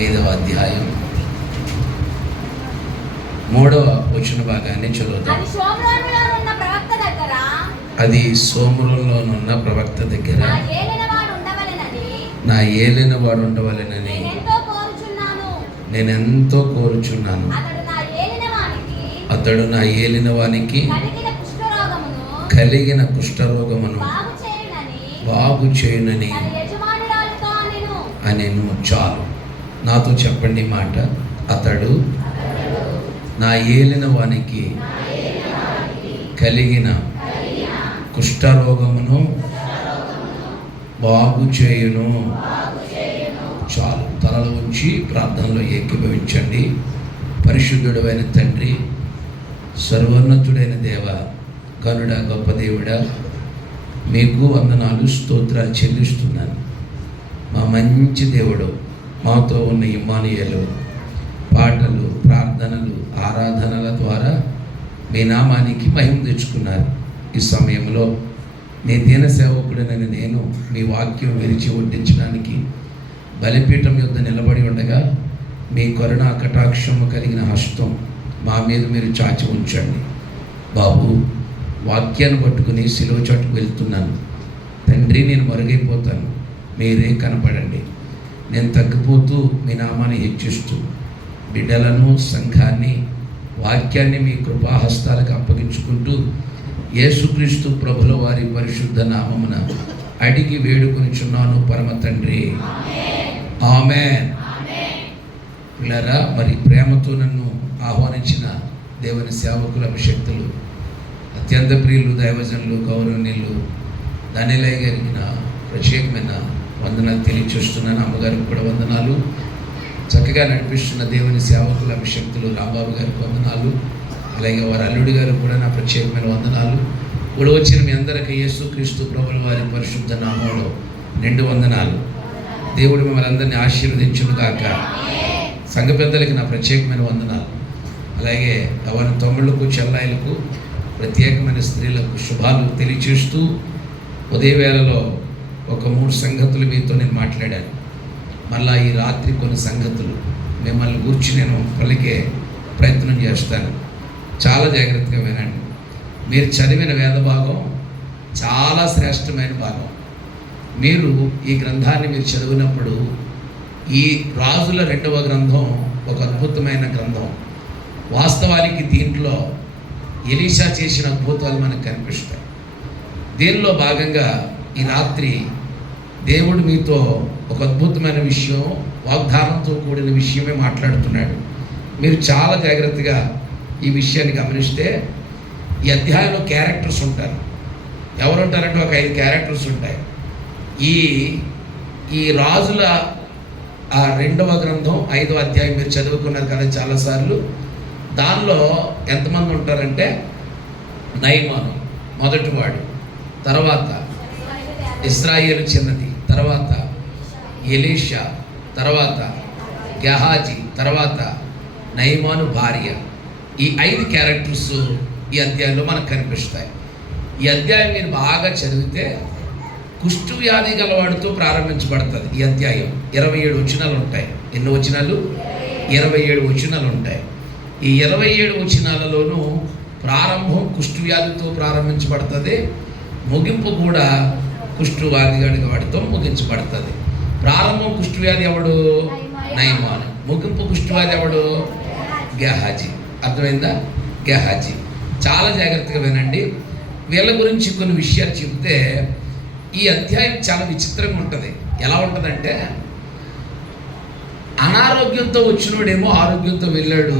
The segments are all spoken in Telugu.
5వ అధ్యాయం 3వ వచన భాగాన్ని చదువుతాం. అది సోమరులోనున్న ప్రవక్త దగ్గర నా ఏలిన వాడు ఉండవలెనని నేనెంతో కోరుచున్నాను. అతడు నా ఏలిన వానికి కలిగిన కుష్ఠరోగమును బాగు చేయునని అనెను. చాలు, నాతో చెప్పండి మాట. అతడు నా ఏలిన వానికి కలిగిన కుష్ఠరోగమును బాగు చేయును. చాలు, తలలు ఉంచి ప్రార్థనలో ఏకీభవించండి. పరిశుద్ధుడైన తండ్రి, సర్వోన్నతుడైన దేవ, కనుడ, గొప్ప దేవుడా, మీకు వందనాలు, స్తోత్రాలు చెల్లిస్తున్నాను. మా మంచి దేవుడు, మాతో ఉన్న ఇమ్మానుయేలు పాటలు, ప్రార్థనలు, ఆరాధనల ద్వారా మీ నామానికి మహిమ తెచ్చుకున్నారు. ఈ సమయంలో నీ దీన సేవకుడైన నేను మీ వాక్యం విరిచి వడ్డించడానికి బలిపీఠం యొద్ద నిలబడి ఉండగా మీ కరుణా కటాక్షము కలిగిన హస్తం మా మీద మీరు చాచి ఉంచండి. బాబు, వాక్యాన్ని పట్టుకుని సిలువ చాటుకు వెళ్తున్నాను. తండ్రి, నేను మరుగైపోతాను, మీరే కనపడండి. నేను తగ్గిపోతూ మీ నామాన్ని హెచ్చిస్తూ బిడ్డలను, సంఘాన్ని, వాక్యాన్ని మీ కృపాహస్తాలకు అప్పగించుకుంటూ యేసుక్రీస్తు ప్రభుల వారి పరిశుద్ధ నామమున అడిగి వేడుకొనిచున్నాను పరమ తండ్రి, ఆమేన్. పిల్లరా, మరి ప్రేమతో నన్ను ఆహ్వానించిన దేవుని సేవకుల అభిషక్తులు, అత్యంత ప్రియులు, దైవజనులు, గౌరవనీయులు దానిలయ్య గారికి నా ప్రత్యేకమైన వందనాలు తెలియచేస్తున్నాను. అమ్మగారికి కూడా వందనాలు. చక్కగా నడిపిస్తున్న దేవుని సేవకుల అభిషక్తులు రాంబాబు గారికి వందనాలు. అలాగే వారి అల్లుడి గారికి కూడా నా ప్రత్యేకమైన వందనాలు. కూడా వచ్చిన మీ అందరికీ యేసుక్రీస్తు ప్రభుల వారి పరిశుద్ధ నామంలో నిండు వందనాలు. దేవుడు మిమ్మల్ని అందరినీ ఆశీర్వదించును గాక. సంఘ పెద్దలకి నా ప్రత్యేకమైన వందనాలు. అలాగే వారి తమ్ముళ్లకు, చెల్లాయిలకు, ప్రత్యేకమైన స్త్రీలకు శుభాలు తెలియచేస్తూ ఉదయవేళలో ఒక 3 సంగతులు మీతో నేను మాట్లాడాను. మళ్ళా ఈ రాత్రి కొన్ని సంగతులు మిమ్మల్ని గురించి నేను పలికే ప్రయత్నం చేస్తాను. చాలా జాగ్రత్తగా వినండి. మీరు చదివిన వేద భాగం చాలా శ్రేష్టమైన భాగం. మీరు ఈ గ్రంథాన్ని మీరు చదివినప్పుడు ఈ రాజుల 2వ గ్రంథం ఒక అద్భుతమైన గ్రంథం. వాస్తవానికి దీంట్లో ఎలీషా చేసిన అద్భుతాలు మనకు కనిపిస్తాయి. దీనిలో భాగంగా ఈ రాత్రి దేవుడు మీతో ఒక అద్భుతమైన విషయం, వాగ్దానంతో కూడిన విషయమే మాట్లాడుతున్నాడు. మీరు చాలా జాగ్రత్తగా ఈ విషయాన్ని గమనిస్తే ఈ అధ్యాయంలో క్యారెక్టర్స్ ఉంటారు. ఎవరు ఉంటారంటే ఒక 5 క్యారెక్టర్స్ ఉంటాయి. ఈ రాజుల 2వ గ్రంథం 5వ అధ్యాయం మీరు చదువుకున్నారు కదా చాలాసార్లు. దానిలో ఎంతమంది ఉంటారంటే నయమాను మొదటివాడు, తర్వాత ఇశ్రాయేలు చిన్నది, తర్వాత ఎలీషా, తర్వాత గెహాజీ, తర్వాత నయమాను భార్య. ఈ 5 క్యారెక్టర్స్ ఈ అధ్యాయంలో మనకు కనిపిస్తాయి. ఈ అధ్యాయం మీరు బాగా చదివితే కుష్టు వ్యాధి గలవాడితో ప్రారంభించబడుతుంది. ఈ అధ్యాయం 27 వచనాలు ఉంటాయి. ఎన్ని వచనాలు? 27 వచనాలు ఉంటాయి. ఈ 27 వచనాలలోనూ ప్రారంభం కుష్టు వ్యాధితో ప్రారంభించబడుతుంది. ముగింపు కూడా కుష్టు వ్యాధి వాడితో ముగించబడుతుంది. ప్రారంభం కుష్టు వ్యాధి ఎవడు? నయమాను. ముగింపు కుష్టు వ్యాధి ఎవడు? గెహాజీ. అర్థమైందా? గెహాజీ. చాలా జాగ్రత్తగా వినండి. వీళ్ళ గురించి కొన్ని విషయాలు చెప్తే ఈ అధ్యాయం చాలా విచిత్రంగా ఉంటుంది. ఎలా ఉంటుందంటే, అనారోగ్యంతో వచ్చినోడేమో ఆరోగ్యంతో వెళ్ళాడు.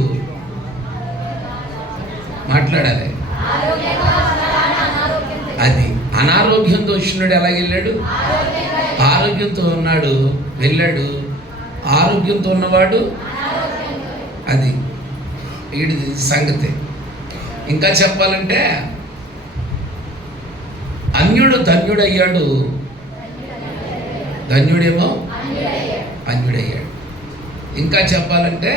మాట్లాడాలి. అది అనారోగ్యంతో వచ్చినాడు ఎలా వెళ్ళాడు? ఆరోగ్యంతో ఉన్నాడు వెళ్ళాడు. ఆరోగ్యంతో ఉన్నవాడు అది వీడి సంగతి. ఇంకా చెప్పాలంటే అన్యుడు ధన్యుడయ్యాడు, ధన్యుడేమో అన్యుడయ్యాడు. ఇంకా చెప్పాలంటే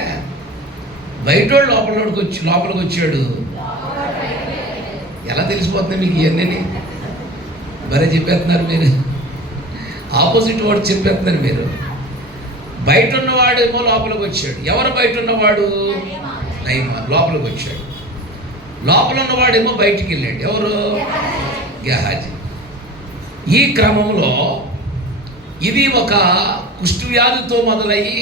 బయటోడు లోపలికి వచ్చాడు. ఎలా తెలిసిపోతుంది మీకు ఇవన్నీ? భలే చెప్పేస్తున్నారు మీరు. ఆపోజిట్ వాడు చెప్పేస్తున్నారు మీరు. బయట ఉన్నవాడేమో లోపలికి వచ్చాడు. ఎవరు బయట ఉన్నవాడు? నయమాను లోపలికి వచ్చాడు. లోపల ఉన్నవాడేమో బయటికి వెళ్ళాడు. ఎవరు? గెహాజీ. ఈ క్రమంలో ఇది ఒక కుష్ఠవ్యాధితో మొదలయ్యి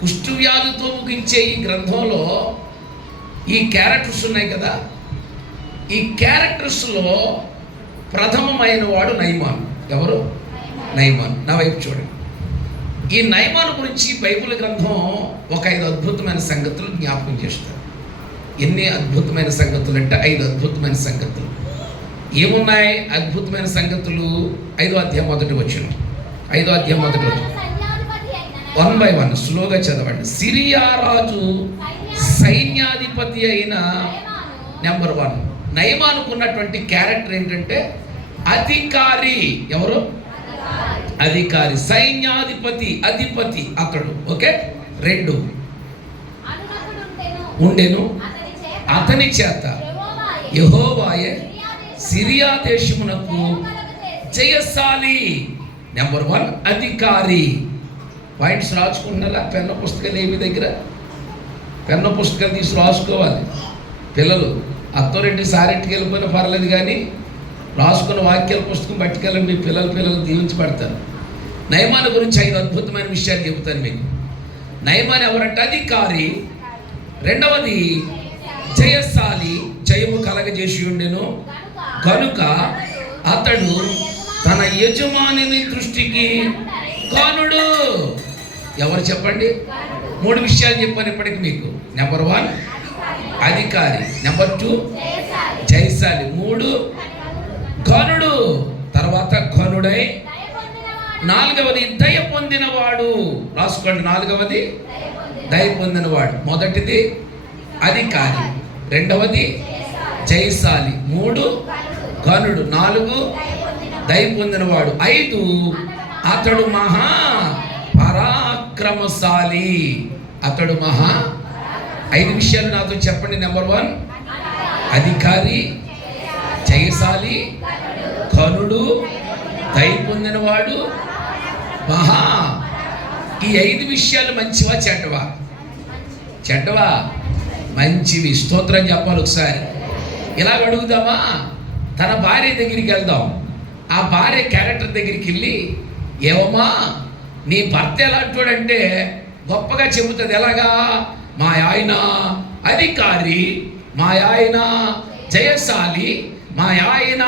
కుష్ఠవ్యాధితో ముగించే ఈ గ్రంథంలో ఈ క్యారెక్టర్స్ ఉన్నాయి కదా. ఈ క్యారెక్టర్స్లో ప్రథమమైన వాడు నయమాను. ఎవరు? నయమాను. నా వైపు చూడండి. ఈ నయమాను గురించి బైబిల్ గ్రంథం ఒక 5 అద్భుతమైన సంగతులు జ్ఞాపకం చేస్తారు. ఎన్ని అద్భుతమైన సంగతులు అంటే 5 అద్భుతమైన సంగతులు. ఏమున్నాయి అద్భుతమైన సంగతులు? 5వ అధ్యాయం మొదటి వచనం. 5వ అధ్యాయం మొదటి వచనం 1 by 1 స్లోగా చదవండి. సిరియా రాజు సైన్యాధిపతి అయిన నెంబర్ 1 నయమానుకున్నటువంటి క్యారెక్టర్ ఏంటంటే అధికారి. ఎవరు? అధికారి, సైన్యాధిపతి, అధిపతి అతడు. ఓకే. 2 ఉండెను అతని చేత యెహోవాయే సిరియా దేశమునకు జయశాలి. నెంబర్ 1 అధికారి. పాయింట్స్ రాసుకుంటున్నారా? పెన్ను పుస్తకాలు ఏమి దగ్గర? పెన్ను పుస్తకాలు తీసి రాసుకోవాలి. పిల్లలు అత్తోరెడ్డి సారెంటికి వెళ్ళిపోయినా పర్లేదు, కానీ రాసుకున్న వాక్యాల పుస్తకం పట్టుకెళ్ళి మీ పిల్లలు దీవించబడతారు. నయమాను గురించి 5 అద్భుతమైన విషయాలు చెబుతాను మీకు. నయమాను ఎవరంటే అధికారి. 2వది జయశాలి, జయము కలగజేసి ఉండెను కనుక అతడు తన యజమాని దృష్టికి ఘనుడు. ఎవరు చెప్పండి? 3 విషయాలు చెప్పాను ఇప్పటికి మీకు. నెంబర్ 1 అధికారి, నెంబర్ 2 జయశాలి, 3 ఘనుడు. తర్వాత ఘనుడై 4వది దయ పొందినవాడు. రాసుకోండి. 4వది దయ పొందినవాడు. మొదటిది అధికారి, 2వది జయశాలి, 3 ఘనుడు, 4 దయ పొందినవాడు, 5 అతడు మహా పరాక్రమశాలి. అతడు మహా 5 విషయాలు నాతో చెప్పండి. నెంబర్ 1 అధికారి, జయశాలి, ఘనుడు, దయ పొందినవాడు, మహా. ఈ 5 విషయాలు మంచివా చెడ్డవా? చెడ్డవా? మంచివి. స్తోత్రం చెప్పాలి ఒకసారి. ఇలా అడుగుదామా? తన భార్య దగ్గరికి వెళ్దాం. ఆ భార్య క్యారెక్టర్ దగ్గరికి వెళ్ళి, ఏమమ్మా నీ భర్త ఎలాంటోడంటే గొప్పగా చెబుతుంది. ఎలాగా? మా ఆయన అధికారి, మా ఆయన జయశాలి, మా ఆయన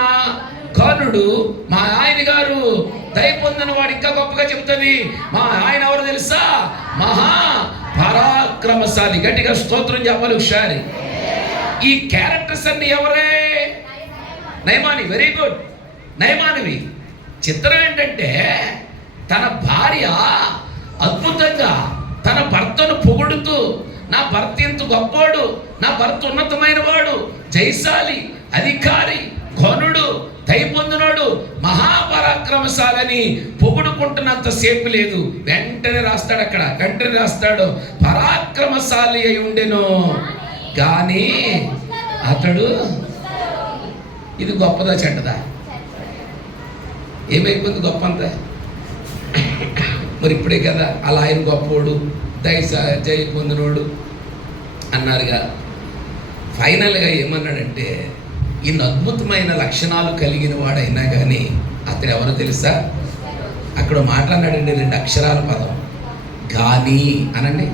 ఘనుడు, మా ఆయన గారు దయ పొందిన వాడు. ఇంకా గొప్పగా చెబుతుంది. మా ఆయన ఎవరు తెలుసా? మహా పరాక్రమశాలి. గట్టిగా స్తోత్రం చెప్పాలి ఒకసారి. ఈ క్యారెక్టర్స్ అన్ని ఎవరే? నయమాని. Very good. నయమానివి. చిత్రం ఏంటంటే తన భార్య అద్భుతంగా తన భర్తను పొగుడుతూ, నా భర్త ఎంత గొప్పవాడు, నా భర్త ఉన్నతమైన వాడు, జయశాలి, అధికారి, ఘనుడు, దయ పొందినోడు, మహాపరాక్రమశాలని పొగుడుకుంటున్నంత సేపు లేదు. వెంటనే రాస్తాడు. అక్కడ వెంటనే రాస్తాడు, పరాక్రమశాలి అయి ఉండెను కానీ అతడు. ఇది గొప్పదా చెడ్డదా? ఏమైపోయింది గొప్ప అంతా? మరి ఇప్పుడే కదా అలా ఆయన గొప్పవాడు, జయ పొందినోడు అన్నారుగా. ఫైనల్గా ఏమన్నాడంటే, ఇన్ని అద్భుతమైన లక్షణాలు కలిగిన వాడైనా కానీ అతను ఎవరో తెలుసా? అక్కడ మాట్లాడాడండి 2 అక్షరాల పదం, గాని అనండి.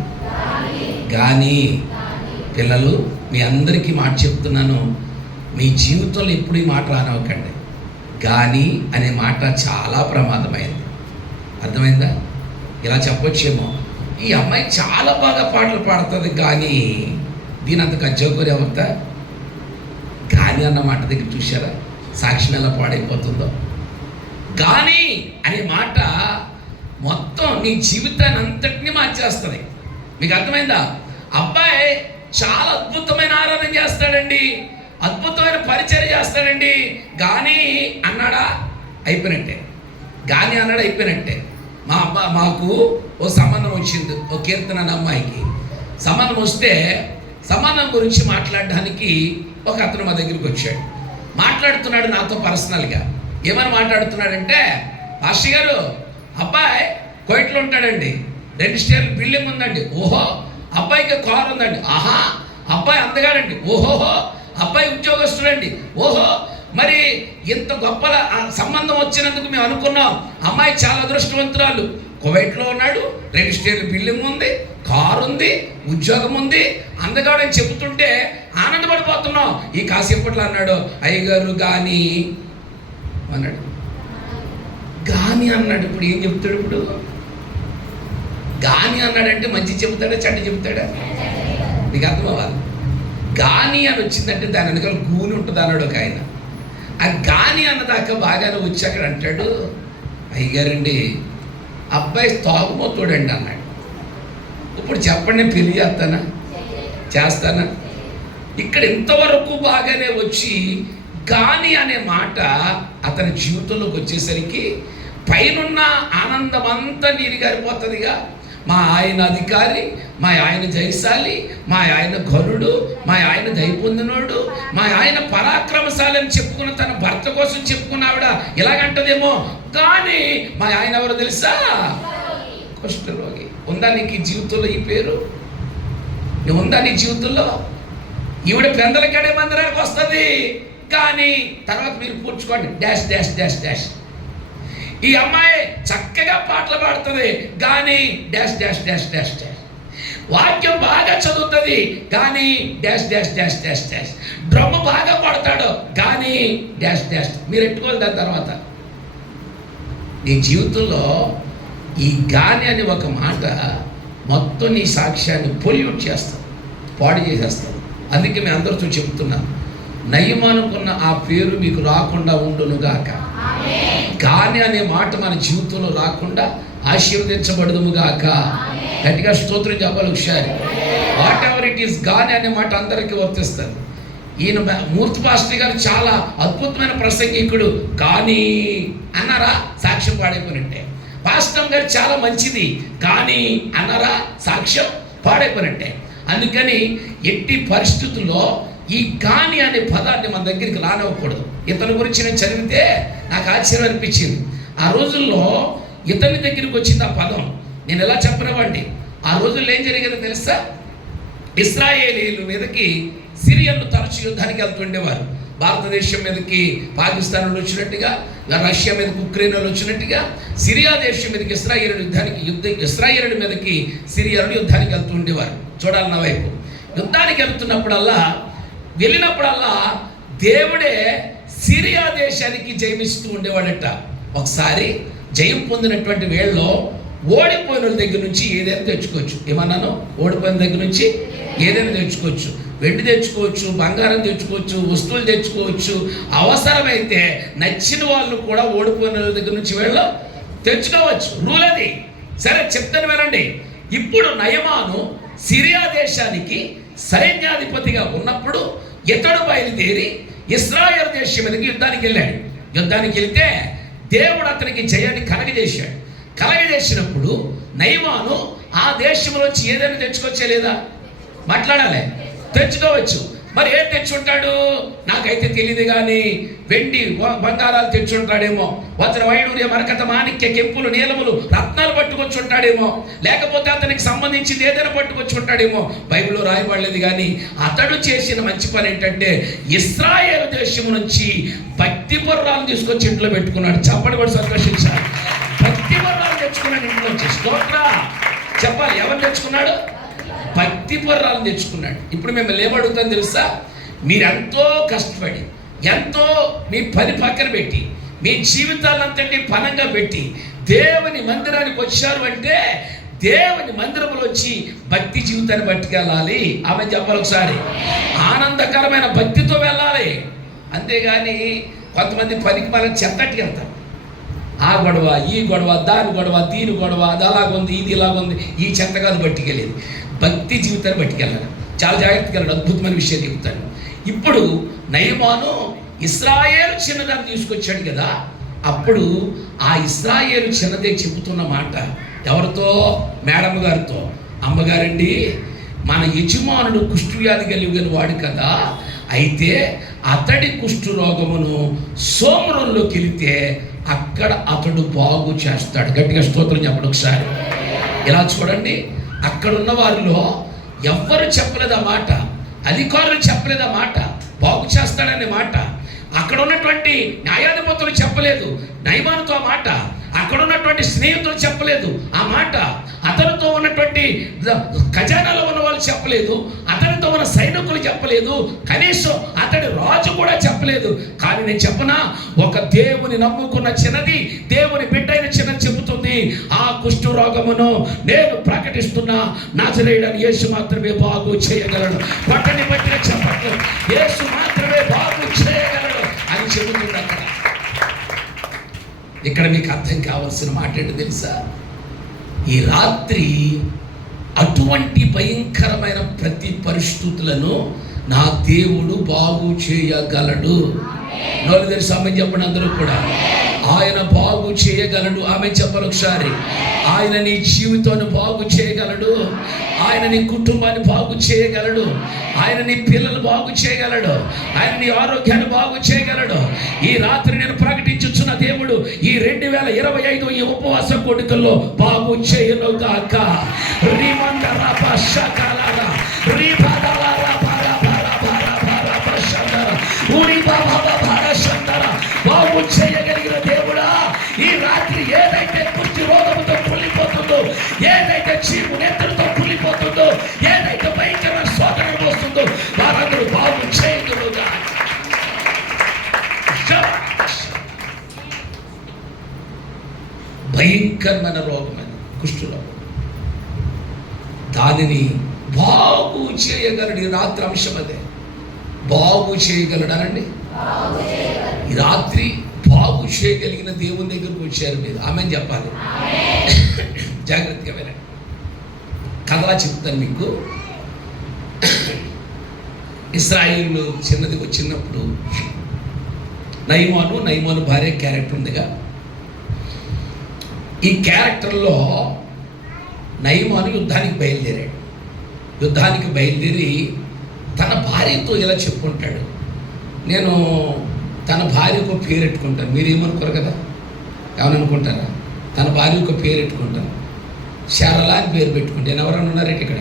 గాని. పిల్లలు మీ అందరికీ మాట చెప్తున్నాను, మీ జీవితంలో ఎప్పుడు ఈ మాట రానివ్వకండి. గాని అనే మాట చాలా ప్రమాదమైంది. అర్థమైందా? ఇలా చెప్పొచ్చేమో, ఈ అమ్మాయి చాలా బాగా పాటలు పాడుతుంది కానీ దీని అంత కజ్జోకూరి ఎవరితా? గాని అన్న మాట దగ్గర చూసారా సాక్ష్యం ఎలా పాడైపోతుందో? గాని అనే మాట మొత్తం నీ జీవితాన్ని అంతటినీ మార్చేస్తుంది. మీకు అర్థమైందా? అబ్బాయి చాలా అద్భుతమైన ఆరాధన చేస్తాడండి, అద్భుతమైన పరిచయం చేస్తాడండి, గాని అన్నాడా అయిపోయినట్టే. గాని అన్నాడు అయిపోయినట్టే. మాకు ఓ సంబంధం వచ్చింది, ఓ కీర్తన అనే అమ్మాయికి సంబంధం వస్తే సంబంధం గురించి మాట్లాడడానికి ఒక అతను మా దగ్గరికి వచ్చాడు. మాట్లాడుతున్నాడు నాతో పర్సనల్గా. ఏమని మాట్లాడుతున్నాడంటే, పాస్టర్ గారు అబ్బాయి కోయిట్లో ఉంటాడండి, 2 స్టేర్ల బిల్డింగ్ ఉందండి. ఓహో, అబ్బాయికి కారు ఉందండి. ఆహా, అబ్బాయి అందగాడండి. ఓహోహో, అబ్బాయి ఉద్యోగస్తుడండి. ఓహో, మరి ఇంత గొప్ప సంబంధం వచ్చినందుకు మేము అనుకున్నాం. అమ్మాయి చాలా అదృష్టవంతురాలు, కువైట్లో ఉన్నాడు, 2 స్టేర్ల బిల్డింగ్ ఉంది, కారు ఉంది, ఉద్యోగం ఉంది, అందగాడని చెబుతుంటే ఆనందపడిపోతున్నాం. ఈ కాసేపట్లో అన్నాడు, అయ్యగారు గాని అన్నాడు. గాని అన్నాడు. ఇప్పుడు ఏం చెప్తాడు? ఇప్పుడు గాని అన్నాడంటే మంచి చెబుతాడా చెడ్డ చెబుతాడా? నీకు అర్థం అవ్వాలి. గాని అని వచ్చిందంటే దాని వెనకాల గూని ఉంటుంది అన్నాడు ఒక ఆయన. ఆ గాని అన్నదాకా బాగానే వచ్చి అక్కడ అంటాడు, అయ్యగారండి అబ్బాయి తాగుమోతోడండి అన్నాడు. ఇప్పుడు చెప్పండి, నేను పెళ్లి చేస్తానా? ఇక్కడ ఇంతవరకు బాగానే వచ్చి గాని అనే మాట అతని జీవితంలోకి వచ్చేసరికి పైనున్న ఆనందం అంతా నీరు గారిపోతుందిగా. మా ఆయన అధికారి, మా ఆయన జయశాలి, మా ఆయన ఘనుడు, మా ఆయన దయపొందినోడు, మా ఆయన పరాక్రమశాలి అని చెప్పుకున్న తన భర్త కోసం చెప్పుకున్న ఆవిడ ఇలాగంటదేమో, కానీ మా ఆయన ఎవరో తెలుసా? కుష్ఠరోగి. ఉందా నీకు ఈ జీవితంలో ఈ పేరు? నువ్వు ఉందా నీ జీవితంలో? ఈవిడ పెందలకడే మందిరానికి వస్తుంది, కానీ తర్వాత మీరు పూడ్చుకోండి డాష్ డాష్ డాష్ డాష్. ఈ అమ్మాయి చక్కగా పాటలు పాడుతుంది, కానీ dash dash dash dash dash. వాక్యం బాగా చదువుతుంది, కానీ dash dash dash dash dash. Drum బాగా పాడతాడు, కానీ డాష్ డాష్. మీరు ఎట్టుకోవాలి దాని తర్వాత. నీ జీవితంలో ఈ గాని అనే ఒక మాట మొత్తం నీ సాక్ష్యాన్ని పొల్యూట్ చేస్తాం, పాడు చేసేస్తాం. అందుకే మేము అందరితో చెప్తున్నాం, నయమానుకున్న ఆ పేరు మీకు రాకుండా ఉండునుగాక. గాని అనే మాట మన జీవితంలో రాకుండా ఆశీర్వదించబడదుముగాక. గట్టిగా స్తోత్రం చెప్పాలి ఒకసారి. వాట్ ఎవర్ ఇట్ ఈస్, గాని అనే మాట అందరికీ వర్తిస్తుంది. ఈయన మూర్తి పాస్టర్ గారు చాలా అద్భుతమైన ప్రసంగికుడు, కానీ అన్నారా సాక్ష్యం పాడైపోయినట్టే. పాస్టర్ గారు చాలా మంచిది, కానీ అన్నారా సాక్ష్యం పాడైపోయినట్టే. అందుకని ఎట్టి పరిస్థితుల్లో ఈ గాని అనే పదాన్ని మన దగ్గరికి రానివ్వకూడదు. ఇతని గురించి నేను చదివితే నాకు ఆశ్చర్యం అనిపించింది. ఆ రోజుల్లో ఇతని దగ్గరికి వచ్చింది ఆ పదం. నేను ఎలా చెప్పనివ్వండి, ఆ రోజుల్లో ఏం జరిగేదో తెలుసా? ఇశ్రాయేలీల మీదకి సిరియన్లు తరచు యుద్ధానికి వెళ్తుండేవారు. భారతదేశం మీదకి పాకిస్తాన్ వాళ్ళు వచ్చినట్టుగా, రష్యా మీదకి ఉక్రెయిన్ వాళ్ళు వచ్చినట్టుగా సిరియా దేశం మీదకి ఇశ్రాయేలు మీదకి సిరియాలు యుద్ధానికి వెళ్తూ ఉండేవారు. చూడాలి నా వైపు. యుద్ధానికి వెళ్ళినప్పుడల్లా దేవుడే సిరియా దేశానికి జయమిస్తూ ఉండేవాడట. ఒకసారి జయం పొందినటువంటి వేళలో ఓడిపోయిన వాళ్ళ దగ్గర నుంచి ఏదైనా తెచ్చుకోవచ్చు. ఏమన్నాను? ఓడిపోయిన దగ్గర నుంచి ఏదైనా తెచ్చుకోవచ్చు. వెండి తెచ్చుకోవచ్చు, బంగారం తెచ్చుకోవచ్చు, వస్తువులు తెచ్చుకోవచ్చు. అవసరమైతే నచ్చిన వాళ్ళు కూడా ఓడిపోయిన వాళ్ళ దగ్గర నుంచి వీళ్ళు తెచ్చుకోవచ్చు. రూల్ అది. సరే చెప్తాను వినండి. ఇప్పుడు నయమాను సిరియా దేశానికి సైన్యాధిపతిగా ఉన్నప్పుడు ఇతడు బయలుదేరి ఇశ్రాయేలు దేశం మీదకి యుద్ధానికి వెళ్ళాడు. యుద్ధానికి వెళ్తే దేవుడు అతనికి జయాన్ని కలగజేసినప్పుడు నయమాను ఆ దేశంలోంచి ఏదైనా తెచ్చుకోవచ్చే లేదా? మాట్లాడాలి. తెచ్చుకోవచ్చు. మరి ఏం తెచ్చుంటాడు? నాకైతే తెలియదు, కానీ వెండి బంగారాలు తెచ్చుంటాడేమో, వజ్ర వైడూర్య మరకత మాణిక్య కెంపులు నీలములు రత్నాలు పట్టుకొచ్చి ఉంటాడేమో, లేకపోతే అతనికి సంబంధించింది ఏదైనా పట్టుకొచ్చి ఉంటాడేమో. బైబిల్లో రాయబడలేదు. కానీ అతడు చేసిన మంచి పని ఏంటంటే ఇశ్రాయేలు దేశం నుంచి భక్తి పర్రాలు తీసుకొచ్చి ఇంట్లో పెట్టుకున్నాడు. చప్పటి కూడా సంతోషించాలి. భక్తి పర్రాలు తెచ్చుకున్నాడు ఇంట్లో వచ్చి. స్తోత్ర చెప్పాలి. ఎవరు తెచ్చుకున్నాడు? భక్తి పర్రాలు తెచ్చుకున్నాడు. ఇప్పుడు మిమ్మల్ని ఏమడుగుతాను తెలుసా? మీరెంతో కష్టపడి, ఎంతో మీ పని పక్కన పెట్టి, మీ జీవితాలంతటి పనంగా పెట్టి దేవుని మందిరానికి వచ్చారు అంటే దేవుని మందిరంలో వచ్చి భక్తి జీవితాన్ని పట్టుకెళ్ళాలి. ఆమె చెప్పాలి ఒకసారి. ఆనందకరమైన భక్తితో వెళ్ళాలి. అంతేగాని కొంతమంది పనికి మళ్ళీ చెత్తట్టుకు వెళ్తారు. ఆ గొడవ, ఈ గొడవ, దాని గొడవ, దీని గొడవ, అది అలాగుంది, ఇది ఇలాగుంది. ఈ చెత్తగాదు పట్టుకెళ్ళేది. భక్తి జీవితాన్ని పట్టుకెళ్ళాలి. చాలా జాగ్రత్తగా వెళ్ళాలి. అద్భుతమైన విషయం చెప్తాను. ఇప్పుడు నయమాను ఇశ్రాయేలు చిన్నదాన్ని తీసుకొచ్చాడు కదా. అప్పుడు ఆ ఇశ్రాయేలు చిన్నదే చెబుతున్న మాట ఎవరితో? మేడమ్ గారితో. అమ్మగారండి, మన యజమానుడు కుష్ఠవ్యాధి కలిగిన వాడు కదా, అయితే అతడి కుష్ఠు రోగమును సోమరంలోకి వెళితే అక్కడ అతడు బాగు చేస్తాడు. గట్టిగా స్తోత్రం చెప్పండి ఒకసారి. ఇలా చూడండి, అక్కడున్న వారిలో ఎవ్వరు చెప్పలేదు ఆ మాట, అధికారులు చెప్పలేదు ఆ మాట, బాగు చేస్తాడనే మాట. అక్కడ ఉన్నటువంటి న్యాయాధిపతులు చెప్పలేదు నయమానుతో ఆ మాట, అక్కడ ఉన్నటువంటి స్నేహితులు చెప్పలేదు ఆ మాట, అతనితో ఉన్నటువంటి ఖజానాలో ఉన్న వాళ్ళు చెప్పలేదు, అతనితో ఉన్న సైనికులు చెప్పలేదు, కనీసం అతడి రాజు కూడా చెప్పలేదు. కానీ నేను చెప్పనా, ఒక దేవుని నమ్ముకున్న చిన్నది, దేవుని బిడ్డైన చిన్న చెబుతుంది, ఆ కుష్టు రోగమును నేను ప్రకటిస్తున్నా, నజరేయుడైన యేసు మాత్రమే బాగు చేయగలడు. పట్టని పట్టిన చెప్పట్లు, యేసు మాత్రమే బాగు చేయగలడు అని చెబుతుంది. అక్కడ ఇక్కడ మీకు అర్థం కావాల్సిన మాట ఏంటో తెలుసా? ఈ రాత్రి అటువంటి భయంకరమైన ప్రతి పరిస్థితులను నా దేవుడు బాగు చేయగలడు. నోరు తెరిచి ఆమె చెప్పండి అందరూ కూడా. ఆయన బాగు చేయగలడు. ఆమె చెప్పాలి ఒకసారి. ఆయన నీ జీవితాన్ని బాగు చేయగలడు, ఆయన నీ కుటుంబాన్ని బాగు చేయగలడు, ఆయన నీ పిల్లలు బాగు చేయగలడు, ఆయన నీ ఆరోగ్యాన్ని బాగు చేయగలడు. ఈ రాత్రి నేను ప్రకటించుచున్న దేవుడు ఈ 2025 ఈ ఉపవాస కోడికల్లో బాగు చేయను గాక. బాగు చేయగలిగిన దేవుడా, ఈ రాత్రి ఏదైతే కుష్టి రోగంతో కుళ్ళిపోతుందో, ఏదైతే చీము నెత్తులతో కుళ్ళిపోతుందో, ఏదైతే భయంకరమైన శోధన వస్తుందో, వారందరూ బాగు చేయగలుగుతా. భయంకరమైన రోగం కుష్టి రోగం, దానిని బాగు చేయగలడు. ఈ రాత్రి అంశం అదే, బాగు చేయగలడు అనండి. ఈ రాత్రి బాగు చేయగలిగిన దేవుని దగ్గరకు వచ్చారు మీరు. ఆమె చెప్పాలి. జాగ్రత్తగా వినండి, కథలా చెప్తాను మీకు. ఇశ్రాయేలు చిన్నది వచ్చినప్పుడు నయమాను భార్య క్యారెక్టర్ ఉందిగా. ఈ క్యారెక్టర్లో నయమాను యుద్ధానికి బయలుదేరి తన భార్యతో ఇలా చెప్పుకుంటాడు, నేను తన భార్యకు పేరు పెట్టుకుంటాను. మీరేమనుకోరు కదా, ఏమనుకుంటారా? తన భార్యకు పేరు పెట్టుకుంటాను, శారలా అని పేరు పెట్టుకుంటాను. ఎవరైనా ఉన్నారేంటి ఇక్కడ?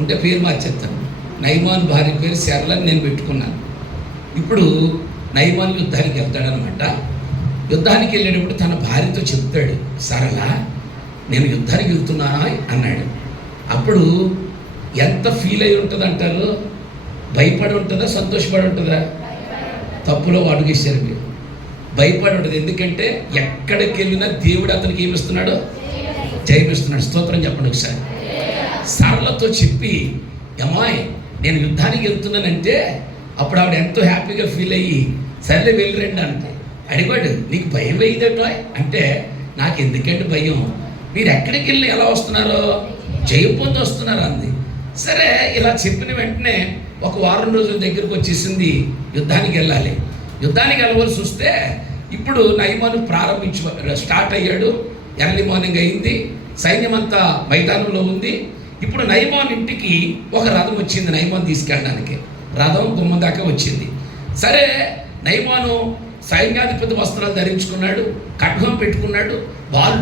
ఉంటే పేరు మార్చేస్తాను. నయమాను భార్య పేరు శారలా అని నేను పెట్టుకున్నాను. ఇప్పుడు నయమాను యుద్ధానికి వెళ్తాడనమాట. యుద్ధానికి వెళ్ళేటప్పుడు తన భార్యతో చెప్తాడు, సరళ నేను యుద్ధానికి వెళ్తున్నానా అన్నాడు. అప్పుడు ఎంత ఫీల్ అయి ఉంటుంది అంటారు? భయపడి ఉంటుందా, సంతోషపడి ఉంటుందా? తప్పులో అడుగేశారు మీరు. భయపడి ఉంటుంది. ఎందుకంటే ఎక్కడికి వెళ్ళినా దేవుడు అతనికి ఏమిస్తున్నాడు? జయమిస్తున్నాడు. స్తోత్రం చెప్పండి ఒకసారి. సరళతో చెప్పి, అమ్మాయి నేను యుద్ధానికి వెళ్తున్నానంటే అప్పుడు ఆవిడ ఎంతో హ్యాపీగా ఫీల్ అయ్యి, సరేలే వెళ్ళిరండి అంటే అడిగాడు, నీకు భయం వేయదట అంటే, నాకు ఎందుకంటే భయం, మీరు ఎక్కడికి వెళ్ళి ఎలా వస్తున్నారో జయం పొంది వస్తున్నారు అంది. సరే ఇలా చెప్పిన వెంటనే ఒక వారం రోజుల దగ్గరకు వచ్చేసింది. యుద్ధానికి వెళ్ళవలసి వస్తే ఇప్పుడు నయమాను స్టార్ట్ అయ్యాడు. ఎర్లీ మార్నింగ్ అయింది, సైన్యం అంతా మైదానంలో ఉంది. ఇప్పుడు నయమాను ఇంటికి ఒక రథం వచ్చింది నయమాను తీసుకెళ్ళడానికి. రథం గుమ్మం దాకా వచ్చింది. సరే నయమాను సైన్యాధిపతి వస్త్రాలు ధరించుకున్నాడు, ఖడ్గం పెట్టుకున్నాడు,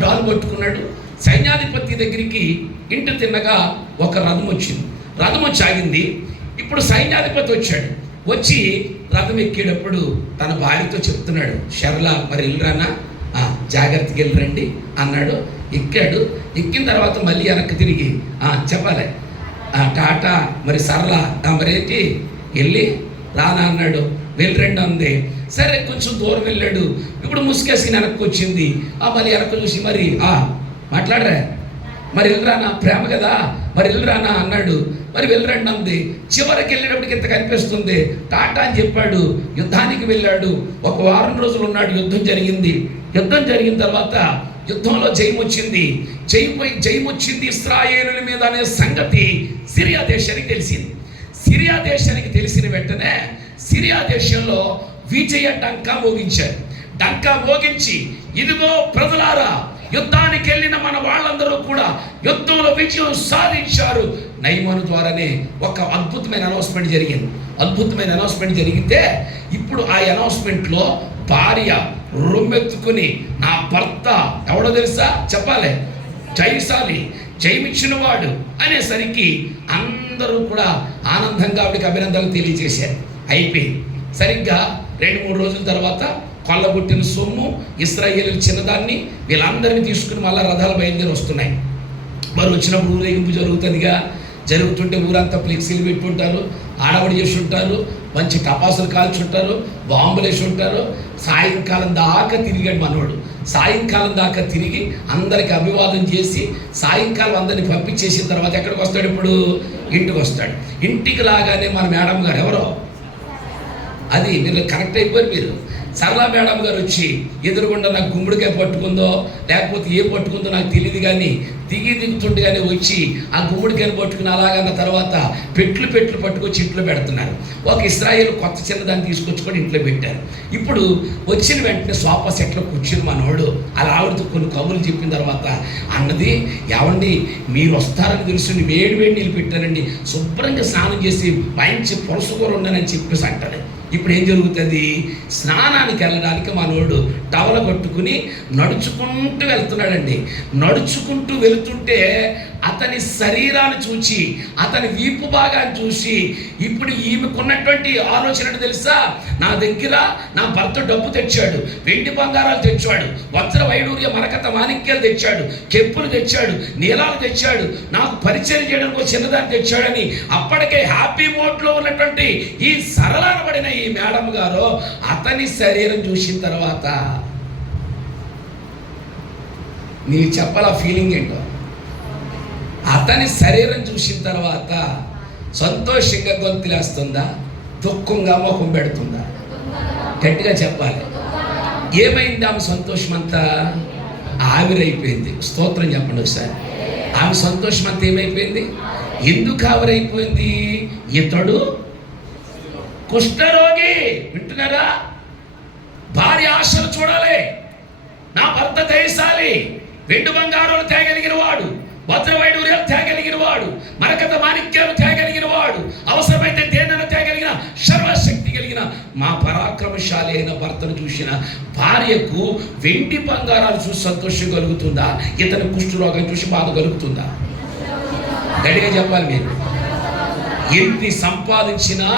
డాలు పట్టుకున్నాడు. సైన్యాధిపతి దగ్గరికి ఇంటి తిన్నగా ఒక రథం వచ్చింది. రథం వచ్చి ఆగింది. ఇప్పుడు సైన్యాధిపతి వచ్చి రథం ఎక్కేటప్పుడు తన భార్యతో చెప్తున్నాడు, షర్లా మరి వెళ్ళరానా, జాగ్రత్తగా వెళ్ళరండి అన్నాడు. ఎక్కాడు. ఎక్కిన తర్వాత మళ్ళీ వెనక్కి తిరిగి చెప్పాలి, టాటా మరి సరళ మరేంటి వెళ్ళి రానా అన్నాడు. వెళ్ళరండి అంది. సరే కొంచెం దూరం వెళ్ళాడు. ఇప్పుడు ముసుకేసి వెనక్కి వచ్చింది. మళ్ళీ వెనక్కి చూసి మరి మాట్లాడరా, మరి వెళ్ళరానా, ప్రేమ కదా మరి వెళ్ళరానా అన్నాడు. మరి వెళ్ళరండి అంది. చివరికి వెళ్ళేటప్పటికి ఇంత కనిపిస్తుంది. టాటా అని చెప్పాడు. యుద్ధానికి వెళ్ళాడు. ఒక వారం రోజులు ఉన్నాడు. యుద్ధం జరిగిన తర్వాత యుద్ధంలో జయం వచ్చింది ఇశ్రాయేలుల మీద అనే సంగతి సిరియా దేశానికి తెలిసింది. సిరియా దేశానికి తెలిసిన వెంటనే సిరియా దేశంలో విజయ డంకా మోగించారు. డంకా మోగించి, ఇదిగో ప్రజలారా, యుద్ధానికి వెళ్ళిన మన వాళ్ళందరూ కూడా యుద్ధంలో విజయం సాధించారు. నయమాను ద్వారానే ఒక అద్భుతమైన అనౌన్స్మెంట్ జరిగితే ఇప్పుడు ఆ అనౌన్స్మెంట్లో భార్య రొమ్మెత్తుకుని నా భర్త ఎవడో తెలుసా, చెప్పాలి, జయశాలి, జయమిచ్చిన వాడు అనేసరికి అందరూ కూడా ఆనందంగా ఆవిడకి అభినందనలు తెలియజేశారు. అయిపోయింది. సరిగ్గా 2-3 రోజుల తర్వాత కొల్లగొట్టిన సొమ్ము, ఇశ్రాయేలు చిన్నదాన్ని వీళ్ళందరినీ తీసుకుని మళ్ళీ రథాలు బయలుదేరి వస్తున్నాయి. మరి వచ్చినప్పుడు ఊరేగింపు జరుగుతుందిగా. జరుగుతుంటే ఊరంతా ఫ్లెక్సీలు పెట్టుంటారు, ఆడవడి చేసి ఉంటారు, మంచి టపాసులు కాల్చుంటారు, బాంబులు వేసి ఉంటారు. సాయంకాలం దాకా తిరిగాడు మనోడు. సాయంకాలం దాకా తిరిగి అందరికి అభివాదం చేసి సాయంకాలం అందరిని పంపించేసిన తర్వాత ఎక్కడికి వస్తాడు? ఇప్పుడు ఇంటికి వస్తాడు. ఇంటికి రాగానే మన మేడం గారు ఎవరో, అది మీరు కరెక్ట్ అయిపోయారు. మీరు సరళా మేడం గారు వచ్చి ఎదురుగుండా నాకు గుమ్మడికాయ పట్టుకుందో లేకపోతే ఏ పట్టుకుందో నాకు తెలియదు, కానీ దిగుతుండగానే వచ్చి ఆ గుమ్మడికాయను పట్టుకుని అలాగన్న తర్వాత పెట్లు పట్టుకొచ్చి ఇంట్లో పెడుతున్నారు. ఒక ఇశ్రాయేలు కొత్త చిన్నదాన్ని తీసుకొచ్చుకొని ఇంట్లో పెట్టారు. ఇప్పుడు వచ్చిన వెంటనే సోఫా సెట్లో కూర్చుని మనోడు అలా ఆవిడతో కొన్ని కబుర్లు చెప్పిన తర్వాత అన్నది, ఏమండి మీరు వస్తారని తెలుసు వేడి నీళ్ళు పెట్టానండి, శుభ్రంగా స్నానం చేసి మంచి పులస కూర ఉండనని చెప్పేసి అంటారు. ఇప్పుడు ఏం జరుగుతుంది? స్నానానికి వెళ్ళడానికి మనోడు టవల కట్టుకుని నడుచుకుంటూ వెళ్తున్నాడండి. నడుచుకుంటూ వెళుతుంటే అతని శరీరాన్ని చూసి, అతని వీపు భాగాన్ని చూసి ఇప్పుడు ఈమెకున్నటువంటి ఆలోచన తెలుసా? నా దగ్గర నా భర్త డబ్బు తెచ్చాడు, వెండి బంగారాలు తెచ్చాడు, వజ్ర వైడూర్య మరకత మాణిక్యాలు తెచ్చాడు, చెప్పులు తెచ్చాడు, నీలాలు తెచ్చాడు, నాకు పరిచయం చేయడానికి చిన్నదాన్ని తెచ్చాడని అప్పటికే హ్యాపీ మోడ్లో ఉన్నటువంటి ఈ సరళనబడిన ఈ మేడం గారు అతని శరీరం చూసిన తర్వాత నీకు చెప్పాల ఫీలింగ్ ఏంటో. అతని శరీరం చూసిన తర్వాత సంతోషంగా గొంతులేస్తుందా, దుఃఖంగా ముఖం పెడుతుందా? గట్టిగా చెప్పాలి. ఏమైంది? ఆమె సంతోషం అంతా ఆవిరైపోయింది. స్తోత్రం చెప్పండి ఒకసారి. ఆమె సంతోషం అంతా ఏమైపోయింది? ఎందుకు ఆవిరైపోయింది? ఇతడు కుష్ఠరోగి. వింటున్నారా? భార్య ఆశలు చూడాలి. నా భర్త దయశాలి, వెండి బంగారాలు తేగలిగిన వాడు, వజ్ర వైడూర్యాలు తేగలిగిన వాడు, మరకత మాణిక్యాలు తేగలిగిన వాడు, అవసరమైతే దేన్నను తేగలిగిన సర్వశక్తి కలిగిన మా పరాక్రమశాలి అయిన భర్తను చూసిన భార్యకు వెండి బంగారాలు చూసి సంతోషం కలుగుతుందా? ఇతని కుష్ఠరోగం చూసి బాధ కలుగుతుందా? గట్టిగా చెప్పాలి. మీరు ఎన్ని సంపాదించినా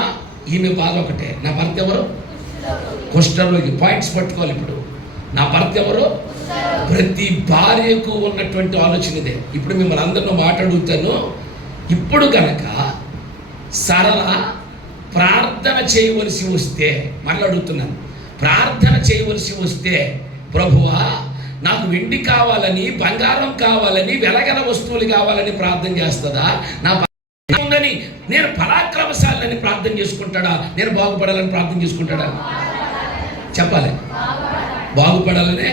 ఈమె బాధ ఒకటే. నా భర్త ఎవరు? కుష్ఠరోగి. పాయింట్స్ పట్టుకోవాలి. ఇప్పుడు నా భర్త ఎవరు? ప్రతి భార్యకు ఉన్నటువంటి ఆలోచన ఇదే. ఇప్పుడు మిమ్మల్ని అందరిలో మాట్లాడుతాను. ఇప్పుడు కనుక సరళ ప్రార్థన చేయవలసి వస్తే, మళ్ళీ అడుగుతున్నాను, ప్రార్థన చేయవలసి వస్తే ప్రభువా నాకు వెండి కావాలని, బంగారం కావాలని, వెలగల వస్తువులు కావాలని ప్రార్థన చేస్తుందా? నా ఉందని నేను పరాక్రమశాలని ప్రార్థన చేసుకుంటాడా? నేను బాగుపడాలని ప్రార్థన చేసుకుంటాడా? చెప్పాలి. బాగుపడాలనే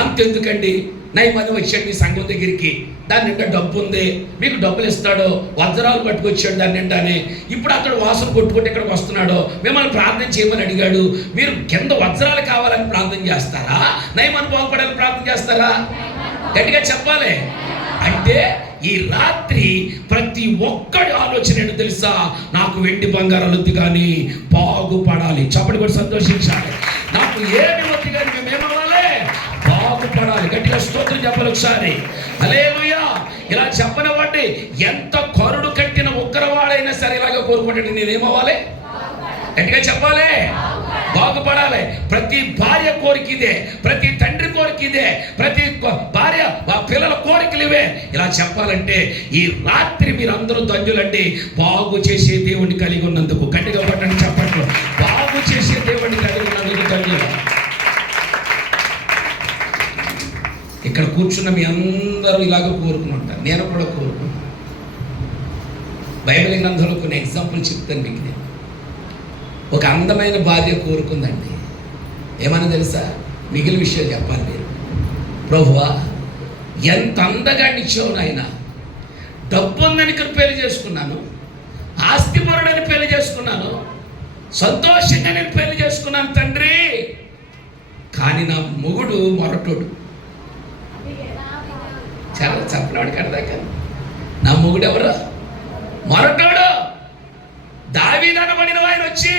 అంతెందుకండి, 9 మంది వచ్చాడు మీ సంఘం దగ్గరికి, దాని నిండా డబ్బు ఉంది, మీకు డబ్బులు ఇస్తాడు, వజ్రాలు పట్టుకొచ్చాడు దాని నిండానే. ఇప్పుడు అతడు వాసన కొట్టుకుంటే ఇక్కడికి వస్తున్నాడు, మిమ్మల్ని ప్రార్థన చేయమని అడిగాడు, మీరు కింద వజ్రాలు కావాలని ప్రార్థన చేస్తారా? 9 మంది బాగుపడాలని ప్రార్థన చేస్తారా? గట్టిగా చెప్పాలి. అంటే ఈ రాత్రి ప్రతి ఒక్కడి ఆలోచన ఏంటో తెలుసా? నాకు వెండి బంగారాలు వద్దు కానీ బాగుపడాలి. చప్పటి కూడా సంతోషించాలి. నాకు ఏమి వద్దు కానీ మేమేమవ్వాలి? బాగుపడాలి. గట్టిగా స్తోత్రం చెప్పాలి ఒకసారి. హల్లెలూయా. ఇలా చెప్పనివ్వండి. ఎంత కరుడు కట్టిన ఉగ్రవాడైనా సరే ఇలాగే కోరుకుంటాడు, నేనేమవ్వాలి? గట్టిగా చెప్పాలి. బాగుపడాలి. ప్రతి భార్య కోరిక ఇదే, ప్రతి తండ్రి కోరిక ఇదే, ప్రతి భార్య పిల్లల కోరికలు ఇవే. ఇలా చెప్పాలంటే ఈ రాత్రి మీరు అందరూ ధన్యులండి. బాగు చేసే దేవుడిని కలిగి ఉన్నందుకు. గట్టిగా పట్టండి చెప్పట్లు. బాగు చేసే దేవుడిని కలిగి ఉన్నందుకు ధన్యులు. ఇక్కడ కూర్చున్న మీ అందరూ ఇలాగ కోరుకుంటారు, నేను కూడా కోరుకుంటాను. బైబిల్ గ్రంథంలో కొన్ని ఎగ్జాంపుల్ చెప్తాను మీకు. నేను ఒక అందమైన భార్య కోరుకుందండి. ఏమన్నా తెలుసా? మిగిలిన విషయాలు చెప్పాలి మీరు. ప్రభువా ఎంత అందగా ఇచ్చావు నాయన, డబ్బు ఉందని పెళ్లి చేసుకున్నాను, ఆస్తిపరుడని పెళ్లి చేసుకున్నాను, సంతోషంగా నేను పెళ్లి చేసుకున్నాను తండ్రి, కానీ నా మొగుడు మొరటోడు. చాలా చెప్పినవాడికి అర్థాక నా మొగుడు ఎవరు? మొరటోడు. దావీదు అనబడిన ఆయన వచ్చి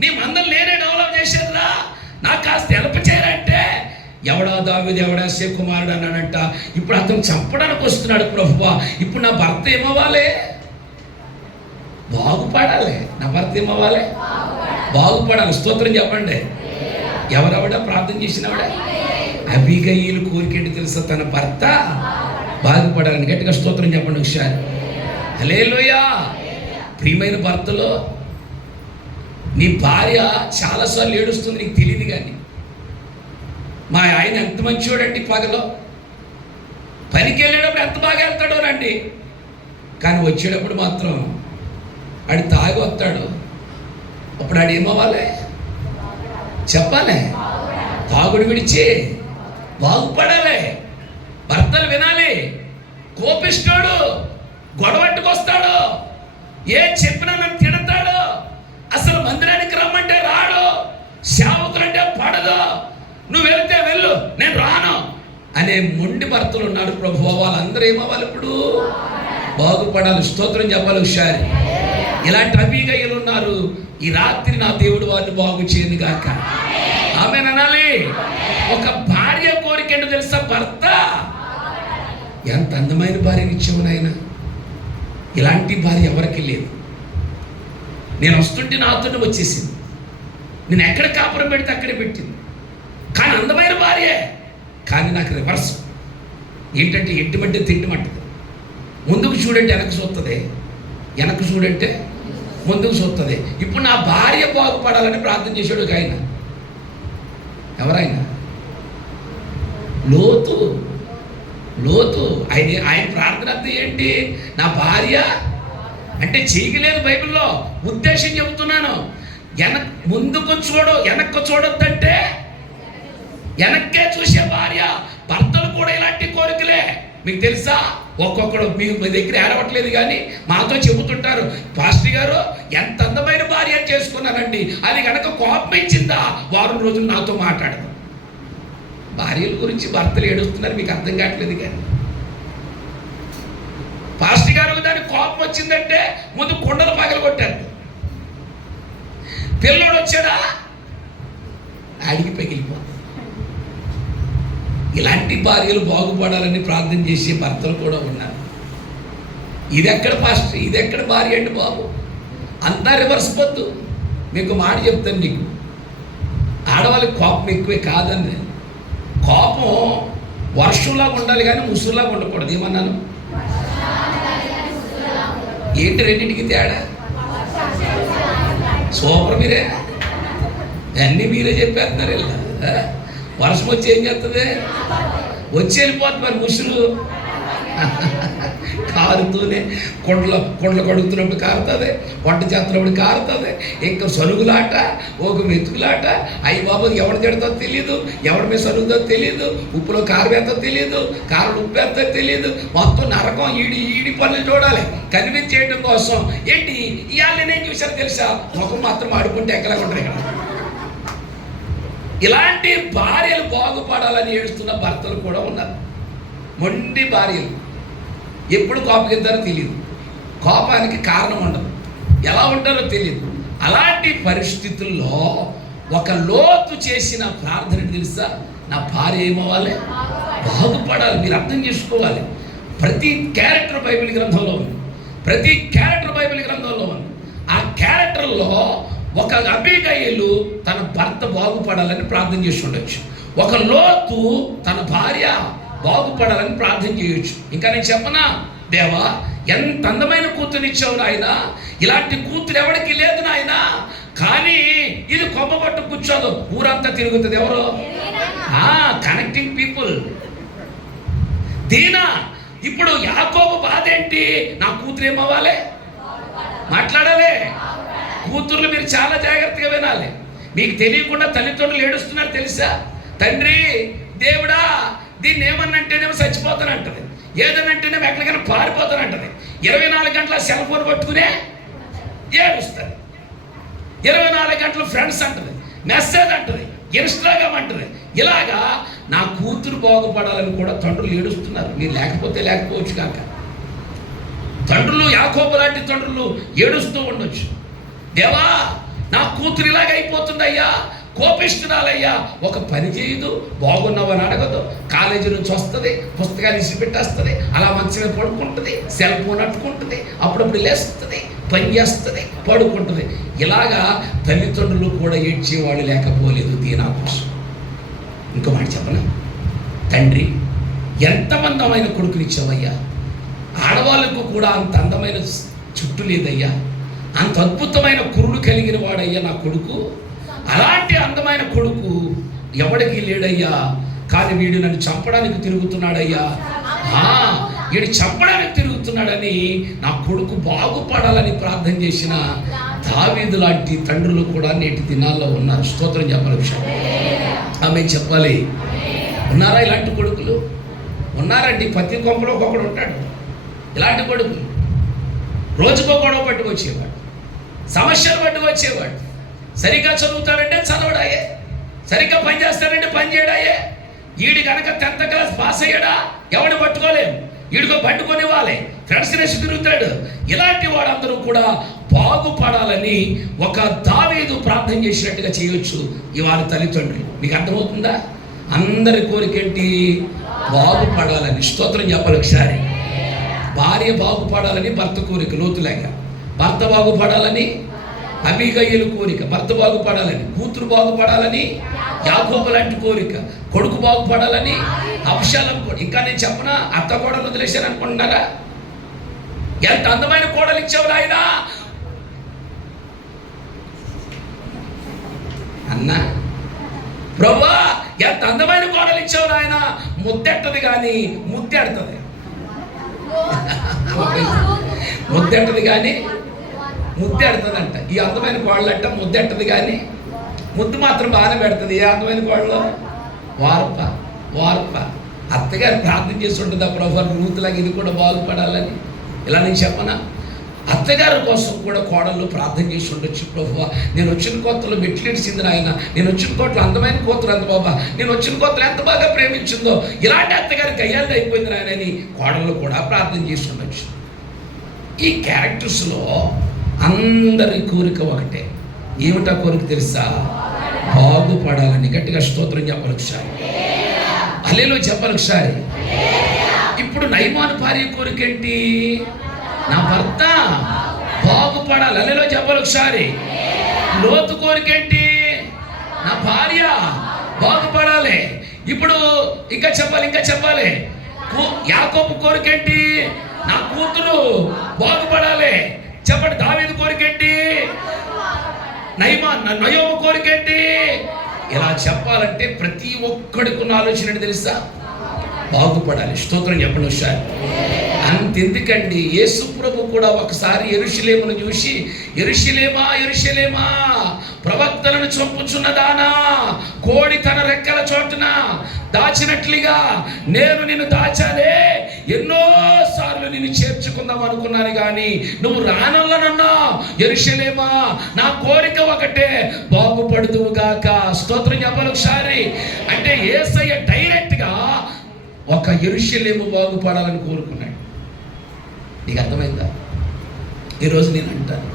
నీ మందలు నేనే డెవలప్ చేసేదిరా, నాకు కాస్త హెల్ప్ చేయరంటే, ఎవడా దావీదు ఎవడా యెష్షయి కుమారుడు అన్నాడంట. ఇప్పుడు అతను చంపడానికి వస్తున్నాడు ప్రభువా, ఇప్పుడు నా భర్త ఏమవ్వాలి? బాగుపడాలి. నా భర్త ఏమవ్వాలి? బాగుపడాలి. స్తోత్రం చెప్పండి. ఎవరెవడా ప్రార్థన చేసినవాడ? అబీగయీలు కోరికేంటి తెలుసా? తన భర్త బాగుపడాలని. గట్టిగా స్తోత్రం చెప్పండి ఒకసారి. హల్లెలూయా. ప్రియమైన భర్తలో నీ భార్య చాలాసార్లు ఏడుస్తుంది, నీకు తెలియదు. కానీ మా ఆయన ఎంత మంచివాడండి, పగలో పనికి వెళ్ళేటప్పుడు ఎంత బాగా వెళ్తాడోనండి, కానీ వచ్చేటప్పుడు మాత్రం ఆడు తాగి వస్తాడు. అప్పుడు ఆడు ఏమవ్వాలి? చెప్పాలి. తాగుడు విడిచి బాగుపడాలి. భర్తలు వినాలి. కోపిస్తాడు, గొడవట్టుకొస్తాడు, ఏం చెప్పినా నన్ను తిడతాడు, అసలు మందిరానికి రమ్మంటే రాడు, సేవకులంటే పడదు, నువ్వు వెళ్తే వెళ్ళు నేను రాను అనే మొండి భర్తలు ఉన్నారు ప్రభువా. వాళ్ళందరూ ఏమవ్వాలి? ఇప్పుడు బాగుపడాలి. స్తోత్రం చెప్పాలి ఒకసారి. ఇలాంటి అబీగయీలు ఉన్నారు. ఈ రాత్రి నా దేవుడు వారిని బాగు చేయను గాక. ఆమేన్ అనాలి. ఒక భార్య కోరిక ఏంటో తెలుసా? భర్త. ఎంత అందమైన భార్యని ఇచ్చావు నాయన. ఇలాంటి భార్య ఎవరికి లేదు. నేను వస్తుంటే నాతోనే వచ్చేసింది, నేను ఎక్కడ కాపురం పెడితే అక్కడే పెట్టింది. కానీ అందమైన భార్యే, కానీ నాకు రివర్స్ ఏంటంటే ఎట్టుమంటే తిట్టుమంటది. ముందుకు చూడంటే వెనక్కి చూస్తుంది, వెనక్కి చూడంటే ముందుకు చూస్తుంది. ఇప్పుడు నా భార్య బాగుపడాలని ప్రార్థన చేశాడు ఒక ఆయన. ఎవరైనా? లోతు. ఆయన ప్రార్థన అంతా ఏంటి? నా భార్య అంటే చేయలేదు బైబిల్లో. ఉద్దేశం చెబుతున్నాను. ముందుకు వెనక్కు చూడొద్దంటే వెనక్కే చూసే భార్య. భర్తలు కూడా ఇలాంటి కోరికలే. మీకు తెలుసా, ఒక్కొక్కడు మీ దగ్గర ఏడవట్లేదు కానీ మాతో చెబుతుంటారు, పాస్టర్ గారు ఎంత అందమైన భార్య చేసుకున్నారండి, అది కనుక కోపం ఇచ్చిందా వారం రోజులు నాతో మాట్లాడదు. భార్యల గురించి భర్తలు ఏడుస్తున్నారు, మీకు అర్థం కావట్లేదు. కానీ పాస్టర్ గారు దానికి కోపం వచ్చిందంటే ముందు కొండలు పగలు కొట్టారు. పిల్లోడు వచ్చాడా అడిగి పగిలిపోతుంది. ఇలాంటి భార్యలు బాగుపడాలని ప్రార్థన చేసే భర్తలు కూడా ఉన్నారు. ఇది ఎక్కడ పాస్టర్, ఇది ఎక్కడ భార్య అండి బాబు? అంతా రివర్స్ పొద్దు. మీకు మాట చెప్తాను, నీకు ఆడవాళ్ళకి కోపం ఎక్కువే కాదని. కోపం వర్షంలాగా ఉండాలి కానీ ముసురులాగా ఉండకూడదు. ఏమన్నాను? ఏంటి రెండింటికి తేడా? సూపర్. మీరే అన్నీ మీరే చెప్పేస్తున్నారు. ఇలా వర్షం వచ్చి ఏం చేస్తుంది? వచ్చి వెళ్ళిపోతుంది. మరి ముసురు కారుతూనే కొండలు కడుగుతున్నప్పుడు కారుతుంది, వంట చేస్తున్నప్పుడు కారుతుంది. ఇంకా సనుగులాట, ఒక మెతుకులాట. అయ్యి బాబు ఎవరు తిడతో తెలియదు, ఎవరి మీద సనుగుతో తెలియదు, ఉప్పులో కారం వేస్తో తెలియదు, కారం ఉప్పు వేస్తో తెలియదు. మొత్తం నరకం ఈడి పనులు చూడాలి కనిపించేయడం కోసం. ఏంటి ఇవాళ నేను చూశాను తెలుసా? ముఖం మాత్రం ఆడుకుంటే ఎక్కలా ఉంటారు ఇక్కడ. ఇలాంటి భార్యలు బాగుపడాలని ఏడుస్తున్న భర్తలు కూడా ఉన్నారు. మొండి భార్యలు. ఎప్పుడు కోపగిద్దారో తెలియదు, కోపానికి కారణం ఉండదు, ఎలా ఉంటారో తెలియదు. అలాంటి పరిస్థితుల్లో ఒక లోతు చేసిన ప్రార్థన తెలుసా? నా భార్య ఏమవ్వాలి? బాగుపడాలి. మీరు అర్థం చేసుకోవాలి. ప్రతి క్యారెక్టర్ బైబిల్ గ్రంథంలో ఉంది. ప్రతి క్యారెక్టర్ బైబిల్ గ్రంథంలో ఉంది. ఆ క్యారెక్టర్లో ఒక అబీగయీలు తన భర్త బాగుపడాలని ప్రార్థన చేసి ఉండొచ్చు. ఒక లోతు తన భార్య బాగుపడాలని ప్రార్థన చేయొచ్చు. ఇంకా నేను చెప్పనా? దేవా ఎంత అందమైన కూతురునిచ్చావు నాయన, ఇలాంటి కూతురు ఎవరికి లేదు నాయన. కానీ ఇది కొమ్మబట్టు కూర్చోదు, ఊరంతా తిరుగుతుంది. ఎవరు? Connecting people. దీనా ఇప్పుడు యాకోబు బాధ ఏంటి? నా కూతురు ఏమవ్వాలి? మాట్లాడాలి. కూతుర్లు మీరు చాలా జాగ్రత్తగా వినాలి. మీకు తెలియకుండా తల్లిదండ్రులు ఏడుస్తున్నారు తెలుసా? తండ్రి దేవుడా దీన్ని ఏమన్నంటేనేమో చచ్చిపోతానంటది, ఏదనంటేనేమో ఎక్కడికైనా పారిపోతానంటది. 24 గంటల సెల్ ఫోన్ పట్టుకునే ఏడుస్తుంది. 24 గంటలు ఫ్రెండ్స్ అంటది, మెసేజ్ అంటది, ఇన్స్టాగ్రామ్ అంటది. ఇలాగా నా కూతురు బాగుపడాలని కూడా తండ్రులు ఏడుస్తున్నారు. మీరు లేకపోవచ్చు కాక. తండ్రులు యాకోబు లాంటి తండ్రులు ఏడుస్తూ ఉండొచ్చు. దేవా నా కూతురు ఇలాగ అయిపోతుందయ్యా, కోపిస్తున్నాలయ్యా. ఒక పని చేయదు, బాగున్నావని అడగదు, కాలేజీ నుంచి వస్తుంది, పుస్తకాలు ఇసి పెట్టేస్తుంది, అలా మంచమే పడుకుంటుంది, సెల్ ఫోన్ అట్టుకుంటుంది, అప్పుడప్పుడు లేస్తుంది, పని చేస్తుంది, పడుకుంటుంది. ఇలాగా తల్లిదండ్రులు కూడా ఏడ్చేవాళ్ళు లేకపోలేదు దీనా కోసం. ఇంకో మాట చెప్పనా, తండ్రి ఎంత అందమైన కొడుకునిచ్చావయ్యా, ఆడవాళ్ళకు కూడా అంత అందమైన చుట్టూ లేదయ్యా, అంత అద్భుతమైన కురులు కలిగిన వాడయ్యా నా కొడుకు, అలాంటి అందమైన కొడుకు ఎవడికి లేడయ్యా, కానీ వీడు నన్ను చంపడానికి తిరుగుతున్నాడయ్యా, వీడు చంపడానికి తిరుగుతున్నాడని నా కొడుకు బాగుపడాలని ప్రార్థన చేసిన దావీదు లాంటి తండ్రులు కూడా నేటి దినాల్లో ఉన్నారు. స్తోత్రం చెప్పాలి విషయం ఆమె చెప్పాలి. ఉన్నారా ఇలాంటి కొడుకులు? ఉన్నారండి. ప్రతి కొంపలో ఒక్కొక్కడు ఉంటాడు ఇలాంటి కొడుకులు. రోజుకో గొడవ పట్టుకొచ్చేవాడు, సమస్యలు పట్టుకొచ్చేవాడు. సరిగ్గా చదువుతాడంటే చదవడాయే, సరిగ్గా పని చేస్తాడంటే పని చేయడాయే. వీడి కనుక 10th క్లాస్ పాస్ అయ్యాడా ఎవడు పట్టుకోలేము, వీడికో పట్టుకొని వాళ్ళే ఫ్రెండ్స్ రెస్ట్ తిరుగుతాడు. ఇలాంటి వాడందరూ కూడా బాగుపడాలని ఒక దావీదు ప్రార్థన చేసినట్టుగా చేయొచ్చు ఇవాళ తల్లిదండ్రులు. మీకు అర్థమవుతుందా? అందరి కోరికేంటి? బాగుపడాలని. స్తోత్రం చెప్పాలి ఒకసారి. భార్య బాగుపడాలని భర్త కోరిక లోతులేక, భర్త బాగుపడాలని అబీగయలు కోరిక, భర్త బాగుపడాలని, కూతురు బాగుపడాలని యాకోబు లాంటి కోరిక, కొడుకు బాగుపడాలని అబ్షాలోము కోరిక. ఇంకా నేను చెప్పనా, అత్త కోడలు వదిలేశాను అనుకుంటున్నారా? ఎంత అందమైన కోడలు ఇచ్చావు నాయనా అన్నా, ప్రభువా ఎంత అందమైన కోడలు ఇచ్చావు నాయన, ముద్దెట్టది కానీ ముద్దెడుతుంది, ముద్దెట్టది కానీ ముద్దెడుతుందంట. ఈ అందమైన కోళ్ళంట ముద్దెట్టది కానీ ముద్దు మాత్రం బాగానే పెడుతుంది. ఏ అందమైన కోళ్ళలో వార్ప వార్ప. అత్తగారు ప్రార్థన చేసి ఉంటుంది, ప్రభు రూతులాగా ఇది కూడా బాగుపడాలని. ఇలా నేను చెప్పనా, అత్తగారి కోసం కూడా కోడళ్ళు ప్రార్థన చేసి ఉండొచ్చు. ప్రభువా నేను వచ్చిన కొత్తలో మెట్లెడిసింది నాయన, నేను వచ్చిన కోట్లు అందమైన కూతురు అంత బాబా, నేను వచ్చిన కొత్తలు ఎంత బాగా ప్రేమించిందో, ఇలాంటి అత్తగారి గయ్యాలు అయిపోయింది నాయన అని కోడళ్ళు కూడా ప్రార్థన చేసి ఉండొచ్చు. ఈ క్యారెక్టర్స్లో అందరి కోరిక ఒకటే. ఏమిటా కోరిక తెలుసా? బాగుపడాలని. గట్టిగా స్తోత్రం చెప్పాలి ఒకసారి, హల్లెలూయా చెప్పాలి ఒకసారి. ఇప్పుడు నయమాను భార్య కోరిక ఏంటి? నా భర్త బాగుపడాలి. హల్లెలూయా చెప్పాలి ఒకసారి. లోతు కోరిక ఏంటి? నా భార్య బాగుపడాలి. ఇప్పుడు ఇంకా చెప్పాలి. యాకోబు కోరిక ఏంటి? నా కూతురు బాగుపడాలి. చెప్పండి. దావీదు కోరిక ఏంటి? నయోము కోరిక ఏంటి? ఇలా చెప్పాలంటే ప్రతి ఒక్కడికి ఉన్న ఆలోచన ఏంటి తెలుసా? బాగుపడాలి. స్తోత్రం చెప్పండి ఒకసారి. అంతెందుకండి, యేసు ప్రభు కూడా ఒకసారి యెరూషలేమును చూసి, యెరూషలేమా యెరూషలేమా ప్రవక్తలను చంపుచున్నదానా, కోడి తన రెక్కల చోటున దాచినట్లుగా నేను నిన్ను దాచాలే, ఎన్నోసార్లు నిన్ను చేర్చుకుందాం అనుకున్నాను కానీ నువ్వు రానల్లనన్నా. యెరూషలేమా నా కోరిక ఒకటే, బాగుపడుదువుగాక. స్తోత్రం చెప్పాలి ఒకసారి. అంటే యేసయ్య డైరెక్ట్గా ఒక యెరూషలేము బాగుపడాలని కోరుకున్నాడు. నీకు అర్థమైందా? ఈరోజు నేను అంటాను,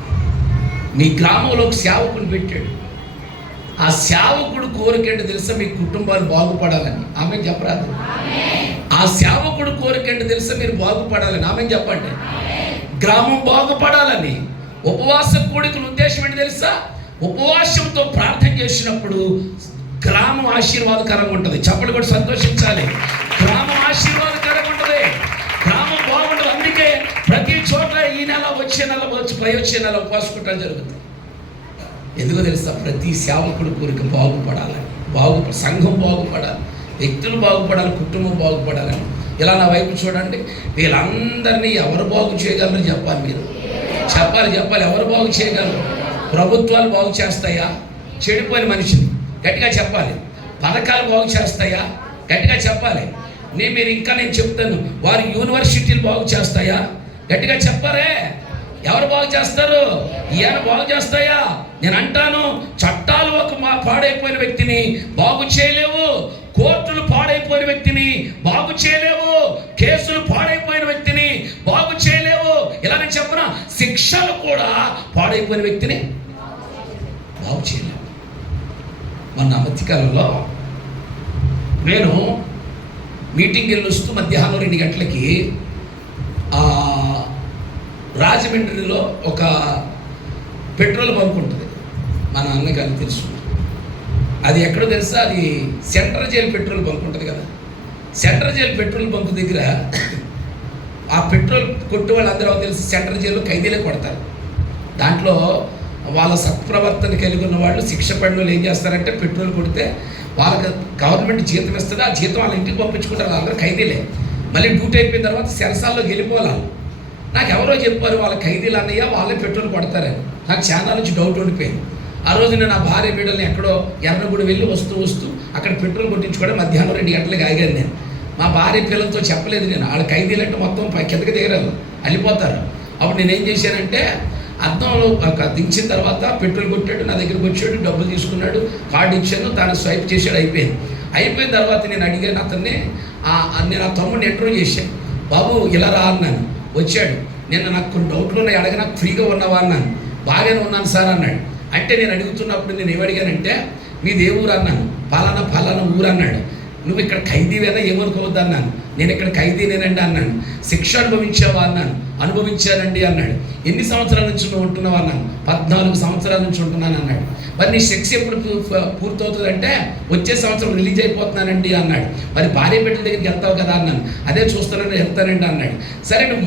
మీ గ్రామంలో ఒక సేవకుని పెట్టాడు. ఆ సేవకుడు కోరికేంటి తెలుసా? మీ కుటుంబాలు బాగుపడాలని. ఆమె చెప్పరాదు. ఆ సేవకుడు కోరికేంటి తెలుసా? మీరు బాగుపడాలని. ఆమె చెప్పండి. గ్రామం బాగుపడాలని. ఉపవాస కోడికల ఉద్దేశం ఏంటి తెలుసా? ఉపవాసంతో ప్రార్థన చేసినప్పుడు గ్రామం ఆశీర్వాదకరంగా ఉంటుంది. చప్పట్లు కూడా సంతోషించాలి. గ్రామం ఆశీర్వాదకరంగా ఉంటుంది, గ్రామం బాగుంటుంది. అందుకే ప్రతి చోట్ల ఈ నెల వచ్చే నెల ఉపవాసుకుంటాం జరుగుతుంది. ఎందుకో తెలుసా? ప్రతి సేవకుడు కోరిక బాగుపడాలని, సంఘం బాగుపడాలి, వ్యక్తులు బాగుపడాలి, కుటుంబం బాగుపడాలని. ఇలా నా వైపు చూడండి. వీళ్ళందరినీ ఎవరు బాగు చేయగలరు చెప్పాలి. మీరు చెప్పాలి. ఎవరు బాగు చేయగలరు? ప్రభుత్వాలు బాగు చేస్తాయా? చెడిపోయిన మనిషిని గట్టిగా చెప్పాలి. పథకాలు బాగు చేస్తాయా? గట్టిగా చెప్పాలి. నేను చెప్తాను, వారి యూనివర్సిటీలు బాగు చేస్తాయా? గట్టిగా చెప్పారే. ఎవరు బాగు చేస్తారు? ఈయన బాగు చేస్తాయా? నేను అంటాను, చట్టాలు ఒక పాడైపోయిన వ్యక్తిని బాగు చేయలేవు, కోర్టులు పాడైపోయిన వ్యక్తిని బాగు చేయలేవు, కేసులు పాడైపోయిన వ్యక్తిని బాగు చేయలేవు. ఇలా నేను చెప్పనా, శిక్షలు కూడా పాడైపోయిన వ్యక్తిని బాగు చేయలేవు. మొన్న మధ్యకాలంలో నేను మీటింగ్ వెళ్ళి వస్తూ మధ్యాహ్నం 2 గంటలకి రాజమండ్రిలో ఒక పెట్రోల్ బంక్ ఉంటుంది, మన అన్నగారికి తెలుసు. అది ఎక్కడో తెలుసా? అది సెంట్రల్ జైలు పెట్రోల్ బంక్ ఉంటుంది కదా. సెంట్రల్ జైలు పెట్రోల్ బంక్ దగ్గర ఆ పెట్రోల్ కొట్టు వాళ్ళందరూ తెలుసు సెంట్రల్ జైల్లో ఖైదీలే కొడతారు. దాంట్లో వాళ్ళ సత్ప్రవర్తన కలిగి ఉన్న వాళ్ళు, శిక్ష పడిన వాళ్ళు ఏం చేస్తారంటే పెట్రోల్ కొడితే వాళ్ళకి గవర్నమెంట్ జీతం ఇస్తుంది, ఆ జీతం వాళ్ళ ఇంటికి పంపించుకుంటారు. వాళ్ళందరూ ఖైదీలే. మళ్ళీ డ్యూటీ అయిపోయిన తర్వాత సెరసాల్లోకి వెళ్ళిపోవాలి. నాకు ఎవరో చెప్పారు వాళ్ళ ఖైదీలు అన్నయ్య వాళ్ళే పెట్రోల్ కొడతారని. నాకు చాలా నుంచి డౌట్ ఉండిపోయింది. ఆ రోజు నేను నా భార్య బిడ్డల్ని ఎక్కడో ఎర్రగుడి వెళ్ళి వస్తూ అక్కడ పెట్రోల్ కొట్టించుకోవడం మధ్యాహ్నం 2 గంటలకు ఆగాను నేను. మా భార్య పిల్లలతో చెప్పలేదు నేను. వాళ్ళ ఖైదీలు అంటే మొత్తం కిందకి దిగరారు, వెళ్ళిపోతారు. అప్పుడు నేనేం చేశానంటే అద్దంలో దించిన తర్వాత పెట్రోల్ కొట్టాడు, నా దగ్గరికి వచ్చాడు, డబ్బులు తీసుకున్నాడు, కార్డు ఇచ్చాను, తాను స్వైప్ చేశాడు. అయిపోయిన తర్వాత నేను అడిగాను అతన్ని. నేను ఆ తమ్ముడిని ఇంటర్వ్యూ చేశాను. బాబు ఇలా రా అన్నాను. వచ్చాడు. నిన్న నాకు కొన్ని డౌట్లు ఉన్నాయి, అడగ నాకు ఫ్రీగా ఉన్నావా అన్నాను. బాగానే ఉన్నాను సార్ అన్నాడు. అంటే నేను అడుగుతున్నప్పుడు నేను ఏమడిగానంటే మీది ఏ ఊరు అన్నాను. పలానా ఊరు అన్నాడు. నువ్వు ఇక్కడ ఖైదీవేనా ఏమనుకోవద్దు అన్నాను. నేను ఇక్కడ ఖైదీనేనండి అన్నాను. శిక్ష అనుభవించావా అన్నాను. అనుభవించానండి అన్నాడు. ఎన్ని సంవత్సరాల నుంచి నువ్వు ఉంటున్నావు అన్నాను. 14 సంవత్సరాల నుంచి ఉంటున్నాను అన్నాడు. మరి నీ శిక్ష ఎప్పుడు పూర్తవుతుందంటే వచ్చే సంవత్సరం రిలీజ్ అయిపోతున్నానండి అన్నాడు. మరి భార్య బిడ్డల దగ్గరికి వెళ్తావు కదా అన్నాను. అదే చూస్తున్నాను, వెళ్తానండి అన్నాడు. సరే నువ్వు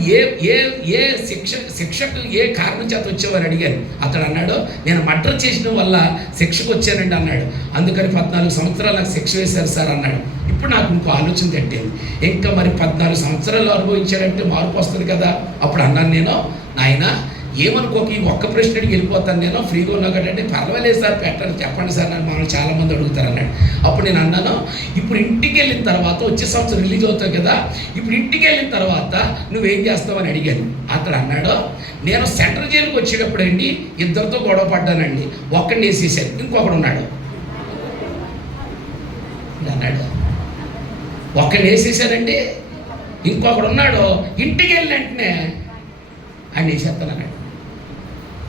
ఏ శిక్షకు ఏ కారణం చేత వచ్చావని అడిగాను. అతడు అన్నాడు నేను మర్డర్ చేసిన వల్ల శిక్షకు వచ్చానండి అన్నాడు. అందుకని 14 సంవత్సరాలు నాకు శిక్ష వేశారు సార్ అన్నాడు. ఇప్పుడు నాకు ఇంకో ఆలోచన తట్టింది. ఇంకా మరి 14 సంవత్సరాలు అనుభవించారంటే మార్పు వస్తుంది కదా. అప్పుడు అన్నాను నేను, నాయన ఏమనుకోక ఈ ఒక్క ప్రశ్నకి వెళ్ళిపోతాను నేను, ఫ్రీగా ఉన్నా కదంటే పర్వాలేదు సార్ పెట్టండి చెప్పండి సార్ అని మమ్మల్ని చాలామంది అడుగుతారు అన్నాడు. అప్పుడు నేను అన్నాను ఇప్పుడు ఇంటికి వెళ్ళిన తర్వాత వచ్చే సంవత్సరం రిలీజ్ అవుతావు కదా, ఇప్పుడు ఇంటికి వెళ్ళిన తర్వాత నువ్వేం చేస్తావని అడిగాను. అతడు అన్నాడు నేను సెంట్రల్ జైలుకి వచ్చేటప్పుడు అండి 2 గొడవ పడ్డానండి, ఒక్కడిని వేసేసాను, ఇంకొకడు ఉన్నాడు అన్నాడు. ఒక్కడిని వేసేసానండి, ఇంకొకడు ఉన్నాడు. ఇంటికి వెళ్ళిన వెంటనే ఆయన వేసేస్తాను అన్నాడు.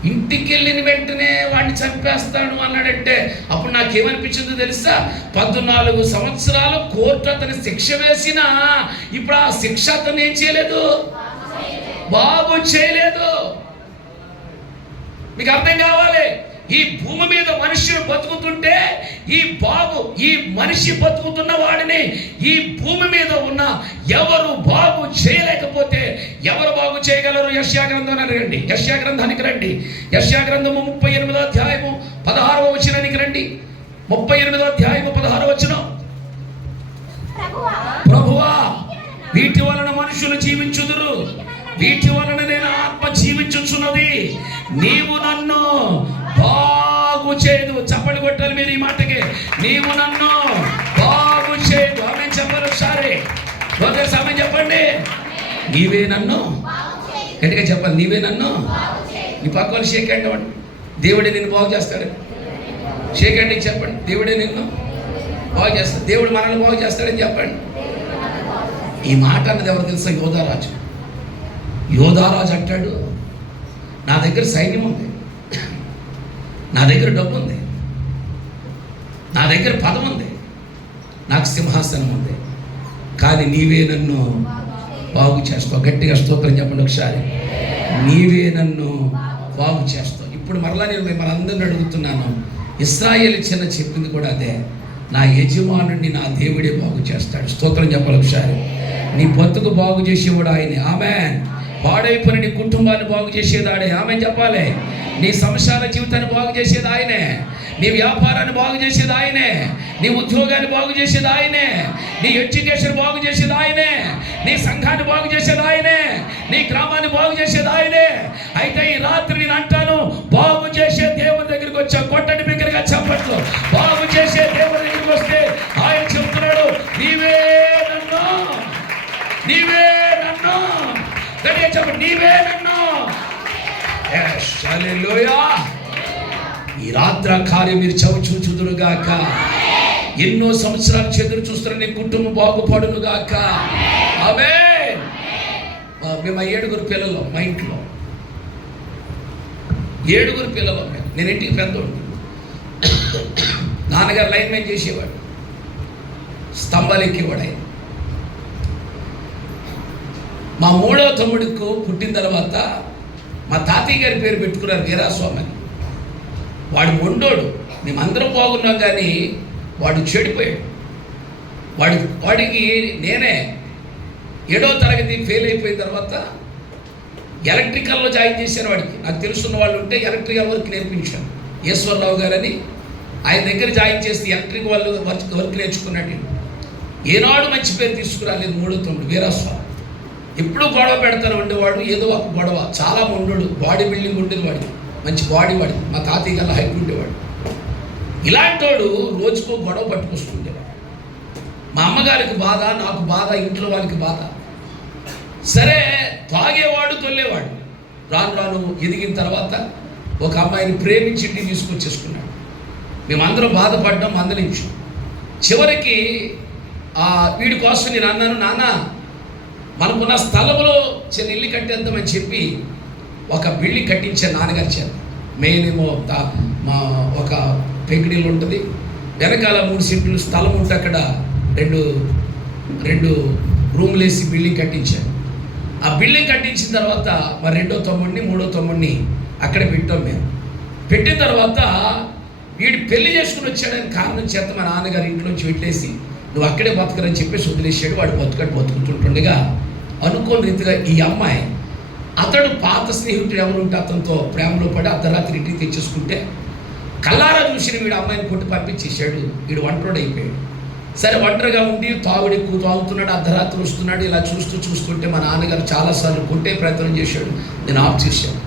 ఇంటికి వెళ్ళిన వెంటనే వాడిని చంపేస్తాను అన్నాడంటే అప్పుడు నాకేమనిపించిందో తెలుసా? 14 సంవత్సరాలు కోర్టు అతని శిక్ష వేసినా ఇప్పుడు ఆ శిక్ష అతను ఏం చేయలేదు, బాగు చేయలేదు. మీకు అర్థం కావాలి. ఈ భూమి మీద మనుషులు బతుకుతుంటే ఈ మనిషి బతుకుతున్న వాడిని ఈ భూమి మీద ఉన్న ఎవరు బాగు చేయలేకపోతే ఎవరు బాగు చేయగలరు? యెషయా గ్రంథానికి రండి. యెషయా గ్రంథానికి రండి. యెషయా గ్రంథము 38వ అధ్యాయము 16వ వచనానికి రండి. 38వ అధ్యాయము 16వ వచనం. ప్రభువా వీటి వలన మనుషులు జీవించుదురు, వీటి వలన నేను ఆత్మ జీవించుచున్నది, నీవు నన్ను బాగు చేయదు. చప్పట్లు కొట్టాలి మీరు ఈ మాటకి. నీవు నన్ను బాగు చేయదు. ఆమె చెప్పరు ఒకసారి సమయం చెప్పండి. నీవే నన్ను గట్టిగా చెప్పాలి. నీవే నన్ను. నీ పక్క వాళ్ళు షేక్ హ్యాండ్ అవ్వండి. దేవుడే నిన్ను బాగు చేస్తాడు. షేక్ హ్యాండ్ చెప్పండి. దేవుడే నిన్ను బాగు చేస్తాడు. దేవుడు మనల్ని బాగు చేస్తాడని చెప్పండి. ఈ మాట అన్నది ఎవరు తెలుసా? యోధారాజు. యోధారాజు అంటాడు నా దగ్గర సైన్యం ఉంది, నా దగ్గర డబ్బు ఉంది, నా దగ్గర పదం ఉంది, నాకు సింహాసనం ఉంది, కానీ నీవే నన్ను బాగు చేస్తావు. గట్టిగా స్తోత్రం చెప్పండి ఒకసారి. నీవే నన్ను బాగు చేస్తావు. ఇప్పుడు మరలా నేను మిమ్మల్ని అందరిని అడుగుతున్నాను. ఇశ్రాయేలు చిన్న చెప్పింది కూడా అదే, నా యజమానుడిని నా దేవుడే బాగు చేస్తాడు. స్తోత్రం చెప్పాలి ఒకసారి. నీ బతుకు బాగు చేసేవాడు ఆయనే. ఆమేన్. పాడైపోయిన నీ కుటుంబాన్ని బాగు చేసేది ఆడే. ఆమె చెప్పాలి. నీ సంసార జీవితాన్ని బాగు చేసేది ఆయనే, నీ వ్యాపారాన్ని బాగు చేసేది ఆయనే, నీ ఉద్యోగాన్ని బాగు చేసేది ఆయనే, నీ ఎడ్యుకేషన్ బాగు చేసేది ఆయనే, నీ సంఘాన్ని బాగు చేసేది ఆయనే, నీ గ్రామాన్ని బాగు చేసేది ఆయనే. అయితే ఈ రాత్రి నేను అంటాను, బాగు చేసే దేవుడి దగ్గరికి వచ్చా. కొట్టండి బిగ్గరగా చప్పట్లు. బాగు చేసే దేవుడి దగ్గరికి వస్తే ఆయన చెప్తున్నాడు నీవే నన్ను, నీవే నన్ను. గట్టిగా చెప్పండి. నీవే నన్ను. ఈ రాత్ర కార్యం మీరు చూచుదురుగాక. ఎన్నో సంవత్సరాలు చెదురు చూస్తున్న నీ కుటుంబం బాగుపడునుగాక. ఆమేన్. మేము 7 పిల్లలు మా ఇంట్లో 7 పిల్లలు. నేను ఇంటికి పెద్దోడు. నాన్నగారు లైన్మెన్ చేసేవాడు, స్తంభాలు ఎక్కేవాడు ఆయన. మా మూడవ తమ్ముడికి పుట్టిన తర్వాత మా తాతయ్య గారి పేరు పెట్టుకున్నారు వీరాస్వామి అని. వాడు మొండోడు, మేమందరం బాగున్నాం కానీ వాడు చెడిపోయాడు. వాడికి నేనే 7వ తరగతి ఫెయిల్ అయిపోయిన తర్వాత ఎలక్ట్రికల్లో జాయిన్ చేశాను. వాడికి నాకు తెలుసున్న వాళ్ళు ఉంటే ఎలక్ట్రికల్ వర్క్ నేర్పించాను. ఈశ్వరరావు గారని ఆయన దగ్గర జాయిన్ చేస్తే ఎలక్ట్రిక్ వాళ్ళు వర్క్ నేర్చుకున్నాడు. ఏనాడు మంచి పేరు తీసుకురాలేదు. 3వ తమ్ముడు వీరాస్వామి ఎప్పుడూ గొడవ పెడతాను ఉండేవాడు, ఏదో ఒక గొడవ. చాలా మొండోడు, బాడీ బిల్డింగ్ ఉండేది వాడికి, మంచి బాడీ వాడికి. మా తాతయ్య గల హైట్ ఉండేవాడు. ఇలాంటోడు రోజుకో గొడవ పట్టుకొస్తుండేవాడు. మా అమ్మగారికి బాధ, నాకు బాధ, ఇంట్లో వాళ్ళకి బాధ. సరే తాగేవాడు, తొల్లేవాడు. రాను ఎదిగిన తర్వాత ఒక అమ్మాయిని ప్రేమించి ఇంటికి తీసుకొచ్చేసుకున్నాడు. మేమందరం బాధపడ్డాం, మందలించాం. చివరికి వీడి కోసం నేను అన్నాను, నాన్న మనకున్న స్థలంలో చిన్న ఇల్లు కట్టేద్దామని చెప్పి ఒక బిల్డింగ్ కట్టించాను నాన్నగారి చేత. మెయిన్ ఏమో మా ఒక పెంకిడిల్లు ఉంటుంది, వెనకాల 3 సెంట్లు స్థలం ఉంటే అక్కడ రెండు రూములు వేసి బిల్డింగ్ కట్టించాను. ఆ బిల్డింగ్ కట్టించిన తర్వాత మా 2వ తమ్ముడిని 3వ తమ్ముడిని అక్కడే పెట్టాం మేము. పెట్టిన తర్వాత వీడు పెళ్లి చేసుకుని వచ్చాడని కారణం చేత మా నాన్నగారు ఇంట్లోంచి పెట్టేసి నువ్వు అక్కడే బతకరని చెప్పేసి వదిలేసాడు. వాడు బతుకుతుంటుండగా అనుకోని రీతిగా ఈ అమ్మాయి, అతడు పాత స్నేహితుడు ఎవరుంటే అతనితో ప్రేమలో పడి అర్ధరాత్రి ఇంటికి తెచ్చేసుకుంటే కల్లారా చూసిన వీడు అమ్మాయిని కొట్టి పంపించేసాడు. వీడు ఒంటరోడు అయిపోయాడు. సరే ఒంటరిగా ఉండి తాగుడు ఎక్కువ తాగుతున్నాడు, అర్ధరాత్రి వస్తున్నాడు. ఇలా చూస్తుంటే మా నాన్నగారు చాలాసార్లు కొట్టే ప్రయత్నం చేశాడు, నేను ఆఫ్ చేశాను.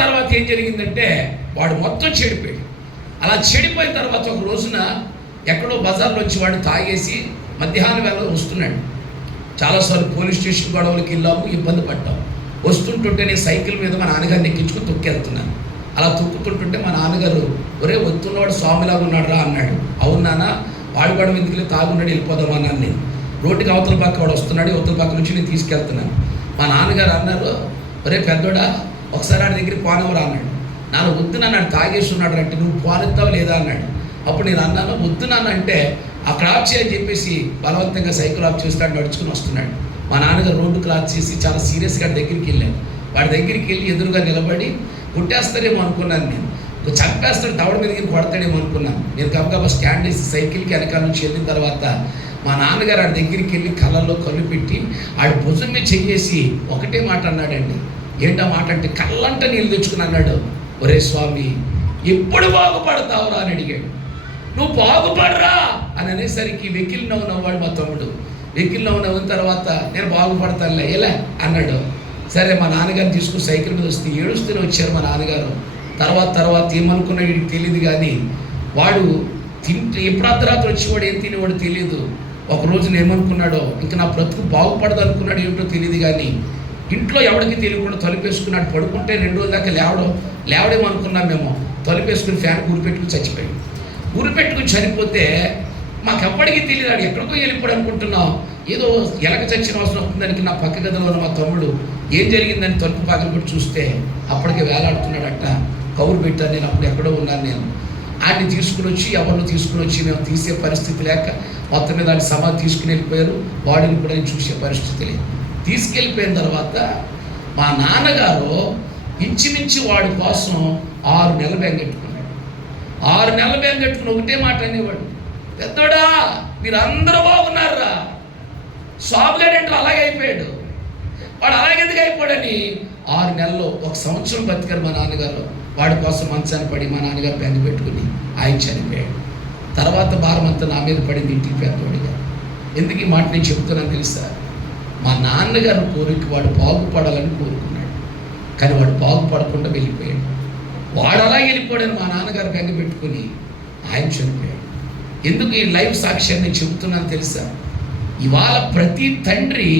తర్వాత ఏం జరిగిందంటే వాడు మొత్తం చెడిపోయాడు. అలా చెడిపోయిన తర్వాత ఒక రోజున ఎక్కడో బజార్లోంచి వాడు తాగేసి మధ్యాహ్నం వేళ వస్తున్నాడు. చాలాసార్లు పోలీస్ స్టేషన్ గొడవలకి వెళ్ళాము, ఇబ్బంది పడ్డాము. వస్తుంటుంటే నేను సైకిల్ మీద మా నాన్నగారిని ఎక్కించుకుని తొక్కెళ్తున్నాను. అలా తొక్కుతుంటుంటే మా నాన్నగారు, ఒరే వస్తున్నవాడు స్వామిలాగా ఉన్నాడు రా అన్నాడు. అవును నాన్న, వాడు కూడా ఎందుకు తాగున్నాడు, వెళ్ళిపోదామా అన్నాను నేను. రోడ్డుకి అవతల పక్క వాడు వస్తున్నాడు, అవతల పక్క నుంచి నేను తీసుకెళ్తున్నాను. మా నాన్నగారు అన్నారు, ఒరే పెద్దోడా ఒకసారి ఆడి దగ్గరికి పోనవరా అన్నాడు. నాన్న వద్దు నాన్న తాగేసి ఉన్నాడు అంటే, నువ్వు పోనెత్తావు లేదా అన్నాడు. అప్పుడు నేను అన్నాను, వద్దు నాన్న అంటే అక్కడ ఆఫ్ చేయని చెప్పేసి బలవంతంగా సైకిల్ ఆఫ్ చేస్తాడు, నడుచుకుని వస్తున్నాడు. మా నాన్నగారు రోడ్డు క్రాస్ చేసి చాలా సీరియస్గా దగ్గరికి వెళ్ళాను. వాడి దగ్గరికి వెళ్ళి ఎదురుగా నిలబడి కొట్టేస్తాడేమో అనుకున్నాను నేను, చంపేస్తాడు, దవడ మీదకి కొడతాడేమో అనుకున్నాను. నేను గబగబా స్టాండ్ వేసి సైకిల్కి వెనకాల నుంచి వెళ్ళిన తర్వాత మా నాన్నగారు ఆడి దగ్గరికి వెళ్ళి కళ్ళల్లో కళ్ళు పెట్టి ఆడి భుజం మీద చెయ్యేసి ఒకటే మాట అన్నాడండి. ఏంటా మాట అంటే, కళ్ళంట నీళ్ళు తెచ్చుకుని అన్నాడు, ఒరే స్వామి ఎప్పుడు బాగుపడతావురా అని అడిగాడు. నువ్వు బాగుపడరా అని అనేసరికి వెకిలి నవ్వునవ్వాడు మా తమ్ముడు. వెకిలి నవ్విన తర్వాత నేను బాగుపడతానులే ఎలా అన్నాడు. సరే మా నాన్నగారిని తీసుకుని సైకిల్ మీద వస్తే ఏడుస్తూనే వచ్చారు మా నాన్నగారు. తర్వాత ఏమనుకున్నాడు వీడికి తెలియదు, కానీ వాడు ఎప్పుడు అర్ధరాత్రి వచ్చేవాడు, ఏం తినేవాడు తెలియదు. ఒక రోజున ఏమనుకున్నాడో, ఇంకా నా బ్రతుకు బాగుపడదు అనుకున్నాడు, ఏమిటో తెలియదు. కానీ ఇంట్లో ఎవరికి తెలియకుండా తలుపేసుకున్నాడు. పడుకుంటే 2 రోజుల దాకా లేవడేమో అనుకున్నాం మేము. తలుపేసుకుని ఫ్యాన్ గురిపెట్టుకుని చచ్చిపోయాడు. గురిపెట్టుకుని చనిపోతే మాకెప్పటికీ తెలియదు, ఆడు ఎక్కడికో వెళ్ళిపోడు అనుకుంటున్నాం. ఏదో ఎలక చచ్చిన అవసరం వస్తుందానికి నా పక్క గదిలో ఉన్న మా తమ్ముడు ఏం జరిగిందని తలుపు పగలబెట్టి చూస్తే అప్పటికే వేలాడుతున్నాడట. కౌరు పెట్టాను నేను, అప్పుడు ఎక్కడో ఉన్నాను నేను. ఆయన్ని తీసుకుని వచ్చి ఎవరిని తీసుకుని వచ్చి మేము తీసే పరిస్థితి లేక మొత్తం మీద ఆయన సమాధి తీసుకుని వెళ్ళిపోయారు. బాడీని కూడా నేను చూసే పరిస్థితి లేదు. తీసుకెళ్ళిపోయిన తర్వాత మా నాన్నగారు ఇంచుమించు వాడి కోసం 6 నెలలు బెంగెట్టుకున్నాడు. 6 నెలలు బెంగెట్టుకుని ఒకటే మాట అనేవాడు, పెద్దోడా మీరు అందరూ బాగున్నారా, సాబుగాడంటే అలాగే అయిపోయాడు, వాడు అలాగెందుకు అయిపోయాడని 6 నెలల్లో 1 సంవత్సరం బతికారు మా నాన్నగారు. వాడి కోసం మంచాన్ని పడి మా నాన్నగారు బెంగ పెట్టుకుని ఆయన చనిపోయాడు. తర్వాత భారం అంతా నా మీద పడింది ఇంటికి పెద్దవాడిగా. ఎందుకు ఈ మాట నేను చెప్తున్నాను తెలుసా? మా నాన్నగారు కోరిక వాడు బాగుపడాలని కోరుకున్నాడు, కానీ వాడు బాగుపడకుండా వెళ్ళిపోయాడు. వాడు అలా వెళ్ళిపోయాడని మా నాన్నగారు బెంగ పెట్టుకుని ఆయన చనిపోయాడు. ఎందుకు ఈ లైవ్ సాక్ష్యాన్ని చెబుతున్నాను తెలుసా? ఇవాళ ప్రతి తండ్రి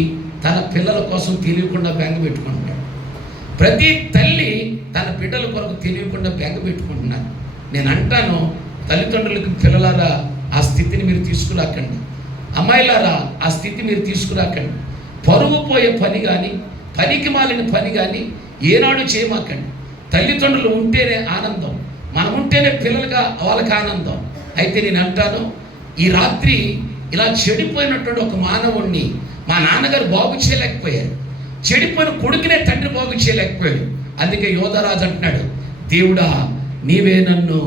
తన పిల్లల కోసం తెలియకుండా బెంగ పెట్టుకుంటున్నాడు. ప్రతి తల్లి తన బిడ్డల కొరకు తెలియకుండా బెంగ పెట్టుకుంటున్నారు. నేను అంటాను, తల్లిదండ్రులకు పిల్లలారా ఆ స్థితిని మీరు తీసుకురాకండి. అమ్మాయిలారా ఆ స్థితి మీరు తీసుకురాకండి. పరుగు పోయే పని కానీ, పనికి మాలిన పని కానీ ఏనాడు చేయమాకండి. తల్లిదండ్రులు ఉంటేనే ఆనందం, మనం ఉంటేనే పిల్లలుగా వాళ్ళకి ఆనందం. అయితే నేను అంటాను, ఈ రాత్రి ఇలా చెడిపోయినటువంటి ఒక మానవుణ్ణి మా నాన్నగారు బాగు చేయలేకపోయారు. చెడిపోయిన కొడుకునే తండ్రి బాగు చేయలేకపోయాడు. అందుకే యోధరాజు అంటున్నాడు, దేవుడా నీవే నన్ను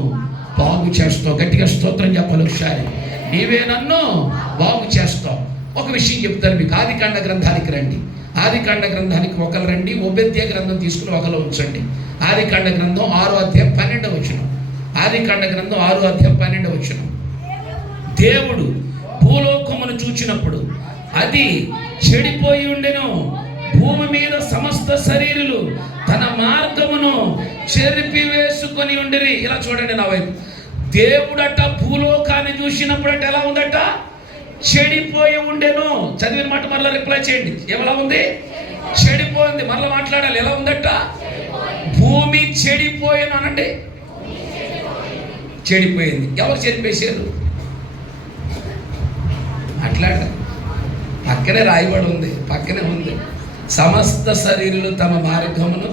బాగు చేస్తావు. గట్టిగా స్తోత్రం చెప్పాలి ఒకసారి. నీవే నన్ను బాగు చేస్తావు. ఒక విషయం చెప్తాను మీకు. ఆదికాండ గ్రంథానికి రండి. ఆదికాండ గ్రంథానికి ఒకరు రండి. ఓబేద్య గ్రంథం తీసుకుని ఒకరు ఉంచండి. ఆదికాండ గ్రంథం 6వ అధ్యాయం 12వ వచనం. ఆదికాండ గ్రంథం 6వ అధ్యాయం 12వ వచనం. దేవుడు భూలోకమును చూచినప్పుడు అది చెడిపోయి ఉండెను. భూమి మీద సమస్త శరీరులు తన మార్గమును చెరిపివేసుకొని ఉండిరి. ఇలా చూడండి నా వైపు. దేవుడట భూలోకాన్ని చూసినప్పుడట ఎలా ఉందట? చెడిపోయి ఉండెను. చదివిన మాట మరలా రిప్లై చేయండి. ఎలా ఉంది? చెడిపోయింది. మరలా మాట్లాడాలి. ఎలా ఉందట? భూమి చెడిపోయాను అనండి. చెడిపోయింది. ఎవరు చెరిపేశారు? మాట్లాడ. పక్కనే రాయబడి ఉంది, పక్కనే ఉంది. సమస్త శరీరులు తమ మార్గమును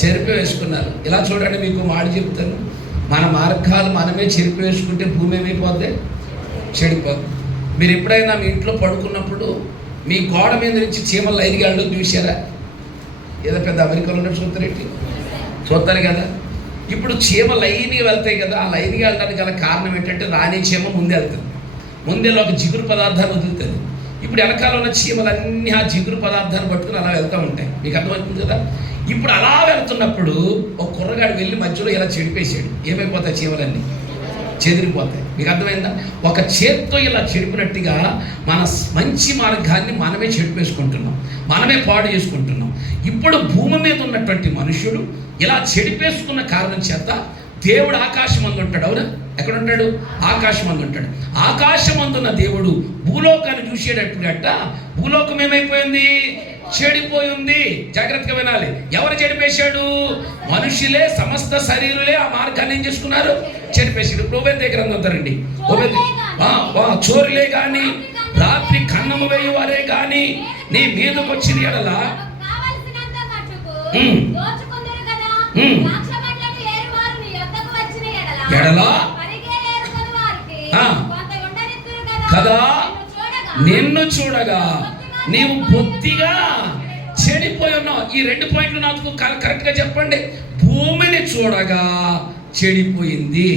చెరిపి వేసుకున్నారు. ఇలా చూడండి, మీకు మాట చెప్తాను. మన మార్గాలు మనమే చెరిపి వేసుకుంటే భూమి ఏమైపోద్ది? చెడిపోద్ది. మీరు ఎప్పుడైనా మీ ఇంట్లో పడుకున్నప్పుడు మీ గోడ మీద నుంచి చీమలు లైన్గా వెళ్ళడం చూసారా? ఏదో పెద్ద అమెరికాలో ఉన్న చూస్తారు కదా. ఇప్పుడు చీమ లైన్గా వెళ్తాయి కదా. ఆ లైన్గా వెళ్ళడానికి గల కారణం ఏంటంటే రాణి చీమ ముందే వెళ్తుంది. ముందేలో ఒక జిగురు పదార్థాన్ని వదులుతుంది. ఇప్పుడు వెనకాల ఉన్న చీమలన్నీ ఆ జిగురు పదార్థాన్ని పట్టుకుని అలా వెళ్తూ ఉంటాయి. మీకు అర్థమవుతుంది కదా. ఇప్పుడు అలా వెళ్తున్నప్పుడు ఒక కుర్రగాడు వెళ్ళి మధ్యలో ఇలా చెడిపేసాడు. ఏమైపోతాయి? చీమలన్నీ చెదిరిపోతాయి. మీకు అర్థమైందా? ఒక చేత్తో ఇలా చెడిపినట్టుగా మన మంచి మార్గాన్ని మనమే చెడిపేసుకుంటున్నాం, మనమే పాడు చేసుకుంటున్నాం. ఇప్పుడు భూమి మీద ఉన్నటువంటి మనుషుడు ఇలా చెడిపేసుకున్న కారణం చేత దేవుడు ఆకాశం అందు ఉంటాడు. అవునా? ఎక్కడ ఉంటాడు? ఆకాశం అందు ఉంటాడు. ఆకాశం అందున్న దేవుడు భూలోకాన్ని చూసేటట్టుగట భూలోకం ఏమైపోయింది? చెడిపోయి ఉంది. జాగ్రత్తగా వినాలి. ఎవరు చెడిపేశాడు? మనుషులే, సమస్త శరీరులే ఆ మార్గాన్ని ఏం చేసుకున్నారు? చెడిపేశాడు. ఓబేద్య గ్రంథం అంటారండి. చోరులే కానీ రాత్రి కన్నము వేయి వారే కానీ నీ మీదకి వచ్చిన ఎడల కదా నిన్ను చూడగా నీవు బొత్తిగా చెడిపోయి ఉన్నావు. ఈ 2 పాయింట్లు నాకు కరెక్ట్గా చెప్పండి. భూమిని చూడగా చెడిపోయింది,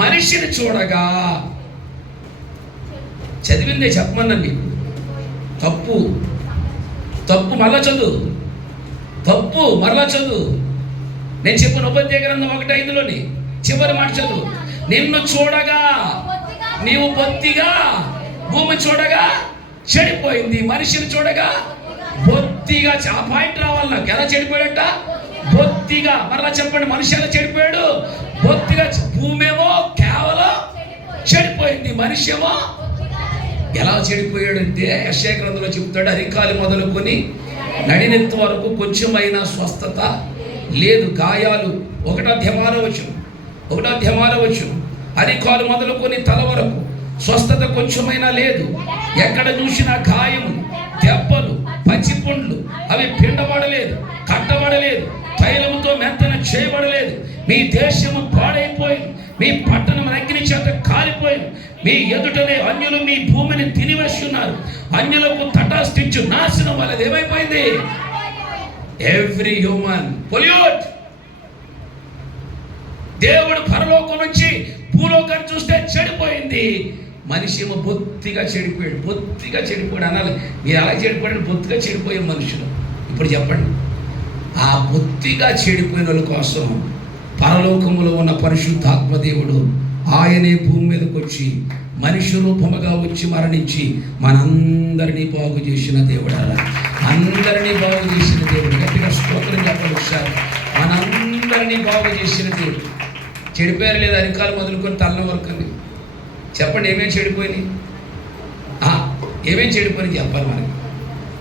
మనిషిని చూడగా. చదివిందే చెప్పమన్నా నీకు. తప్పు తప్పు మరలా చదువు. తప్పు మరలా చదువు. నేను చెప్పిన ఓబేద్య గ్రంథం 1:5లోని చివరి మాట చదువు. నిన్ను చూడగా నీవు బొత్తిగా, భూమి చూడగా చెడిపోయింది, మనిషిని చూడగా బొత్తిగా. ఆ పాయింట్ రావాలి నాకు. ఎలా చెడిపోయాడట? బొత్తిగా. మరలా చెప్పండి. మనిషి ఎలా చెడిపోయాడు? బొత్తిగా. భూమి ఏమో కేవలం చెడిపోయింది, మనిషి ఏమో ఎలా చెడిపోయాడంటే యెషయా గ్రంథంలో చెబుతాడు, అరికాలు మొదలుకొని నడినెత్తు వరకు కొంచెమైనా స్వస్థత లేదు, గాయాలు. 1వ అధ్యాయం 6వ వచనం. అరికాలు మొదలుకొని తల వరకు స్వస్థత కొంచెమైనా లేదు. ఎక్కడ చూసినా గాయములు, దెబ్బలు, పచ్చిపుండ్లు. అవి పిండబడలేదు, కట్టబడలేదు, తైలముతో మెత్తన చేయబడలేదు. మీ దేశము పాడైపోయింది, మీ పట్టణం అగ్ని చేత కాలిపోయింది. మీ ఎదుటనే అన్యులు మీ భూమిని తినివేస్తున్నారు. అన్యులకు తటాస్తించు నాశనం వల్లది ఏమైపోయింది? Every human pollute. దేవుడు పరలోకం నుంచి భూలోకాన్ని చూస్తే చెడిపోయింది, మనిషి ఏమో బొత్తిగా చెడిపోయాడు. బొత్తిగా చెడిపోయాడు అనాలి. మీరు అలా చెడిపోయాడు? బొత్తిగా చెడిపోయే మనుషులు. ఇప్పుడు చెప్పండి, ఆ బొత్తిగా చెడిపోయిన వాళ్ళ కోసం పరలోకములో ఉన్న పరిశుద్ధాత్మ దేవుడు ఆయనే భూమి మీదకి వచ్చి మనిషి రూపముగా వచ్చి మరణించి మనందరినీ బాగు చేసిన దేవుడు. అందరినీ బాగు చేసిన దేవుడు. గట్టిగా స్తోత్రం చెప్పండి ఒకసారి. మనందరినీ బాగు చేసిన దేవుడు. చెడిపోయారు లేదా? అరికాలు మొదలుకొని తల్ల వరకు చెప్పండి. ఏమేమి చెడిపోయినాయి? ఏమేమి చెడిపోయినాయి చెప్పాలి మనకి.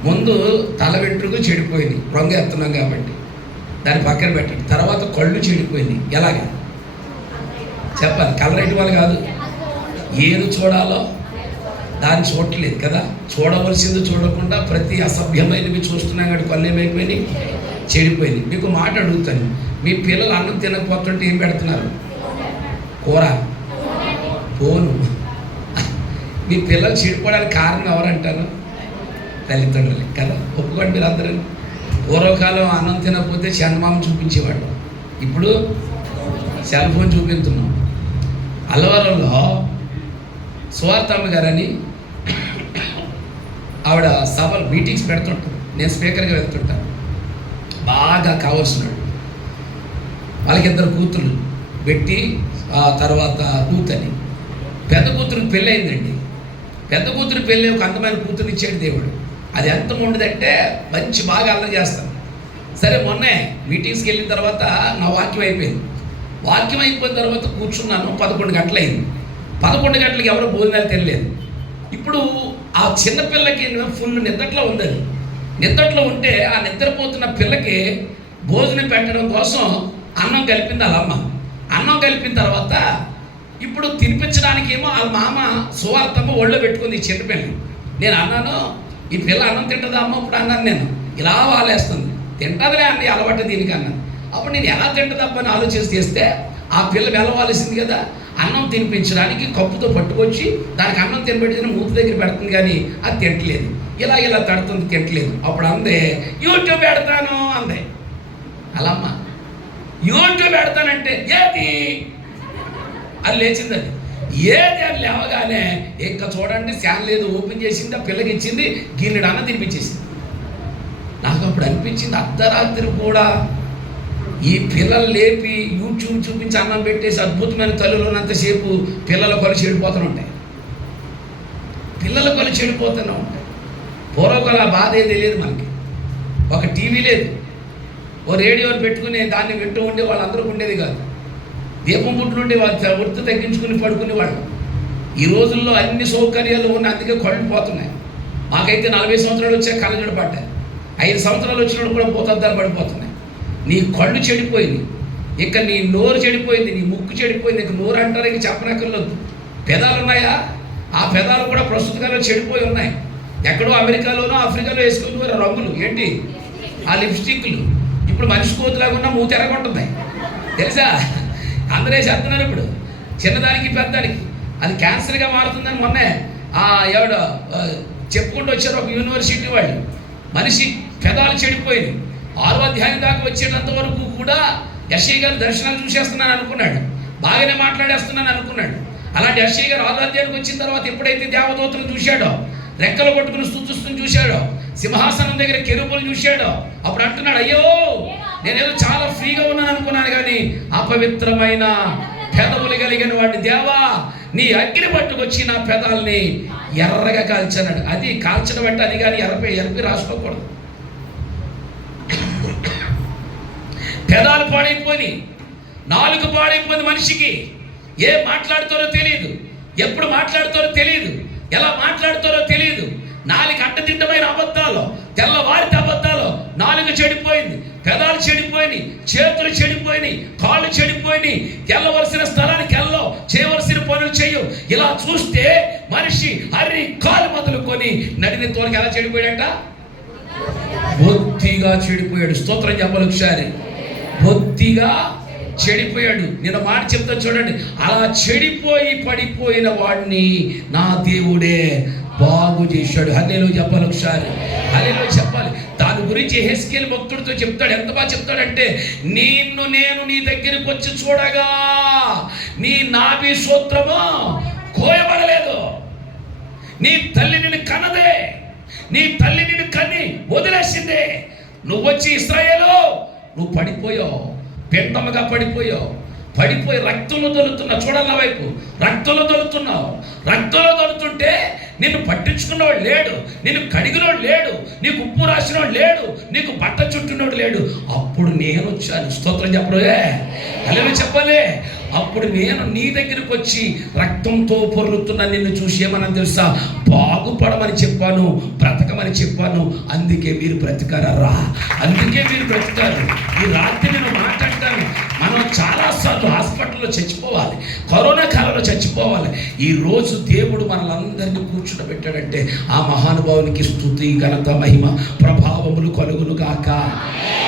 ముందు తల వెంట్రుకు చెడిపోయింది, రంగు ఎత్తున్నాం కాబట్టి దాన్ని పక్కన పెట్టండి. తర్వాత కళ్ళు చెడిపోయింది. ఎలాగా చెప్పాలి? కలర్ వాళ్ళు కాదు, ఏది చూడాలో దాన్ని చూడట్లేదు కదా. చూడవలసింది చూడకుండా ప్రతి అసభ్యమైనవి చూస్తున్నాం కాబట్టి కళ్ళు ఏమైపోయినాయి? చెడిపోయింది. మీకు మాట అడుగుతాను, మీ పిల్లలు అన్నం తినకపోతుంటే ఏం పెడుతున్నారు? కూర. పోను. మీ పిల్లలు చెడిపోవడానికి కారణం ఎవరంటారు? తల్లిదండ్రులు కదా, ఒప్పుకోండి మీరు అందరూ. పూర్వకాలం అన్నం తినకపోతే చందమామ చూపించేవాడు, ఇప్పుడు సెల్ ఫోన్ చూపించున్నాం. అల్లవరంలో సువార్తమ్మ గారని ఆవిడ సభలు మీటింగ్స్ పెడుతుంటారు, నేను స్పీకర్గా వెళ్తుంటాను. బాగా కావాల్సినాడు, వాళ్ళకి 2 కూతురు పెట్టి ఆ తర్వాత కూతుని, పెద్ద కూతురికి పెళ్ళి అయిందండి. పెద్ద కూతురు పెళ్ళి ఒక అందమైన కూతురు ఇచ్చాడు దేవుడు. అది ఎంత ఉండదంటే మంచి బాగా అల్లరి చేస్తాను. సరే మొన్నే మీటింగ్స్కి వెళ్ళిన తర్వాత నా వాక్యం అయిపోయింది. వాక్యం అయిపోయిన తర్వాత కూర్చున్నాను, 11 గంటలైంది. 11 గంటలకి ఎవరో భోజనాలు తినలేదు. ఇప్పుడు ఆ చిన్నపిల్లకి ఫుల్ నిద్రలో ఉందని, నిద్రలో ఉంటే ఆ నిద్రపోతున్న పిల్లకి భోజనం పెట్టడం కోసం అన్నం కలిపింది వాళ్ళ అమ్మ. అన్నం కలిపిన తర్వాత ఇప్పుడు తినిపించడానికి ఏమో వాళ్ళ మామ సువార్తమ్మ ఒళ్ళో పెట్టుకుంది ఈ చిన్నపిల్లని. నేను అన్నాను, ఈ పిల్ల అన్నం తింటుందా అమ్మ? ఇప్పుడు అన్నాను నేను, ఇలా వాలేస్తుంది. తింటుందిలే అండి, అలవాటు దీనికి అన్నాను. అప్పుడు నేను ఎలా తింటుందబ్బా అని ఆలోచించి చేస్తే ఆ పిల్ల వెళ్ళవలసింది కదా, అన్నం తినిపించడానికి కప్పుతో పట్టుకొచ్చి దానికి అన్నం తినబెట్టిన మూతి దగ్గర పెడుతుంది, కానీ అది తింటలేదు. ఇలా తడుతుంది, తింటలేదు. అప్పుడు అందే యూట్యూబ్ పెడతాను అందే. అలా అమ్మ యూట్యూబ్ పెడతానంటే ఏది అది లేచింది. అది ఏది అని లేవగానే ఇంకా చూడండి ఛానల్ ఏదో ఓపెన్ చేసింది, ఆ పిల్లకి ఇచ్చింది, గిన్నెడు అన్నం తినిపించేసింది. నాకు అప్పుడు అనిపించింది, అర్ధరాత్రి కూడా ఈ పిల్లలు లేపి యూట్యూబ్ చూపించి అన్నం పెట్టేసి అద్భుతమైన తల్లులు ఉన్నంతసేపు పిల్లల కొలు చెడిపోతూనే ఉంటాయి, పిల్లల కొలు చెడిపోతూనే ఉంటాయి. పూర్వకాల బాధ ఏది లేదు మనకి, ఒక టీవీ లేదు, ఓ రేడియోని పెట్టుకుని దాన్ని వింటూ ఉండే వాళ్ళందరికీ ఉండేది కాదు. దీపం పుట్టినుండి వాళ్ళు వృత్తి తగ్గించుకుని పడుకునేవాళ్ళు. ఈ రోజుల్లో అన్ని సౌకర్యాలు ఉన్న, అందుకే కళ్ళు పోతున్నాయి. మాకైతే 40 సంవత్సరాలు వచ్చే కళ్ళజోడు పడ్డాయి, 5 సంవత్సరాలు వచ్చినప్పుడు కూడా పోతద్దాలు పడిపోతున్నాయి. నీ కళ్ళు చెడిపోయింది, ఇక నీ నోరు చెడిపోయింది, నీ ముక్కు చెడిపోయింది. ఇక నోరు అంటారు, ఇంక చెప్పనక్కర్లేదు. పెదాలు ఉన్నాయా? ఆ పెదాలు కూడా ప్రస్తుతంగా చెడిపోయి ఉన్నాయి. ఎక్కడో అమెరికాలోనో ఆఫ్రికాలో వేసుకుని రంగులు ఏంటి ఆ లిప్స్టిక్లు. ఇప్పుడు మనిషి కోతులాగా ఉన్న మూతి ఎరగొంటున్నాయి తెలుసా, అందరూ చేస్తున్నారు ఇప్పుడు, చిన్నదానికి పెద్దదానికి. అది క్యాన్సర్గా మారుతుందని మొన్నే ఎవడ చెప్పుకుంటూ వచ్చారు ఒక యూనివర్సిటీ వాళ్ళు. మనిషి పెదాలు చెడిపోయింది. 6వ అధ్యాయం దాకా వచ్చేటంత వరకు కూడా యెషయా గారు దర్శనాలు చూసేస్తున్నాను అనుకున్నాడు, బాగానే మాట్లాడేస్తున్నాను అనుకున్నాడు. అలాంటి యెషయా గారు 6వ అధ్యాయానికి వచ్చిన తర్వాత ఎప్పుడైతే దేవదూతలను చూశాడో, రెక్కలు కొట్టుకుని స్తుతిస్తూ చూశాడో, సింహాసనం దగ్గర కెరూబులు చూశాడో, అప్పుడు అంటున్నాడు, అయ్యో నేనేదో చాలా ఫ్రీగా ఉన్నాను అనుకున్నాను, కానీ అపవిత్రమైన పెదవులు కలిగిన వాడిని దేవా నీ అగ్ని పట్టుకొచ్చి నా పెదాలని ఎర్రగా కాల్చన్నాడు. అది కాల్చడం అంటే అది కానీ ఎర్రపి రాసుకోకూడదు. పెదాలు పాడైపోయి, నాలుగు పాడైపోయింది మనిషికి. ఏం మాట్లాడుతారో తెలియదు, ఎప్పుడు మాట్లాడుతారో తెలియదు, ఎలా మాట్లాడుతారో తెలియదు. నాలుగు అడ్డదిడ్డమైన అబద్ధాలు, తెల్లవారితే అబద్ధాలు. నాలుగు చెడిపోయింది, పెదాలు చెడిపోయినాయి, చేతులు చెడిపోయినాయి, కాళ్ళు చెడిపోయినాయి. వెళ్ళవలసిన స్థలానికి వెళ్ళవు, చేయవలసిన పనులు చేయవు. ఇలా చూస్తే మనిషి అర్రి కాలు మొదలుకొని నడిని తోలికి ఎలా చెడిపోయాడట? బొత్తిగా చెడిపోయాడు. స్తోత్రం చెప్పాలి ఒకసారి. బొత్తిగా చెడిపోయాడు. నేను మాట చెప్తా చూడండి, అలా చెడిపోయి పడిపోయిన వాడిని నా దేవుడే బాగు చేశాడు. హల్లెలూయా చెప్పాలి ఒకసారి, హల్లెలూయా చెప్పాలి. దాని గురించి యెహెజ్కేలు భక్తుడితో చెప్తాడు. ఎంత బాగా చెప్తాడంటే, నేను నీ దగ్గరికి వచ్చి చూడగా నీ నాభి సూత్రము కోయబడలేదు, నీ తల్లి నిన్ను కన్నదే, నీ తల్లి నిన్ను కన్ని వదిలేసిందే. నువ్వు వచ్చి ఇశ్రాయేలు నువ్వు పడిపోయావు, పిండముగా పడిపోయావు, పడిపోయి రక్తంలో దొరుకుతున్నావు. చూడాల వైపు రక్తంలో దొరుకుతున్నావు. రక్తంలో దొరుకుతుంటే నిన్ను పట్టించుకున్నవాడు లేడు, నిన్ను కడిగినోడు లేడు, నీకు ఉప్పు రాసినోడు లేడు, నీకు బట్ట చుట్టినోడు లేడు. అప్పుడు నేను వచ్చాను. స్తోత్రం చెప్పలే, అలాగే చెప్పలే. అప్పుడు నేను నీ దగ్గరికి వచ్చి రక్తంతో పొర్లుతున్న నిన్ను చూసి ఏమన్నా తెలుసా? బాగుపడమని చెప్పాను, బ్రతకమని చెప్పాను. అందుకే మీరు బ్రతికారా, అందుకే మీరు బ్రతికారు. ఈ రాత్రి నేను మాట్లాడతాను, మనం చాలాసార్లు హాస్పిటల్లో చచ్చిపోవాలి, కరోనా కాలంలో చచ్చిపోవాలి. ఈరోజు దేవుడు మనలందరినీ కూర్చుండబెట్టాడంటే ఆ మహానుభావునికి స్తుతి, ఘనత, మహిమ, ప్రభావములు కలుగును గాక.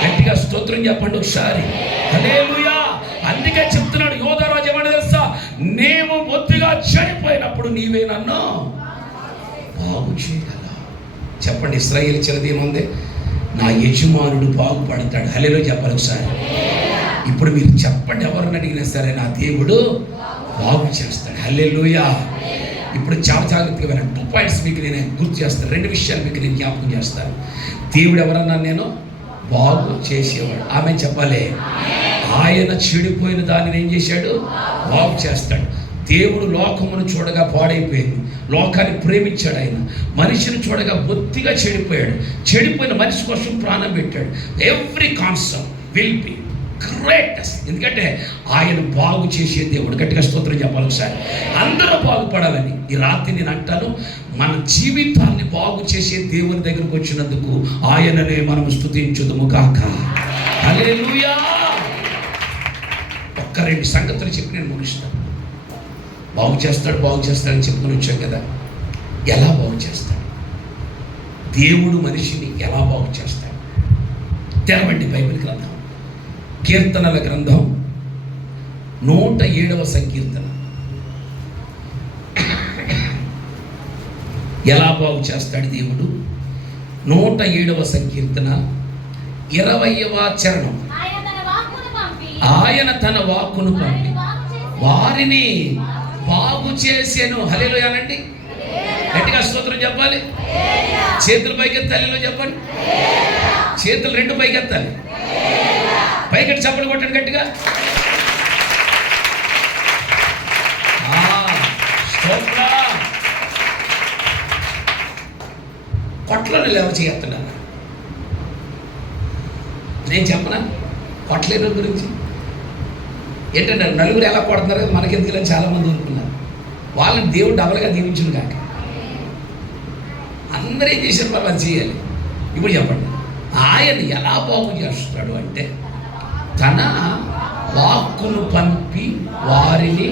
గట్టిగా స్తోత్రం చెప్పండి ఒకసారి. హల్లెలూయా. అందుకే చెప్తున్నాడు యోధారాజు ఏమని తెలుసా? నీవు బొత్తిగా చెడిపోయినప్పుడు నీవే నన్ను బాగు చేయగలవు. చెప్పండి, ఇశ్రాయేలు చిన్నది ఏముంది? నా యజమానుడు బాగుపడతాడు. హల్లెలూయా చెప్పాలి ఒకసారి. ఇప్పుడు మీరు చెప్పండి, ఎవరిని అడిగినా సరే నా దేవుడు బాగు చేస్తాడు. హల్లెలూయా. ఇప్పుడు చాలా జాగ్రత్తగా వినండి. 2 పాయింట్స్ మీకు నేను గుర్తు చేస్తాను. 2 విషయాలు మీకు నేను జ్ఞాపకం చేస్తాను. దేవుడు ఎవరన్నా నేను బాగు చేసేవాడు. ఆమె చెప్పాలి. ఆయన చెడిపోయిన దానిని ఏం చేశాడు? బాగు చేస్తాడు. దేవుడు లోకమును చూడగా పాడైపోయింది, లోకాన్ని ప్రేమించాడు. ఆయన మనిషిని చూడగా బొత్తిగా చెడిపోయాడు. చెడిపోయిన మనిషి కోసం ప్రాణం పెట్టాడు. Every concept will be greatest. ఎందుకంటే ఆయన బాగు చేసే దేవుడు. గట్టిగా స్తోత్రం చెప్పాలి ఒకసారి. అందరూ బాగుపడాలని ఈ రాత్రి నేను అంటాను. మన జీవితాన్ని బాగు చేసే దేవుని దగ్గరకు వచ్చినందుకు ఆయననే మనం స్తుతించుదుము గాక. హల్లెలూయా. ఒక్క 2 సంగతులు చెప్పి నేను ముగిస్తాను. బాగు చేస్తాడని చెప్పుకొని వచ్చాం కదా. ఎలా బాగు చేస్తాడు? దేవుడు మనిషిని ఎలా బాగు చేస్తాడు? తెరవండి బైబిల్ గ్రంథం, కీర్తనల గ్రంథం 107వ సంకీర్తన. ఎలా బాగు చేస్తాడు దేవుడు? 107వ సంకీర్తన 20వ చరణం. ఆయన తన వాక్కును పంపి వారిని బాగు చేసాను. హల్లెలూయా అనండి. గట్టిగా స్తోత్రం చెప్పాలి. చేతులు పైకెత్తాలి. హల్లెలూయా చెప్పండి. చేతులు 2 పైకెత్తాలి. పైకెట్టి చప్పలు కొట్టండి గట్టిగా. కొట్లను లేవ చేస్తున్నాను. నేను చెప్పనా కొట్టలేరు గురించి? ఏంటంటే నలుగురు ఎలా కొడుతున్నారు కదా, మనకెందుకు చాలా మంది ఊరుకున్నారు. వాళ్ళని దేవుడు డబల్గా దీవించును కాక. అందరూ ఏం చేశారు? వాళ్ళు అది చేయాలి. ఇప్పుడు చెప్పండి, ఆయన ఎలా బాగు చేస్తాడు అంటే తన వాక్కును పంపి వారిని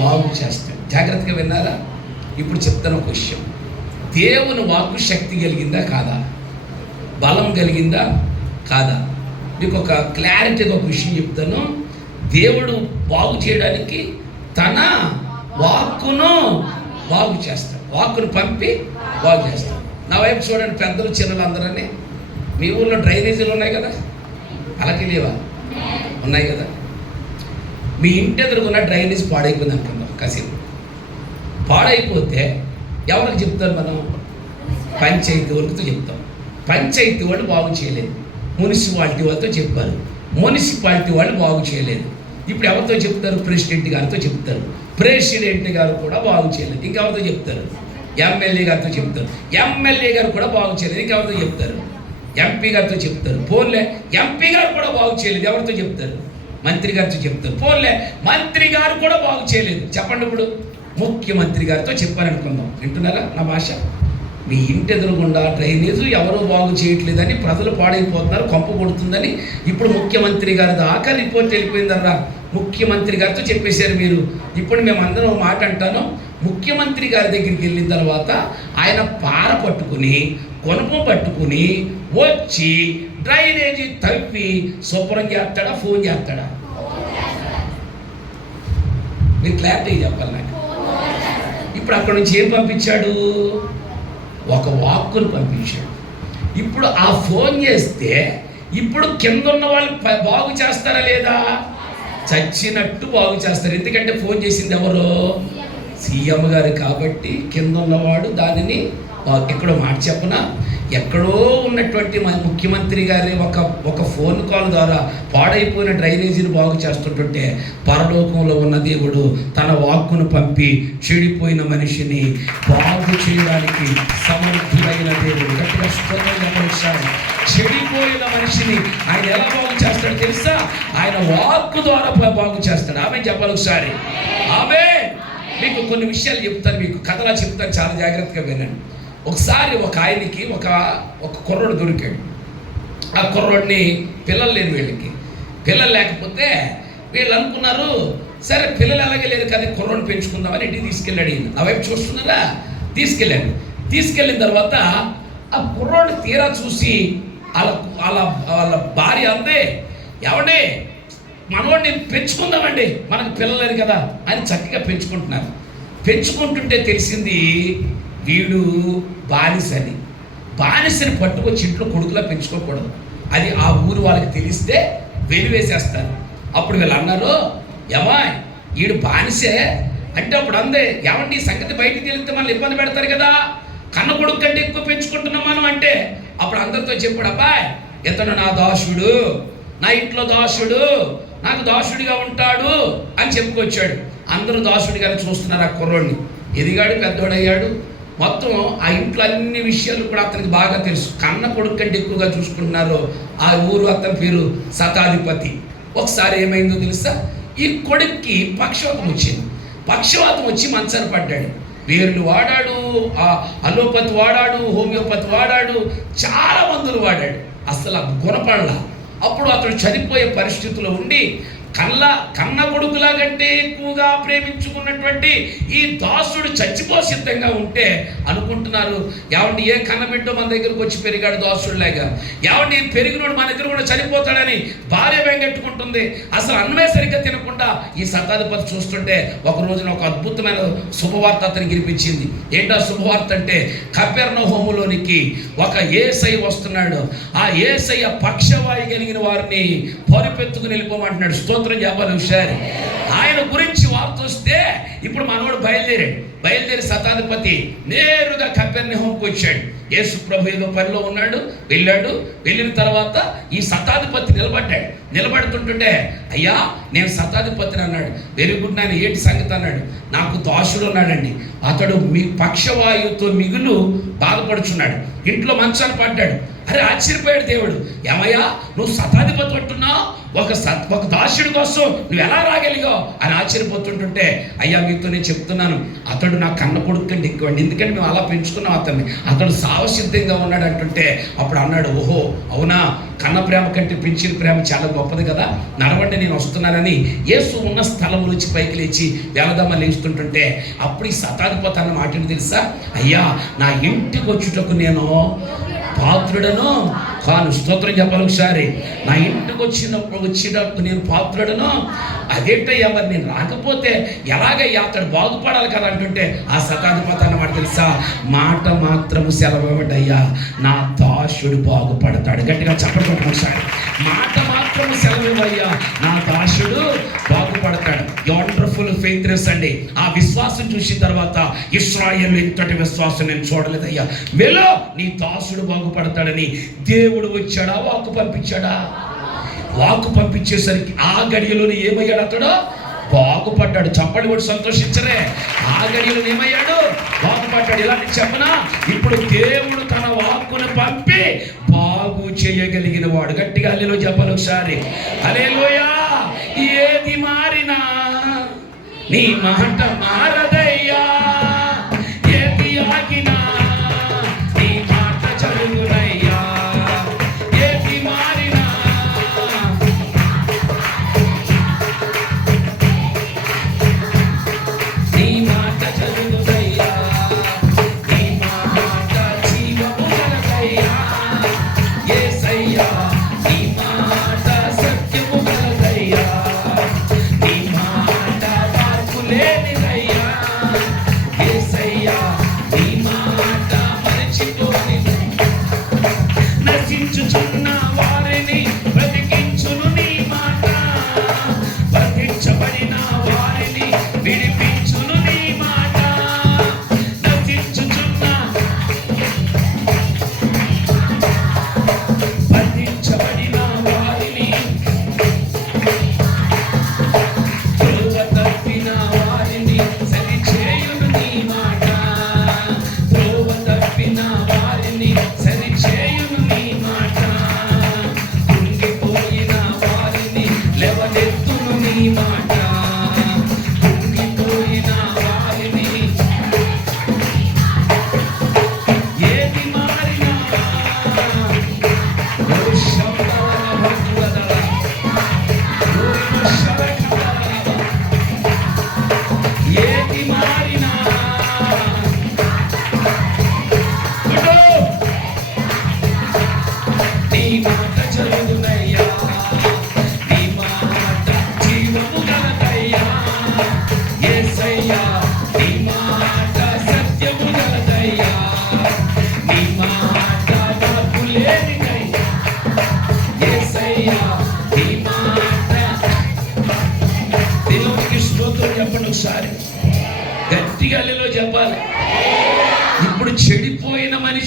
బాగు చేస్తాడు. జాగ్రత్తగా విన్నారా? ఇప్పుడు చెప్తాను ఒక విషయం. దేవుని వాక్కు శక్తి కలిగిందా కాదా? బలం కలిగిందా కాదా? మీకు ఒక క్లారిటీగా ఒక విషయం చెప్తాను. దేవుడు బాగు చేయడానికి తన వాక్కును బాగు చేస్తాడు. వాక్కును పంపి బాగు చేస్తాడు. నా వైపు చూడండి, పెద్దలు చిన్నలు అందరని. మీ ఊళ్ళో డ్రైనేజీలు ఉన్నాయి కదా, అలాగే లేవా? ఉన్నాయి కదా. మీ ఇంటి ఎదురుకున్న డ్రైనేజ్ పాడైపోయింది అనుకుందాం. కాసేపు పాడైపోతే ఎవరికి చెప్తారు మనం? పంచాయతీ వాళ్ళతో చెప్తాం. పంచాయతీ వాళ్ళు బాగు చేయలేదు. మున్సిపాలిటీ వాళ్ళతో చెప్పారు. మున్సిపాలిటీ వాళ్ళు బాగు చేయలేదు. ఇప్పుడు ఎవరితో చెప్తారు? ప్రెసిడెంట్ గారితో చెప్తారు. ప్రెసిడెంట్ గారు కూడా బాగు చేయలేదు. ఇంకెవరితో చెప్తారు? ఎమ్మెల్యే గారితో చెప్తారు. ఎమ్మెల్యే గారు కూడా బాగు చేయలేదు. ఇంకెవరితో చెప్తారు? ఎంపీ గారితో చెప్తారు. పోన్లే ఎంపీ గారు కూడా బాగు చేయలేదు. ఎవరితో చెప్తారు? మంత్రి గారితో చెప్తారు. పోన్లే మంత్రి గారు కూడా బాగు చేయలేదు. చెప్పండి, ఇప్పుడు ముఖ్యమంత్రి గారితో చెప్పారనుకుందాం. వింటున్నారా నా భాష? మీ ఇంటి ఎదురుగుండా డ్రైనేజ్ ఎవరో బాగు చేయట్లేదని, ప్రజలు పాడైపోతున్నారు, కంపు కొడుతుందని ఇప్పుడు ముఖ్యమంత్రి గారి దాకా రిపోర్ట్ వెళ్ళిపోయిందర్రా. ముఖ్యమంత్రి గారితో చెప్పేశారు మీరు. ఇప్పుడు మేమందరం మాట అంటాను. ముఖ్యమంత్రి గారి దగ్గరికి వెళ్ళిన తర్వాత ఆయన పార పట్టుకుని, కొనుపు పట్టుకుని వచ్చి డ్రైనేజీ తవ్వి శుభ్రం చేస్తాడా? ఫోన్ చేస్తాడా? మీరు క్లారిటీ చెప్పాలి నాకు. ఇప్పుడు అక్కడ నుంచి ఏం పంపించాడు? ఒక వాక్కును పంపించాడు. ఇప్పుడు ఆ ఫోన్ చేస్తే ఇప్పుడు కింద ఉన్న వాళ్ళు బాగు చేస్తారా లేదా? చచ్చినట్టు బాగు చేస్తారు. ఎందుకంటే ఫోన్ చేసింది ఎవరు? సీఎం గారు. కాబట్టి కింద ఉన్నవాడు దానిని ఎక్కడో మాట చెప్పనా, ఎక్కడో ఉన్నటువంటి ముఖ్యమంత్రి గారి ఒక ఫోన్ కాల్ ద్వారా పాడైపోయిన డ్రైనేజీని బాగు చేస్తుంటుంటే పరలోకంలో ఉన్న దేవుడు తన వాక్కును పంపి చెడిపోయిన మనిషిని బాగు చేయడానికి సమర్థుడైన దేవుడు. గట్టిగా స్తోత్రం. చెడిపోయిన మనిషిని ఆయన ఎలా బాగు చేస్తాడు తెలుసా? ఆయన వాక్కు ద్వారా బాగు చేస్తాడు. ఆమె చెప్పాలి ఒకసారి. ఆమె మీకు కొన్ని విషయాలు చెప్తాను, మీకు కథలా చెప్తాను, చాలా జాగ్రత్తగా వినండి. ఒకసారి ఒక ఆయనకి ఒక కుర్రోడు దొరికాడు. ఆ కుర్రోడిని పిల్లలు లేరు. వీళ్ళకి పిల్లలు లేకపోతే వీళ్ళు అనుకున్నారు, సరే పిల్లలు ఎలాగే లేరు కదా, కుర్రోడిని పెంచుకుందామని ఇంటికి తీసుకెళ్ళాడు. ఈయన ఆ వైపు చూస్తున్నారా? తీసుకెళ్ళిన తర్వాత ఆ కుర్రోడిని తీరా చూసి వాళ్ళ భార్య అందే, ఏమండి మనవాడిని పెంచుకుందామండి, మనకు పిల్లలేరు కదా అని చక్కగా పెంచుకుంటున్నారు. పెంచుకుంటుంటే తెలిసింది వీడు బానిసని. బానిసని పట్టుకొచ్చి ఇంట్లో కొడుకులా పెంచుకోకూడదు, అది ఆ ఊరు వాళ్ళకి తెలిస్తే వెలివేసేస్తారు. అప్పుడు వీళ్ళు అన్నారు, ఏమా వీడు బానిసే అంటే అప్పుడు అందే, ఏమండి ఈ సంగతి బయటికి తెలిస్తే మనల్ని ఇబ్బంది పెడతారు కదా, కన్న కొడుకు కంటే ఎక్కువ పెంచుకుంటున్నాం మనం అంటే. అప్పుడు అందరితో చెప్పాడు, అబ్బాయ్ ఇతను నా దాసుడు, నా ఇంట్లో దాసుడు, నాకు దాసుడిగా ఉంటాడు అని చెప్పుకొచ్చాడు. అందరూ దాసుడిగానే చూస్తున్నారు ఆ కుర్రోడిని. ఎదిగాడు, పెద్దోడయ్యాడు, మొత్తం ఆ ఇంట్లో అన్ని విషయాలు కూడా అతనికి బాగా తెలుసు. కన్న కొడుకు కంటే ఎక్కువగా చూసుకుంటున్నారు. ఆ ఊరు అతని పేరు శతాధిపతి. ఒకసారి ఏమైందో తెలుసా, ఈ కొడుక్కి పక్షవాతం వచ్చింది. పక్షవాతం వచ్చి మంచాన పడ్డాడు. వేర్లు వాడాడు, అలోపతి వాడాడు, హోమియోపతి వాడాడు, చాలా మందులు వాడాడు, అసలు గుణపడలా. అప్పుడు అతడు చనిపోయే పరిస్థితిలో ఉండి కన్న కొడుకులా కంటే ఎక్కువగా ప్రేమించుకున్నటువంటి ఈ దాసుడు చచ్చిపో సిద్ధంగా ఉంటే అనుకుంటున్నారు, ఏమండి ఏ కన్నబిడ్డో మన దగ్గరకు వచ్చి పెరిగాడు దాసుడులాగా, ఏమండి పెరిగినోడు మన దగ్గర కూడా చనిపోతాడని భార్య బెంగెట్టుకుంటుంది. అసలు అన్నమే సరిగ్గా తినకుండా ఈ శతాధిపతి చూస్తుంటే ఒక రోజున ఒక అద్భుతమైన శుభవార్త అతనికి వినిపించింది. ఏంటా శుభవార్త అంటే, కపెర్నహూములోనికి ఒక యేసయ్య వస్తున్నాడు. ఆ యేసయ్య పక్షవాయు కలిగిన వారిని పరిపెత్తుకుని వెళ్ళిపోమంటున్నాడు. స్తోత్రం చెప్పాలి హుషారి. ఆయన గురించి వార్త వస్తే ఇప్పుడు మనోడు బయలుదేరి శతాధిపతి నేరుగా కపెర్నహూముకు వచ్చాడు. యేసు ప్రభు ఏదో పనిలో ఉన్నాడు, వెళ్ళిన తర్వాత ఈ శతాధిపతి నిలబడుతుంటుంటే, అయ్యా నేను శతాధిపతిని అన్నాడు. వెరీ గుడ్ నాయన, ఏంటి సంగతి అన్నాడు. నాకు దాసుడు ఉన్నాడండి, అతడు మీ పక్షవాయువుతో మిగులు బాధపడుచున్నాడు, ఇంట్లో మంచాన్ని పడ్డాడు. అరే ఆశ్చర్యపోయాడు దేవుడు, ఏమయ్యా నువ్వు శతాధిపతి అంటున్నావు, ఒక దాసుడి కోసం నువ్వు ఎలా రాగలిగావు అని ఆశ్చర్యపోతుంటుంటే, అయ్యా మీతో నేను చెప్తున్నాను, అతడు నా కన్న కొడుకు కంటే ఎక్కువ, ఎందుకంటే మేము అలా పెంచుకున్నాం అతన్ని, అతడు సావసిద్ధంగా ఉన్నాడు అంటుంటే అప్పుడు అన్నాడు, ఓహో అవునా, కన్న ప్రేమ కంటే పెంచిన ప్రేమ చాలా గొప్పది కదా, నడవండి నేను వస్తున్నానని యేసు ఉన్న స్థలం నుంచి పైకి లేచి వేలదమ్మ లేస్తుంటుంటే అప్పుడు ఈ శతాధిపతి అన్న మాటను తెలుసా, అయ్యా నా ఇంటికి వచ్చుటకు నేను పాత్రుడను కాను. స్తోత్రం చెప్పాలి ఒకసారి. నా ఇంటికి వచ్చినప్పుడు నేను పాత్రుడను, అదేంటయ్యా మరి నేను రాకపోతే ఎలాగయ్యా, అతడు బాగుపడాలి కదా అంటుంటే ఆ శతాధిపతి అన్నమాట తెలుసా, మాట మాత్రము సెలవివ్వడయ్యా, నా దాసుడు బాగుపడతాడు. గట్టిగా చెప్పడం ఒకసారి, మాట మాత్రము సెలవివ్వయ్యా, నా దాసుడు బాగుపడతాడు. వండర్ఫుల్ ఫెయిత్నెస్ అండి. ఆ విశ్వాసం చూసిన తర్వాత ఇశ్రాయేలు ఇంతటి విశ్వాసం నేను చూడలేదయ్యా, వెళ్ళు నీ దాసుడు బాగుపడతాడని దేవుడు వచ్చాడా, వాక్కు పంపించాడా? వాక్కు పంపించేసరికి ఆ గడియలోనే ఏమయ్యాడు, అతడు బాగుపడ్డాడు. చప్పటి కూడా సంతోషించరే. ఆ గడియలో ఏమయ్యాడు, బాగుపడ్డాడు. ఇలాంటి చెప్పనా, ఇప్పుడు దేవుడు తన వాక్కును పంపి బాగు చేయగలిగిన వాడు. గట్టిగా హల్లెలూయా చెప్పాలి ఒకసారి. హల్లెలూయా. ఏది మారినా నీ మాట మారదయ్యా, ఏది ఆగినా నీ మాట జరుగునయ్యా, ఏది మారినా నీ మాట జరుగునయ్యా, నీ మాట జీవము గలదయ్యా, యేసయ్యా నీ మాట సత్యము గలదయ్యా, నీ మాట మార్పు లేనిదయ్యా,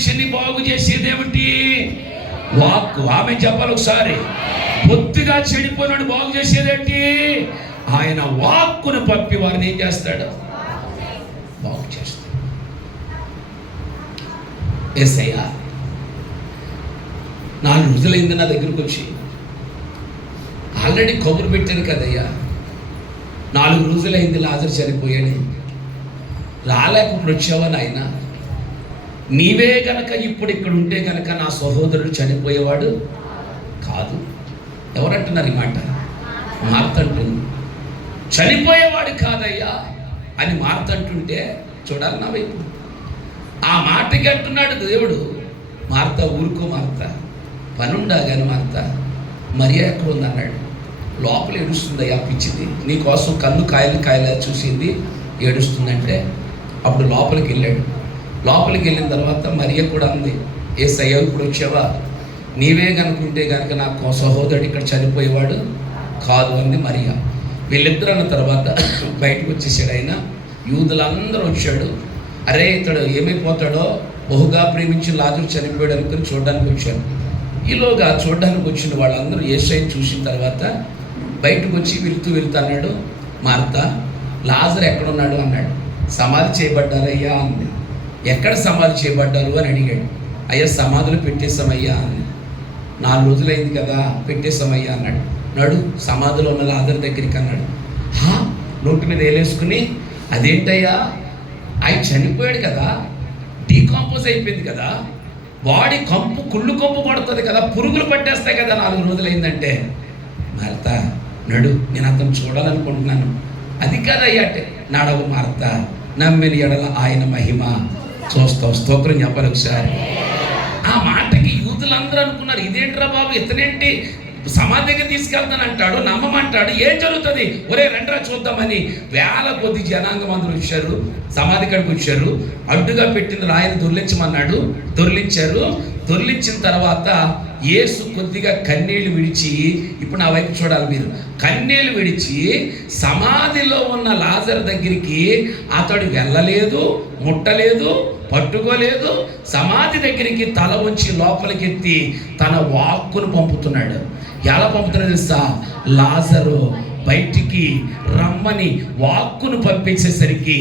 మనిషిని బాగు చేసేది ఏమిటి? వాక్కు. ఆమె చెప్పాలి ఒకసారి. బొత్తిగా చెడిపోయినాడు బాగు చేసేదేంటి? ఆయన వాక్కును పంపి వారిని ఏం చేస్తాడు? బాగు చేస్తాడు. యేసయ్య 4 రోజులైంది నా దగ్గరకు వచ్చి, ఆల్రెడీ కబురు పెట్టాను కదయ్యా, 4 రోజులైంది లాజరు చనిపోయాడు, రాలేకపోతే వచ్చావా నాయన? నీవే గనక ఇప్పుడు ఇక్కడ ఉంటే గనక నా సహోదరుడు చనిపోయేవాడు కాదు. ఎవరంటున్నారు ఈ మాట? మార్త అంటుంది. చనిపోయేవాడు కాదయ్యా అని మార్త అంటుంటే చూడాలి నా వైపు. ఆ మాటకి అంటున్నాడు దేవుడు, మార్త ఊరుకో మార్త, పనుండా కానీ మార్త, మరియా ఎక్కడ ఉంది అన్నాడు. లోపల ఏడుస్తుందయ్యా పిచ్చిది, నీకోసం కన్ను కాయలా చూసింది, ఏడుస్తుందంటే అప్పుడు లోపలికి వెళ్ళాడు. లోపలికి వెళ్ళిన తర్వాత మరియా కూడా అంది, యేసయ్య ఇప్పుడు వచ్చావా? నీవే కనుకుంటే కనుక నా సహోదరుడు ఇక్కడ చనిపోయేవాడు కాదు అంది మరియా. వీళ్ళిద్దరు అన్న తర్వాత బయటకు వచ్చేసాడు ఆయన. యూదులందరూ వచ్చాడు. అరే ఇతడు ఏమైపోతాడో, బహుగా ప్రేమించి లాజరు చనిపోయాడు అనుకుని చూడడానికి వచ్చాడు. ఈలోగా చూడడానికి వచ్చిన వాళ్ళందరూ యేసయ్యను చూసిన తర్వాత బయటకు వచ్చి వెళ్తూ అన్నాడు, మార్త లాజరు ఎక్కడున్నాడు అన్నాడు. సమాధి చేయబడ్డారయ్యా అంది. ఎక్కడ సమాధి చేయబడ్డారు అని అడిగాడు. అయ్యా సమాధులు పెట్టేశామయ్యా అంది. 4 రోజులైంది కదా, పెట్టేశామయ్యా అన్నాడు. నడు సమాధిలో ఉన్న లాజరు దగ్గరికి అన్నాడు. నోటి మీద వేలేసుకుని, అదేంటయ్యా ఆయన చనిపోయాడు కదా, డీకాంపోజ్ అయిపోయింది కదా, బాడీ కుళ్ళు కంపు పడుతుంది కదా, పురుగులు పట్టేస్తాయి కదా 4 రోజులైందంటే. మార్త నడు, నేను అతను చూడాలనుకుంటున్నాను. అది కాదయ్యా అంటే, నడవు మార్త, నమ్మిన ఎడల ఆయన మహిమ చూస్తావు. స్తోత్రం చెప్పాలి ఒకసారి. ఆ మాటకి యూదులందరూ అనుకున్నారు, ఇదేంట్రా బాబు, ఇతనేంటి సమాధి దగ్గర తీసుకెళ్తానంటాడు, నమ్మమంటాడు, ఏం జరుగుతుంది, ఒరే రండ్రా చూద్దామని వేల కొద్ది జనాంగం అందరూ వచ్చారు. సమాధి కాడికి వచ్చారు. అడ్డుగా పెట్టిన రాయిని దొర్లించమన్నాడు, దొర్లించారు. దొర్లించిన తర్వాత యేసు కొద్దిగా కన్నీళ్లు విడిచి, ఇప్పుడు నా వైపు చూడాలి మీరు, కన్నీళ్లు విడిచి సమాధిలో ఉన్న లాజరు దగ్గరికి అతడు వెళ్ళలేదు, ముట్టలేదు, పట్టుకోలేదు. సమాధి దగ్గరికి తల ఉంచి లోపలికి ఎత్తి తన వాక్కును పంపుతున్నాడు. ఎలా పంపుతున్నాడు తెలుసా? లాజరు బయటికి రమ్మని వాక్కును పంపించేసరికి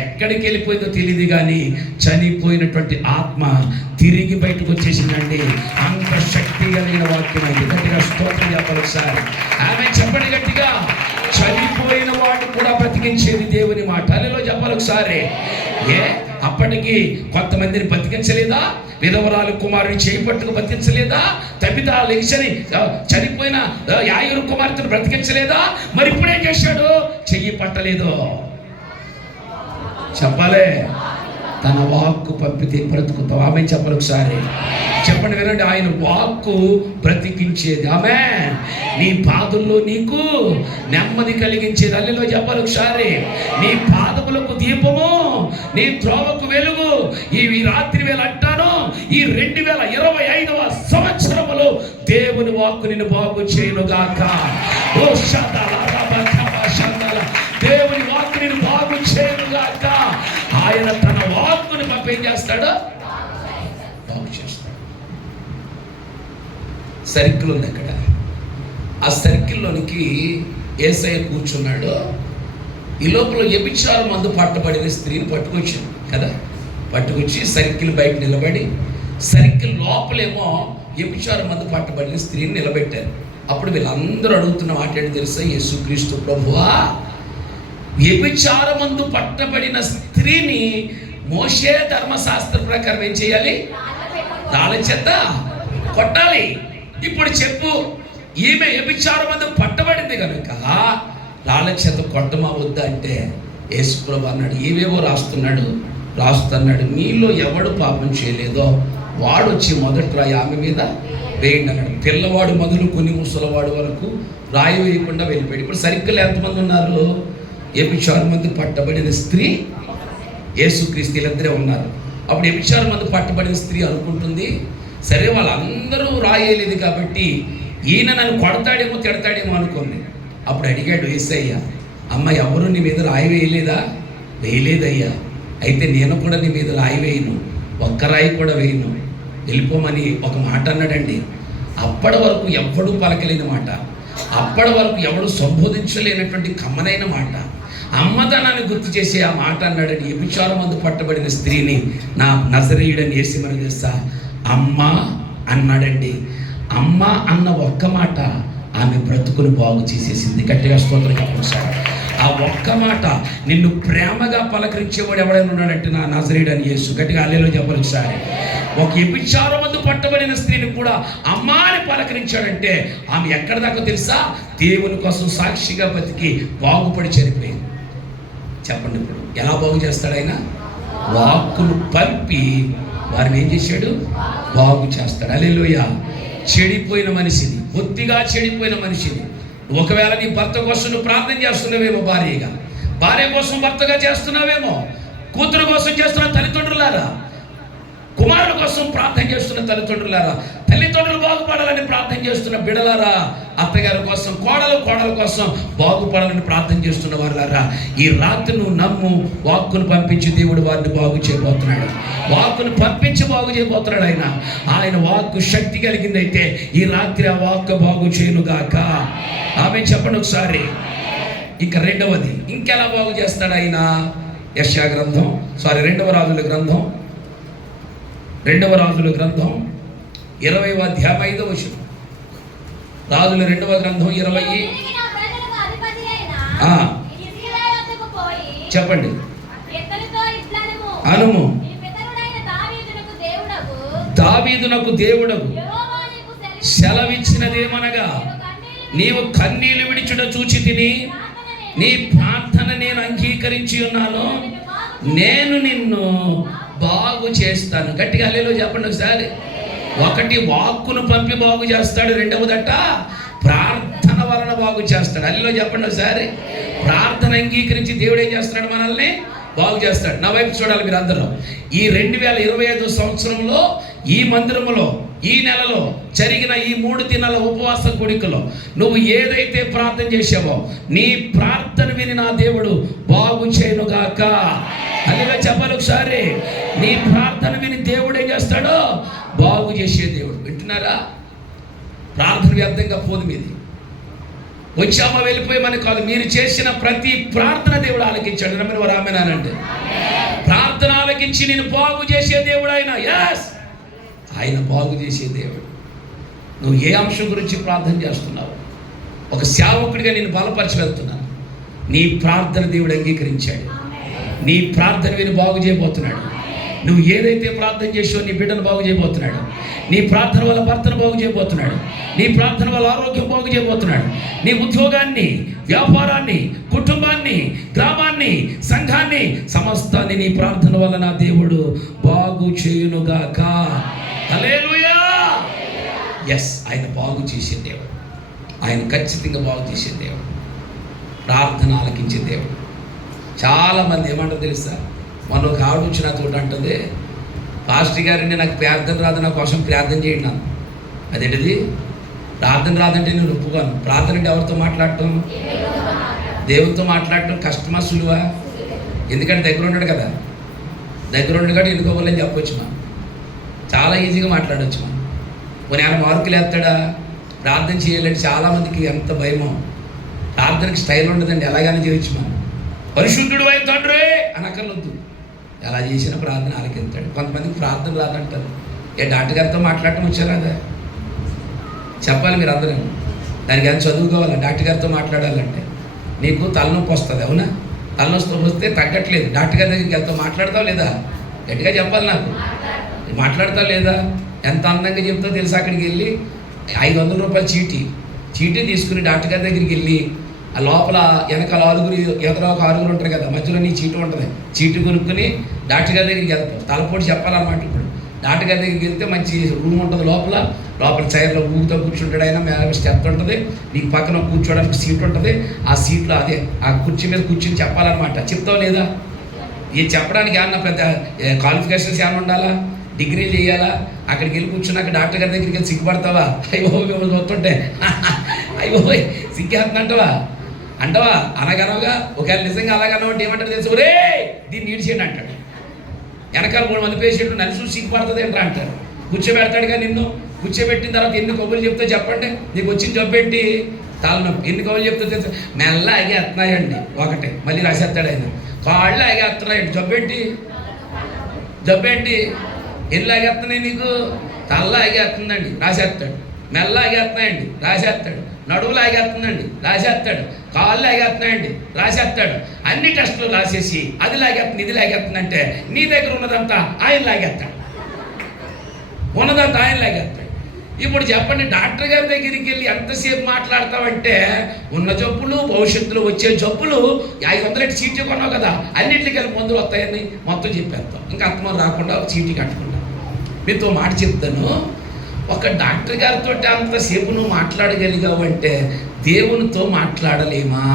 ఎక్కడికి వెళ్ళిపోయిందో తెలియదు కానీ చనిపోయినటువంటి ఆత్మ తిరిగి బయటకు వచ్చేసిందండి. అంత శక్తి కలిగిన వాక్యం అయితే గట్టిగా స్తోత్రం చెప్పాలి ఒకసారి. ఆమె చెప్పండి గట్టిగా. చనిపోయిన వాడు కూడా బ్రతికించేది దేవుని మాట. అల్లేలో చెప్పాలి ఒకసారి. అప్పటికి కొంతమందిని బతికించలేదా? విధవరాలు కుమారుని చేయి పట్టుకు బతికించలేదా? తబిత లెగిసని చనిపోయిన యాయిరు కుమార్తెను బ్రతికించలేదా? మరి ఇప్పుడేం చేశాడు? చెయ్యి పట్టలేదు. చెప్పాలే, తన వాక్కు పంపితే బ్రతుకుతావు. ఆమె చెప్పాలి ఒకసారి. చెప్పండి వినండి, ఆయన వాక్కు బ్రతికించేది. ఆమె నీ పాదుల్లో నీకు నెమ్మది కలిగించేది. అల్లెలో చెప్పాలి ఒకసారి. నీ పాదములకు దీపము, నీ త్రోవకు వెలుగు. ఈ రాత్రి వేళ అంటాను, ఈ 2025వ సంవత్సరములో దేవుని వాక్కు నిన్ను బాగు చేయనుగాక. ఓ దేవుని వాక్కు నిన్ను బాగు చేయనుగాక. ఆయన తన వాక్కుని పంపేం చేస్తాడు? బాగు చేస్తాడు. సర్కిల్ ఉంది అక్కడ. ఆ సర్కిల్లోనికి యేసయ్య కూర్చున్నాడు. ఈ లోపల వ్యభిచార మందు పట్టబడిన స్త్రీని పట్టుకొచ్చాడు కదా. పట్టుకొచ్చి సర్కిల్ బయట నిలబడి, సర్కిల్ లోపలేమో వ్యభిచార మందు పట్టబడిన స్త్రీని నిలబెట్టారు. అప్పుడు వీళ్ళందరూ అడుగుతున్న మాట ఏంటి తెలుసా? యేసుక్రీస్తు ప్రభువా, వ్యభిచార మందు పట్టబడిన స్త్రీని మోషే ధర్మశాస్త్ర ప్రకారం ఏం చేయాలి? రాళ్ళ చేత కొట్టాలి. ఇప్పుడు చెప్పు, ఈమె వ్యభిచార మందు పట్టబడింది కనుక రాళ్ళ చేత కొట్టమా వద్దా అంటే యేసు ప్రభు అన్నాడు, ఏవేవో రాస్తున్నాడు. మీలో ఎవడు పాపం చేయలేదో వాడు వచ్చి మొదటి రాయి ఆమె మీద వేయండి అన్నాడు. పిల్లవాడు మొదలు కొన్ని ముసలవాడు వరకు రాయి వేయకుండా వెళ్ళిపోయాడు. ఇప్పుడు సరిగ్గా ఎంతమంది ఉన్నారు? వ్యభిచార మందు పట్టబడిన స్త్రీ, యేసుక్రీస్తు, వీళ్ళిద్దరే ఉన్నారు. అప్పుడు వ్యభిచార మందు పట్టబడిన స్త్రీ అనుకుంటుంది, సరే వాళ్ళందరూ రాయలేదు కాబట్టి ఈయన నన్ను కొడతాడేమో తిడతాడేమో అనుకుంది. అప్పుడు అడిగాడు యేసయ్య, అమ్మ ఎవరు నీ మీద రాయి వేయలేదా? వేయలేదయ్యా. అయితే నేను కూడా నీ మీద రాయి వేయను. ఒక్క రాయి కూడా వేయను, వెళ్ళిపోమని ఒక మాట అన్నాడండి. అప్పటి వరకు ఎవ్వడూ పలకలేని మాట, అప్పటి వరకు ఎవడు సంబోధించలేనటువంటి కమ్మనైన మాట, అమ్మదనాన్ని గుర్తు చేసే ఆ మాట అన్నాడని. వ్యభిచారం మందు పట్టబడిన స్త్రీని నా నజరేయుడని యేసు మరి తెలుసా అమ్మ అన్నాడండి. అమ్మ అన్న ఒక్క మాట ఆమె బ్రతుకును బాగు చేసేసింది. గట్టిగా స్తోత్రం చెప్పండి సార్. ఆ ఒక్క మాట నిన్ను ప్రేమగా పలకరించేవాడు ఎవడైనా ఉన్నాడంటే నా నజరేయుడని యేసు. గట్టిగా హల్లెలూయా చెప్పండి సార్. ఒక వ్యభిచారం మందు పట్టబడిన స్త్రీని కూడా అమ్మా అని పలకరించాడంటే ఆమె ఎక్కడ దాకా తెలుసా, దేవుని కోసం సాక్షిగా బతికి బాగుపడి చనిపోయింది. చెప్పండి, ఇప్పుడు ఎలా బాగు చేస్తాడు ఆయన? వాక్కును పంపి వారిని ఏం చేశాడు? బాగు చేస్తాడు. హల్లెలూయా. చెడిపోయిన మనిషిని, బొత్తిగా చెడిపోయిన మనిషిని, ఒకవేళ నీ భర్త కోసం నువ్వు ప్రార్థన చేస్తున్నావేమో, భార్య కోసం భర్తగా చేస్తున్నావేమో, కూతురు కోసం చేస్తున్న తల్లిదండ్రులారా, కుమారుల కోసం ప్రార్థన చేస్తున్న తల్లిదండ్రులారా, తల్లిదండ్రులు బాగుపడాలని ప్రార్థన చేస్తున్న బిడ్డలారా, అత్తగారి కోసం, కోడల కోసం బాగుపడాలని ప్రార్థన చేస్తున్న వారులారా, ఈ రాత్రి నువ్వు నమ్ము, వాక్కును పంపించి దేవుడు వారిని బాగు చేయబోతున్నాడు. వాక్కును పంపించి బాగు చేయబోతున్నాడు ఆయన వాక్కు శక్తి కలిగిందైతే ఈ రాత్రి ఆ వాక్కు బాగు చేయనుగాక. ఆమె చెప్పండి ఒకసారి. ఇక రెండవది, ఇంకెలా బాగు చేస్తాడు ఆయన? యెషయా గ్రంథం, రెండవ రాజుల గ్రంథం 20వ అధ్యాయం 5వ వచనం. రాజుల 2వ గ్రంథం 20. చెప్పండి. అనుము దావీదునకు దేవుడగు సెలవిచ్చినదేమనగా, నీవు కన్నీళ్లు విడిచుట చూచి తిని నీ ప్రార్థన నేను అంగీకరించి ఉన్నాను, నేను నిన్ను బాగు చేస్తాను. గట్టిగా హల్లెలూయా చెప్పండి ఒకసారి. ఒకటి వాక్కును పంపి బాగు చేస్తాడు, రెండవదట ప్రార్థన వలన బాగు చేస్తాడు. హల్లెలూయా చెప్పండి ఒకసారి. ప్రార్థన అంగీకరించి దేవుడు ఏం చేస్తున్నాడు? మనల్ని బాగు చేస్తాడు. నా వైపు చూడాలి మీరు అందరూ. ఈ 2025 సంవత్సరంలో ఈ మందిరములో ఈ నెలలో జరిగిన ఈ 3 దినాల ఉపవాస కూడికలో నువ్వు ఏదైతే ప్రార్థన చేసావో నీ ప్రార్థన విని నా దేవుడు బాగు చేయనుగాక. హల్లెలూయా చెప్పాలి ఒకసారి. నీ ప్రార్థన విని దేవుడు ఏం చేస్తాడో బాగు చేసే దేవుడు. వింటున్నారా? ప్రార్థన వ్యర్థంగా పోదు. మీది వచ్చామా వెళ్ళిపోయామని కాదు, మీరు చేసిన ప్రతి ప్రార్థన దేవుడు ఆలకించాడు. నమ్మిన వారు ఆమేనండి. ప్రార్థన ఆలకించి నేను బాగు చేసే దేవుడు ఆయన. ఆయన బాగు చేసే దేవుడు. నువ్వు ఏ అంశం గురించి ప్రార్థన చేస్తున్నావు? ఒక సేవకుడిగా నేను బలపరిచి వెళ్తున్నాను. నీ ప్రార్థన దేవుడు అంగీకరించాడు. నీ ప్రార్థన విని బాగు చేయబోతున్నాడు. నువ్వు ఏదైతే ప్రార్థన చేసావో నీ బిడ్డను బాగు చేయబోతున్నాడు. నీ ప్రార్థన వల్ల భర్తను బాగు చేయబోతున్నాడు. నీ ప్రార్థన వల్ల ఆరోగ్యం బాగు చేయబోతున్నాడు. నీ ఉద్యోగాన్ని, వ్యాపారాన్ని, కుటుంబాన్ని, గ్రామాన్ని, సంఘాన్ని, సమస్తాన్ని నీ ప్రార్థన వల్ల నా దేవుడు బాగు చేయునుగాక. హల్లెలూయా. ఎస్, ఆయన బాగు చేసే దేవుడు. ఆయన ఖచ్చితంగా బాగు చేసే దేవుడు. ప్రార్థన ఆలకించే దేవుడు. చాలామంది ఏమంటారు తెలుసా? మొన్న ఒక ఆవిడ వచ్చి నాతో అంటుంది, పాస్టర్ గారండి నాకు ప్రార్థన రాదు, నా కోసం ప్రార్థన చేయండి నాకు. అదేంటిది? ప్రార్థన రాదంటే నేను ఒప్పుకోను. ప్రార్థన అంటే ఎవరితో మాట్లాడటం? దేవునితో మాట్లాడటం కష్టమా సులువా? ఎందుకంటే దగ్గర ఉన్నాడు కదా, దగ్గర ఉండి కూడా ఎన్నుకోవాలని చెప్పొచ్చు. మనం చాలా ఈజీగా మాట్లాడవచ్చు. మనం కొన్ని ఆయన మార్కులు వేస్తాడా? ప్రార్థన చేయాలంటే చాలామందికి ఎంత భయమో. ప్రార్థనకి స్టైల్ ఉండదండి, ఎలాగైనా చేయొచ్చు. మనం పరిశుద్ధుడు అయిన తండ్రి అనక్కర్లొద్దు, ఎలా చేసినా ప్రార్థన ఆలకిస్తాడు. కొంతమందికి ప్రార్థన రాదంటారు. డాక్టర్ గారితో మాట్లాడటం వచ్చారా? అదే చెప్పాలి మీరు అందరూ. దానికి ఎంత చదువుకోవాలి? డాక్టర్ గారితో మాట్లాడాలంటే నీకు తలనొప్పి వస్తుంది, అవునా? తలనొప్పి వస్తే తగ్గట్లేదు, డాక్టర్ గారి దగ్గరికి వెళ్తావు, మాట్లాడతావు లేదా? గట్టిగా చెప్పాలి. నాకు మాట్లాడతావు లేదా? ఎంత అందంగా చెప్తావు తెలుసా? అక్కడికి వెళ్ళి 500 రూపాయల చీటీ తీసుకుని డాక్టర్ గారి దగ్గరికి వెళ్ళి ఆ లోపల వెనకాల ఎదురు ఒక 6 ఉంటారు కదా, మధ్యలో నీ చీటీ ఉంటుంది. చీటీ కొనుక్కుని డాక్టర్ గారి దగ్గరికి వెళ్తావు. తలపోటు చెప్పాలన్నమాట. ఇప్పుడు డాక్టర్ గారి దగ్గరికి వెళ్తే మంచి రూమ్ ఉంటుంది, లోపల చైర్లో ఊగుతో కూర్చుంటాడు ఆయన. స్టెప్ ఉంటుంది, నీకు పక్కన కూర్చోడానికి సీట్ ఉంటుంది. ఆ సీట్లో అదే ఆ కుర్చీ మీద కూర్చొని చెప్పాలన్నమాట. చెప్తావు లేదా? ఇది చెప్పడానికి ఏమన్నా పెద్ద క్వాలిఫికేషన్స్ ఏమైనా ఉండాలా? డిగ్రీ చేయాలా? అక్కడికి వెళ్ళి కూర్చున్నాక డాక్టర్ గారి దగ్గరికి వెళ్ళి సిగ్గుపడతావా? అయ్యో మేము చూస్తుంటే అయ్యో సిగ్గేస్తుందంటావా? అంటావా? అనగనగా ఒకవేళ నిజంగా అలాగనవంటే ఏమంటారు తెలుసు? ఒరే దీన్ని ఈడ్చేయండి అంటాడు. వెనకాల 3 మంది పేషెంట్లు నన్ను చూసి సిగ్గుపడుతుంది ఏంట్రా అంటారు. కూర్చోబెడతాడుగా నిన్ను. కూర్చోబెట్టిన తర్వాత ఎన్ని కబుర్లు చెప్తే చెప్పండి, నీకు వచ్చిన జబ్బేంటి? తలనొప్పి. ఎన్ని కబుర్లు చెప్తే తెలుసు, మెల్ల ఆగేస్తున్నాయండి ఒకటే, మళ్ళీ రాసేస్తాడు ఆయన. కాళ్ళు ఆగేస్తున్నాయండి, జబ్బేంటి? ఎన్ని ఆగేస్తున్నాయి నీకు? తల్ల ఆగేస్తుందండి, రాసేస్తాడు. మెల్ల ఆగేస్తున్నాయండి, రాసేస్తాడు. నడువులు ఆగేస్తుందండి, రాసేస్తాడు. కాళ్ళు ఆగేస్తున్నాయండి, రాసేస్తాడు. అన్ని టెస్టులు రాసేసి అది లాగేస్తుంది ఇది లాగేస్తుంది అంటే నీ దగ్గర ఉన్నదంతా ఆయన లాగేస్తాడు. ఉన్నదంతా ఆయన లాగేస్తాడు. ఇప్పుడు చెప్పండి, డాక్టర్ గారి దగ్గరికి వెళ్ళి ఎంతసేపు మాట్లాడతామంటే ఉన్న జబ్బులు, భవిష్యత్తులో వచ్చే జబ్బులు 500 చీటీ కొన్నావు కదా, అన్నింటికి వెళ్ళి మందులు వస్తాయని మొత్తం చెప్పేస్తాం. ఇంకా అంతమంది రాకుండా చీటీ కట్టుకుంటాం. మీతో మాట చెప్తాను, ఒక డాక్టర్ గారితో అంతసేపు నువ్వు మాట్లాడగలిగావంటే దేవునితో మాట్లాడలేమా?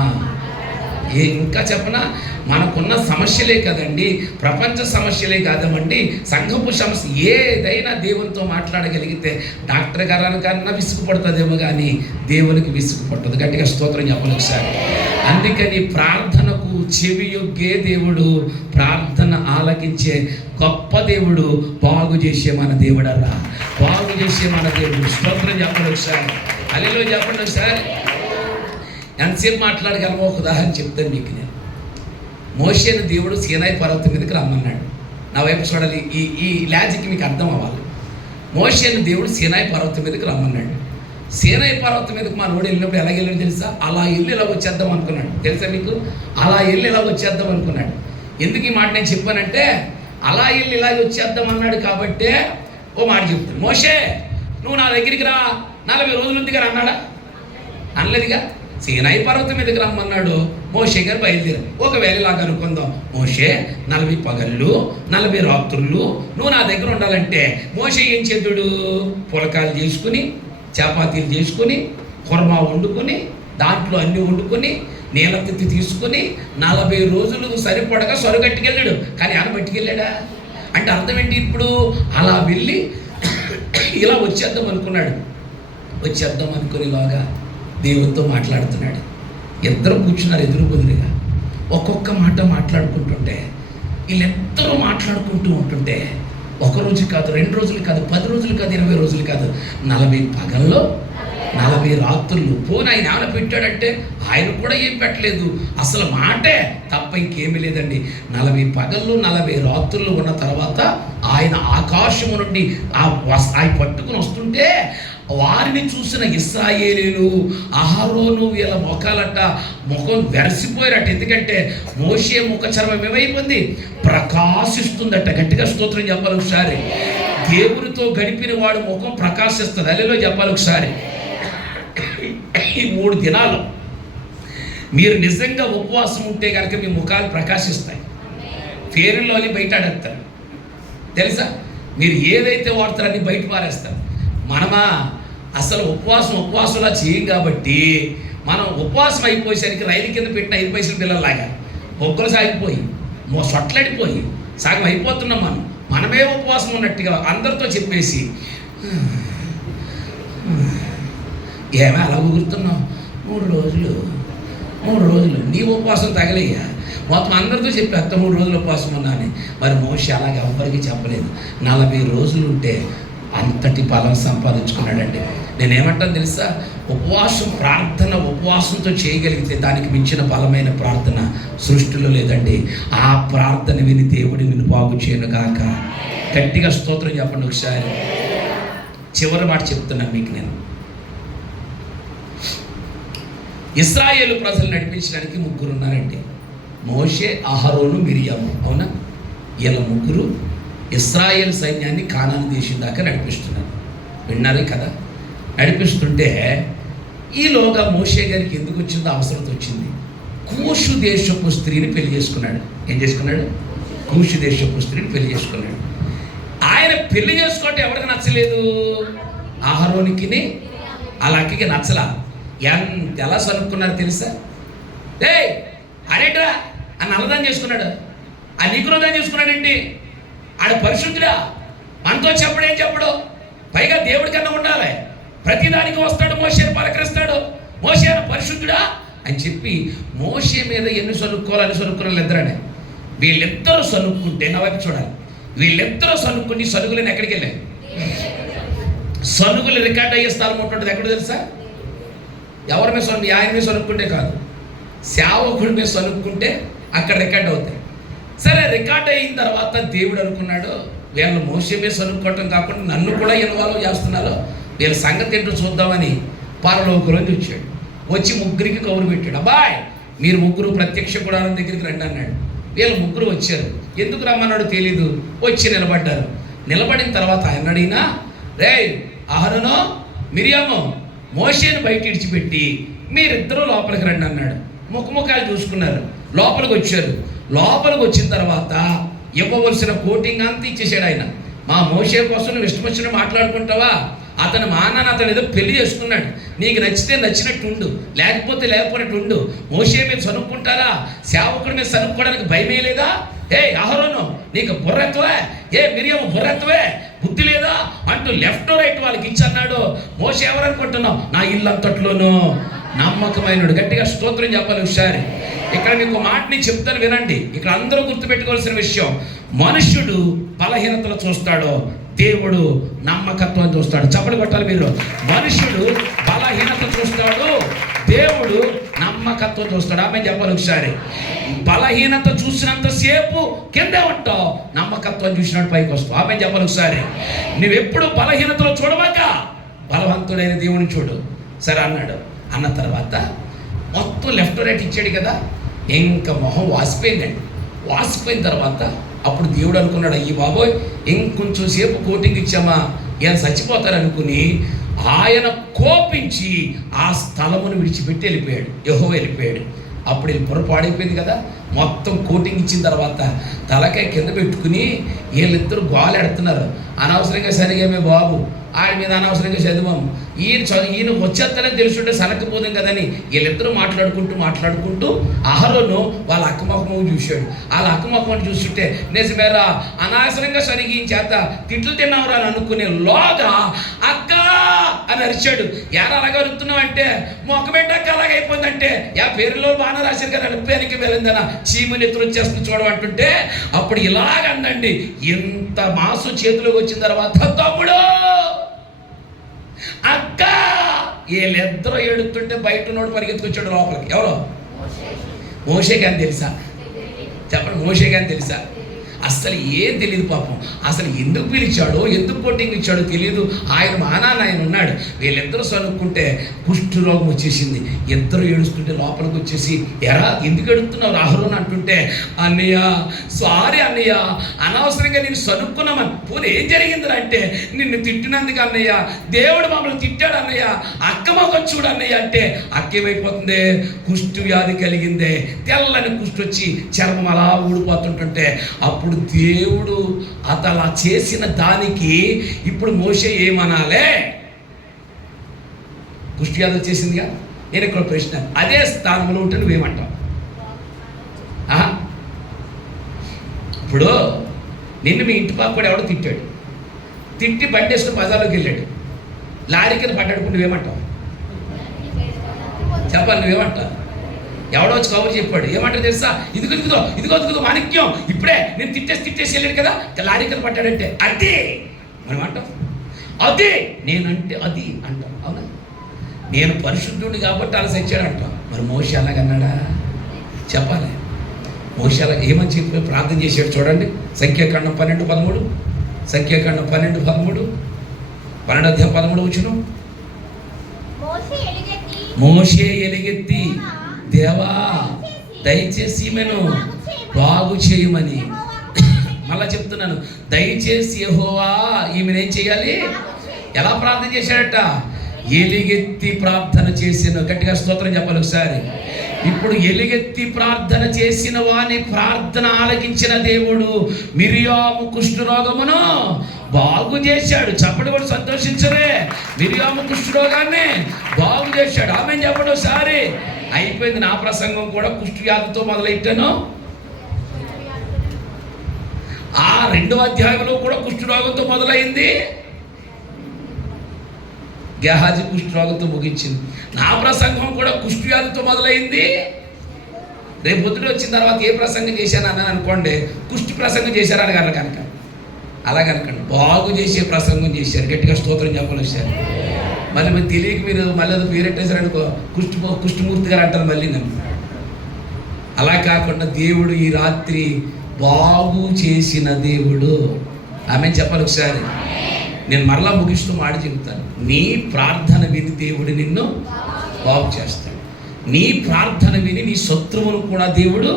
ఇంకా చెప్పనా, మనకున్న సమస్యలే కదండి, ప్రపంచ సమస్యలే కాదమండి, సంఘపు సమస్య ఏదైనా దేవునితో మాట్లాడగలిగితే డాక్టర్ గారికన్నా విసుగుపడుతుందేమో కానీ దేవునికి విసుగుపడుతుంది. గట్టిగా స్తోత్రం చెప్పాలి ఒకసారి. అందుకని ప్రార్థనకు చెవియొగ్గే దేవుడు, ప్రార్థన ఆలకించే గొప్ప దేవుడు, బాగు చేసే మన దేవుడరా, బాగు చేసే మన దేవుడు. స్తోత్రం చెప్పాలి ఒకసారి. హల్లెలూయా చెప్పండి ఒకసారి. ఎంతసేపు మాట్లాడగలమో ఒక ఉదాహరణ చెప్తాను మీకు. నేను మోషేను దేవుడు సీనాయి పర్వతం మీదకి రమ్మన్నాడు. నా వైపు చూడాలి, ఈ లాజిక్ మీకు అర్థం అవ్వాలి. మోషేను దేవుడు సీనాయి పర్వతం మీదకి రమ్మన్నాడు. సీనాయి పర్వతం మీదకి మా నోడు వెళ్ళినప్పుడు ఎలా వెళ్ళాడు తెలుసా? అలా వెళ్ళి ఇలా వచ్చేద్దాం అనుకున్నాడు. తెలుసా మీకు? అలా వెళ్ళి ఇలా వచ్చేద్దాం అనుకున్నాడు. ఎందుకు ఈ మాట నేను చెప్పానంటే, అలా వెళ్ళి ఇలా వచ్చేద్దాం అన్నాడు కాబట్టే ఓ మాట చెప్తాను. మోషే నువ్వు నా దగ్గరికి రా, 40 రోజుల దగ్గర అన్నాడా? అనలేదుగా. సీనాయి పర్వతం మీదకి రమ్మన్నాడు. మోషే గారు బయలుదేరారు. ఒకవేళ ఇలాగ అనుకుందాం, మోషే 40 పగళ్ళు 40 రాత్రులు నువ్వు నా దగ్గర ఉండాలంటే మోషే ఏం చేద్దుడు? పులకాలు చేసుకుని, చపాతీలు చేసుకుని, కుర్మా వండుకొని, దాంట్లో అన్నీ వండుకొని, నీళ్ళతిత్తి తీసుకుని 40 రోజులు సరిపడగా సొరగట్టుకెళ్ళాడు. కానీ ఆయన పట్టుకెళ్ళాడా అంటే అర్థం ఏంటి? ఇప్పుడు అలా వెళ్ళి ఇలా వచ్చేద్దాం అనుకున్నాడు. వచ్చేద్దాం అనుకునేలాగా దేవునితో మాట్లాడుతున్నాడు. ఇద్దరు కూర్చున్నారు ఎదురు బదులుగా. ఒక్కొక్క మాట మాట్లాడుకుంటుంటే, వీళ్ళిద్దరూ మాట్లాడుకుంటూ ఉంటుంటే, 1 రోజు కాదు, 2 రోజులు కాదు, 10 రోజులు కాదు, 20 రోజులు కాదు, 40 పగల్లో 40 రాత్రులు. పోనీ ఆయన ఏమైనా పెట్టాడంటే ఆయన కూడా ఏం పెట్టలేదు, అసలు మాటే తప్ప ఇంకేమీ లేదండి. 40 పగళ్ళు 40 రాత్రులు ఉన్న తర్వాత ఆయన ఆకాశము నుండి ఆయన పట్టుకుని వస్తుంటే వారిని చూసిన ఇశ్రాయేలీలు, అహరోను వీళ్ళ ముఖం వెరసిపోయారట. ఎందుకంటే మోషే ముఖ చర్మం ఏమైపోయింది? ప్రకాశిస్తుందట. గట్టిగా స్తోత్రం చెప్పాలి ఒకసారి. దేవునితో గడిపిన వాడు ముఖం ప్రకాశిస్తుంది. హల్లెలూయా చెప్పాలి ఒకసారి. ఈ 3 దినాలు మీరు నిజంగా ఉపవాసం ఉంటే కనుక మీ ముఖాలు ప్రకాశిస్తాయి. ఫేరులోని బయట ఆడేస్తారు తెలుసా? మీరు ఏదైతే వాడతారని బయట పారేస్తారు. మనమా అసలు ఉపవాసంలా చేయం కాబట్టి మనం ఉపవాసం అయిపోయేసరికి రైలు కింద పెట్టిన 5 పైసల పిల్లల్లాగా బొగ్గలు సాగిపోయి సొట్లడిపోయి సగం అయిపోతున్నాం. మనమే ఉపవాసం ఉన్నట్టుగా అందరితో చెప్పేసి ఏమే అలా ఊగుతున్నావు? 3 రోజులు నీ ఉపవాసం తగలయ్యా. మొత్తం అందరితో చెప్పేస్తా 3 రోజులు ఉపవాసం ఉన్నా అని. మరి మోషే అలాగే ఎవ్వరికి చెప్పలేదు. 40 రోజులు ఉంటే అంతటి బలం సంపాదించుకున్నాడండి. నేనేమంటాను తెలుసా? ఉపవాసంతో చేయగలిగితే దానికి మించిన బలమైన ప్రార్థన సృష్టిలో లేదండి. ఆ ప్రార్థన విని దేవుడి నిన్ను బాగు చేయను గాక. గట్టిగా స్తోత్రం చెప్పండి ఒకసారి. చివరి మాట చెప్తున్నాను మీకు నేను. ఇశ్రాయేలు ప్రజలు నడిపించడానికి 3 ఉన్నారండి. మోషే, అహరోను, మిరియాము. అవునా? వీళ్ళ 3 ఇశ్రాయేల్ సైన్యాన్ని కానాను దేశం దాకా నడిపిస్తున్నారు. విన్నారు కదా? నడిపిస్తుంటే ఈలోగా మోషే గారికి ఎందుకు వచ్చిందో అవసరం వచ్చింది. కూషు దేశపు స్త్రీని పెళ్లి చేసుకున్నాడు. ఏం చేసుకున్నాడు? కూషు దేశపు స్త్రీని పెళ్లి చేసుకున్నాడు. ఆయన పెళ్లి చేసుకోవటం ఎవరికి నచ్చలేదు? అహరోనికి అలాగే నచ్చలా. ఎలా సనుక్కున్నారు తెలుసా? అరేట్రా అని అన్నదానం చేసుకున్నాడు. ఆ నీకురోదాన్ని చేసుకున్నాడేంటి? ఆడ పరిశుద్ధుడా, మనతో చెప్పడేం చెప్పడు. పైగా దేవుడి కన్నా ఉండాలి. ప్రతిదానికి వస్తాడు, మోషేని పలకరిస్తాడు. మోషే పరిశుద్ధుడా అని చెప్పి మోషే మీద ఎన్ని సనుక్కోవాలి ఇద్దరనే. వీళ్ళిద్దరూ సనుక్కుంటే నా వైపు చూడాలి. వీళ్ళిద్దరూ సనుక్కుని సనుగులను ఎక్కడికి వెళ్ళాయి? సనుగులు రికార్డ్ అయ్యే స్థలం ఉంటుంటుంది ఎక్కడ తెలుసా? ఎవరి మీద సొను? ఆయన మీద సనుక్కుంటే కాదు, సేవకుడి మీద సనుక్కుంటే అక్కడ రికార్డ్ అవుతాయి. సరే, రికార్డ్ అయిన తర్వాత దేవుడు అనుకున్నాడు, వీళ్ళు మోషే మీద సనుక్కోవటం కాకుండా నన్ను కూడా ఇన్వాల్వ్ చేస్తున్నారు, వీళ్ళ సంగతి ఏంటో చూద్దామని పరలోకంలోంచి వచ్చాడు. వచ్చి ముగ్గురికి కబురు పెట్టాడు. అబ్బాయ్, మీరు ముగ్గురు ప్రత్యక్ష గుడారం దగ్గరికి రండి అన్నాడు. వీళ్ళు ముగ్గురు వచ్చారు. ఎందుకు రమ్మన్నాడు తెలీదు. వచ్చి నిలబడ్డారు. నిలబడిన తర్వాత ఆయన అడిగినా, రే అహరోను, మిరియాము, మోషేను బయట ఇడిచిపెట్టి మీరిద్దరూ లోపలికి రండి అన్నాడు. ముఖముఖాలు చూసుకున్నారు. లోపలికి వచ్చారు. లోపలికి వచ్చిన తర్వాత ఇవ్వవలసిన కోటింగ్ అంతా ఇచ్చేసాడు ఆయన. మా మోషే కోసం నువ్వు ఇష్టం వచ్చిన మాట్లాడుకుంటావా? అతను మా నాన్న అతను ఏదో పెళ్లి చేసుకున్నాడు, నీకు నచ్చితే నచ్చినట్టు ఉండు, లేకపోతే లేకపోయినట్టు ఉండు. మోషే మీద సనుక్కుంటారా? సేవకుడి మీద సనుక్కోవడానికి భయమే లేదా? ఏ అహరోను, నీకు బుర్రెత్వే? ఏ మిరియాము బుర్రెత్వే? బుద్ధి లేదా అంటూ లెఫ్ట్ రైట్ వాళ్ళకి ఇచ్చన్నాడు. మోషే ఎవరనుకుంటున్నావు? నా ఇల్లంతట్లోనూ నమ్మకమైనడు. గట్టిగా స్తోత్రం చెప్పాలి ఒకసారి. ఇక్కడ మీకు మాటని చెప్తాను వినండి. ఇక్కడ అందరూ గుర్తుపెట్టుకోవాల్సిన విషయం, మనుష్యుడు బలహీనతలు చూస్తాడు, దేవుడు నమ్మకత్వం చూస్తాడు. చప్పలు కొట్టాలి మీరు. మనుష్యుడు బలహీనత చూస్తాడు, దేవుడు నమ్మకత్వం చూస్తాడు. ఆమె చెప్పాలి ఒకసారి. బలహీనత చూసినంతసేపు కిందే ఉంటావు, నమ్మకత్వం చూసినట్టు పైకి వస్తావు. ఆమె చెప్పాలి ఒకసారి. నువ్వెప్పుడు బలహీనతలో చూడబాక బలవంతుడైన దేవుని చూడు. సరే అన్నాడు. అన్న తర్వాత మొత్తం లెఫ్ట్ రైట్ ఇచ్చాడు కదా, ఇంకా మొహం వాసిపోయిందండి. వాసిపోయిన తర్వాత అప్పుడు దేవుడు అనుకున్నాడు, అయ్యి బాబోయ్ ఇంకొంచెం సేపు కోటింగ్ ఇచ్చామా ఈయన చచ్చిపోతారనుకుని ఆయన కోపించి ఆ స్థలమును విడిచిపెట్టి వెళ్ళిపోయాడు. యెహోవా వెళ్ళిపోయాడు. అప్పుడు వీళ్ళు పొరపాడైపోయింది కదా. మొత్తం కోటింగ్ ఇచ్చిన తర్వాత తలకాయ కింద పెట్టుకుని వీళ్ళిద్దరు గోలెడుతున్నారు. అనవసరంగా సరిగేమే బాబు, ఆయన మీద అనవసరంగా చదివాము, ఈయన వచ్చేస్తానని తెలుసుంటే సనకపోదాం కదని వీళ్ళిద్దరూ మాట్లాడుకుంటూ అహరోను వాళ్ళ అక్కమొక్కము చూశాడు. వాళ్ళ అక్కమొక్కమని చూస్తుంటే నిజమేరా అనవసరంగా సరిగి చేత తిట్లు తిన్నావురా అని అనుకునే లోగా అక్క అని అరిచాడు. ఎలా అలాగ అరుతున్నావు అంటే, మొక్కబెట్టక్క అలాగైపోయిందంటే యా పేరులో బాగా రాశారు కదా, నొప్పానికి వెళ్ళిందనా చీమని ఎత్తులు వచ్చేస్తుంది చూడమంటుంటే అప్పుడు ఇలాగందండి. ఇంత మాసు చేతిలోకి వచ్చిన తర్వాత తమ్ముడు అక్క వీళ్ళిద్దరూ ఏడుతుంటే బయట ఉన్నోడు పరిగెత్తుకొచ్చాడు లోపలికి. ఎవరో మోషే కానీ తెలుసా? చెప్పండి, మోషే కానీ తెలుసా? అస్సలు ఏం తెలియదు పాపం. అసలు ఎందుకు పిలిచాడో, ఎందుకు కోటింగ్ ఇచ్చాడో తెలియదు. ఆయన మా నాన్న ఆయన ఉన్నాడు. వీళ్ళిద్దరూ సనుక్కుంటే కుష్ఠు రోగం వచ్చేసింది. ఇద్దరు ఏడుస్తుంటే లోపలికి వచ్చేసి, ఎరా ఎందుకు ఏడుస్తున్నావు అహరోను అంటుంటే, అన్నయ్య సారీ అన్నయ్య, అనవసరంగా నేను సనుక్కున్నామని. పోనీ ఏం జరిగిందిరా అంటే, నిన్ను తిట్టినందుకు అన్నయ్య, దేవుడు మమ్మల్ని తిట్టాడు అన్నయ్య, అక్క మొఖం చూడు అన్నయ్య అంటే అక్కేమైపోతుంది, కుష్ఠు వ్యాధి కలిగిందే, తెల్లని కుష్ఠు వచ్చి చర్మం అలా ఊడిపోతుంటుంటే అప్పుడు దేవుడు అతలా చేసిన దానికి ఇప్పుడు మోషే ఏమనాలే? కుష్ఠు వ్యాధి వచ్చేసిందిగా. నేను ఇక్కడ ప్రశ్న, అదే స్థానంలో ఉంటే నువ్వేమంటావు? ఇప్పుడు నిన్ను మీ ఇంటి పాప కూడా ఎవడో తిట్టాడు, తిట్టి బండి వేసుకుని బజార్లోకి వెళ్ళాడు, లారీ కింద పడ్డాడుకుంటే నువ్వేమంటావు? చెప్పాలి, నువ్వేమంటావు? ఎవడో వచ్చి కబురు చెప్పాడు, ఏమంటారు తెలుసా? ఇదిగో మాణిక్యం ఇప్పుడే నేను తిట్టేసి వెళ్ళాడు కదా, లారీ కింద పడ్డాడంటే అదే మనం అంటాం. అదే నేనంటే అది అంటాం. అవునా? నేను పరిశుద్ధుడిని కాబట్టి అలా సచ్చాడు అంటాం. మరి మోషే అలాగన్నాడా? చెప్పాలి. మోషే అలా ఏమని చెప్పి ప్రార్థన చేశాడు చూడండి. సంఖ్యాకాండం 12:13, సంఖ్యాకాండం 12:13, 12:13 వచ్చును. మోషే ఎలుగెత్తి, దేవా దయచేసి ఈమెను బాగు చేయమని. మళ్ళా చెప్తున్నాను, దయచేసి యెహోవా ఈమెను ఏం చేయాలి? ఎలా ప్రార్థన చేశాడట? ఎలుగెత్తి ప్రార్థన చేసిన. గట్టిగా స్తోత్రం చెప్పాలి ఒకసారి. ఇప్పుడు ఎలుగెత్తి ప్రార్థన చేసిన వాని ప్రార్థన ఆలకించిన దేవుడు మిరియాము కుష్ఠరోగమును బాగు చేశాడు. చప్పటి కూడా సంతోషించరే. మిరియాము కుష్ఠరోగాన్ని బాగు చేశాడు. ఆమె చెప్పడం ఒకసారి. అయిపోయింది నా ప్రసంగం కూడా. కుష్ఠు వ్యాధితో మొదలెట్టాను. ఆ 2వ అధ్యాయంలో కూడా కుష్ఠరోగంతో మొదలైంది. గెహాజీ కుష్ఠరోగంతో ముగించింది. నా ప్రసంగం కూడా కుష్ఠు వ్యాధితో మొదలైంది. రేపు పొద్దున వచ్చిన తర్వాత ఏ ప్రసంగం చేశాను అన్నాను అనుకోండి, కుష్టి ప్రసంగం చేశారని కనుక అలాగనకండి, బాగు చేసే ప్రసంగం చేశారు, గట్టిగా స్తోత్రం చెప్పాలి వచ్చారు. మళ్ళీ మీరు తెలియక మీరు మళ్ళీ అది పేరెట్టేశారనుకో, కుష్ఠమూర్తి గారు అంటారు మళ్ళీ నన్ను. అలా కాకుండా దేవుడు ఈ రాత్రి బాగు చేసిన దేవుడు. ఆమె చెప్పాలి ఒకసారి. నేను మరలా ముగిస్తూ మాట చెబుతాను. నీ ప్రార్థన విని దేవుడు నిన్ను బాగు చేస్తాడు. నీ ప్రార్థన విని నీ శత్రువును కూడా దేవుడు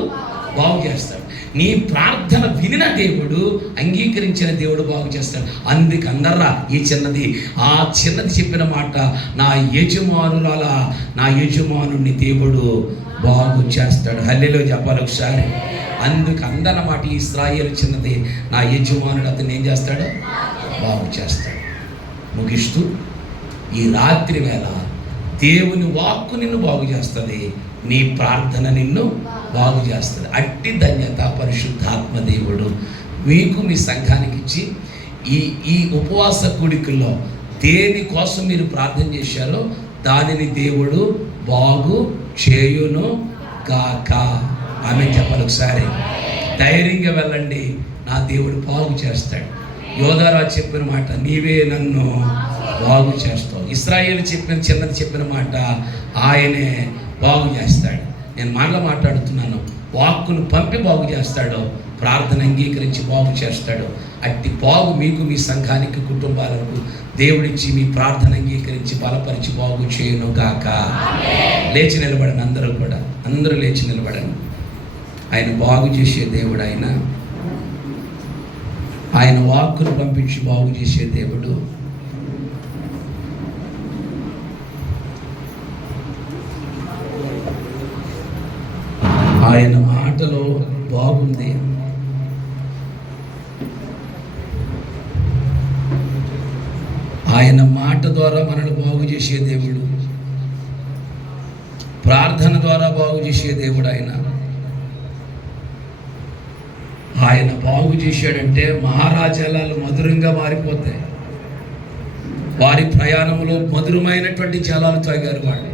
బాగు చేస్తాడు. నీ ప్రార్థన వినిన దేవుడు, అంగీకరించిన దేవుడు బాగు చేస్తాడు. అందుకు అందర్రా ఈ చిన్నది, ఆ చిన్నది చెప్పిన మాట, నా యజమానుని దేవుడు బాగు చేస్తాడు. హల్లెలూయా చెప్పాలి ఒకసారి. అందుకు అందనమాట, ఈ ఇశ్రాయేలు చిన్నది, నా యజమానుడు అతను ఏం చేస్తాడు? బాగు చేస్తాడు. ముగిస్తూ ఈ రాత్రి వేళ దేవుని వాక్కు నిన్ను బాగు చేస్తుంది, నీ ప్రార్థన నిన్ను బాగు చేస్తుంది. అట్టి ధన్యత పరిశుద్ధాత్మ దేవుడు మీకు మీ సంఘానికి ఇచ్చి ఈ ఉపవాస కూడికల్లో దేనికోసం మీరు ప్రార్థన చేశారో దానిని దేవుడు బాగు చేయును గాక. ఆమె చెప్పాలి ఒకసారి. ధైర్యంగా వెళ్ళండి, నా దేవుడు బాగు చేస్తాడు. యోధారాజు చెప్పిన మాట, నీవే నన్ను బాగు చేస్తావు. ఇశ్రాయేలు చిన్నది చెప్పిన మాట, ఆయనే బాగు చేస్తాడు. నేను మాట్లాడుతున్నాను. వాక్కును పంపి బాగు చేస్తాడు, ప్రార్థన అంగీకరించి బాగు చేస్తాడు. అట్టి బాగు మీకు మీ సంఘానికి కుటుంబాలకు దేవుడిచ్చి మీ ప్రార్థన అంగీకరించి బలపరిచి బాగు చేయను గాక. లేచి నిలబడండి, అందరూ లేచి నిలబడండి. ఆయన బాగు చేసే దేవుడు. ఆయన వాక్కును పంపించి బాగు చేసే దేవుడు. ఆయన మాటలో బాగుంది. ఆయన మాట ద్వారా మనల్ని బాగు చేసే దేవుడు, ప్రార్థన ద్వారా బాగు చేసే దేవుడు. ఆయన బాగు చేశాడంటే మహారాజాలు మధురంగా మారిపోతాయి. వారి ప్రయాణంలో మధురమైనటువంటి జలాలు తాగారు వాళ్ళు.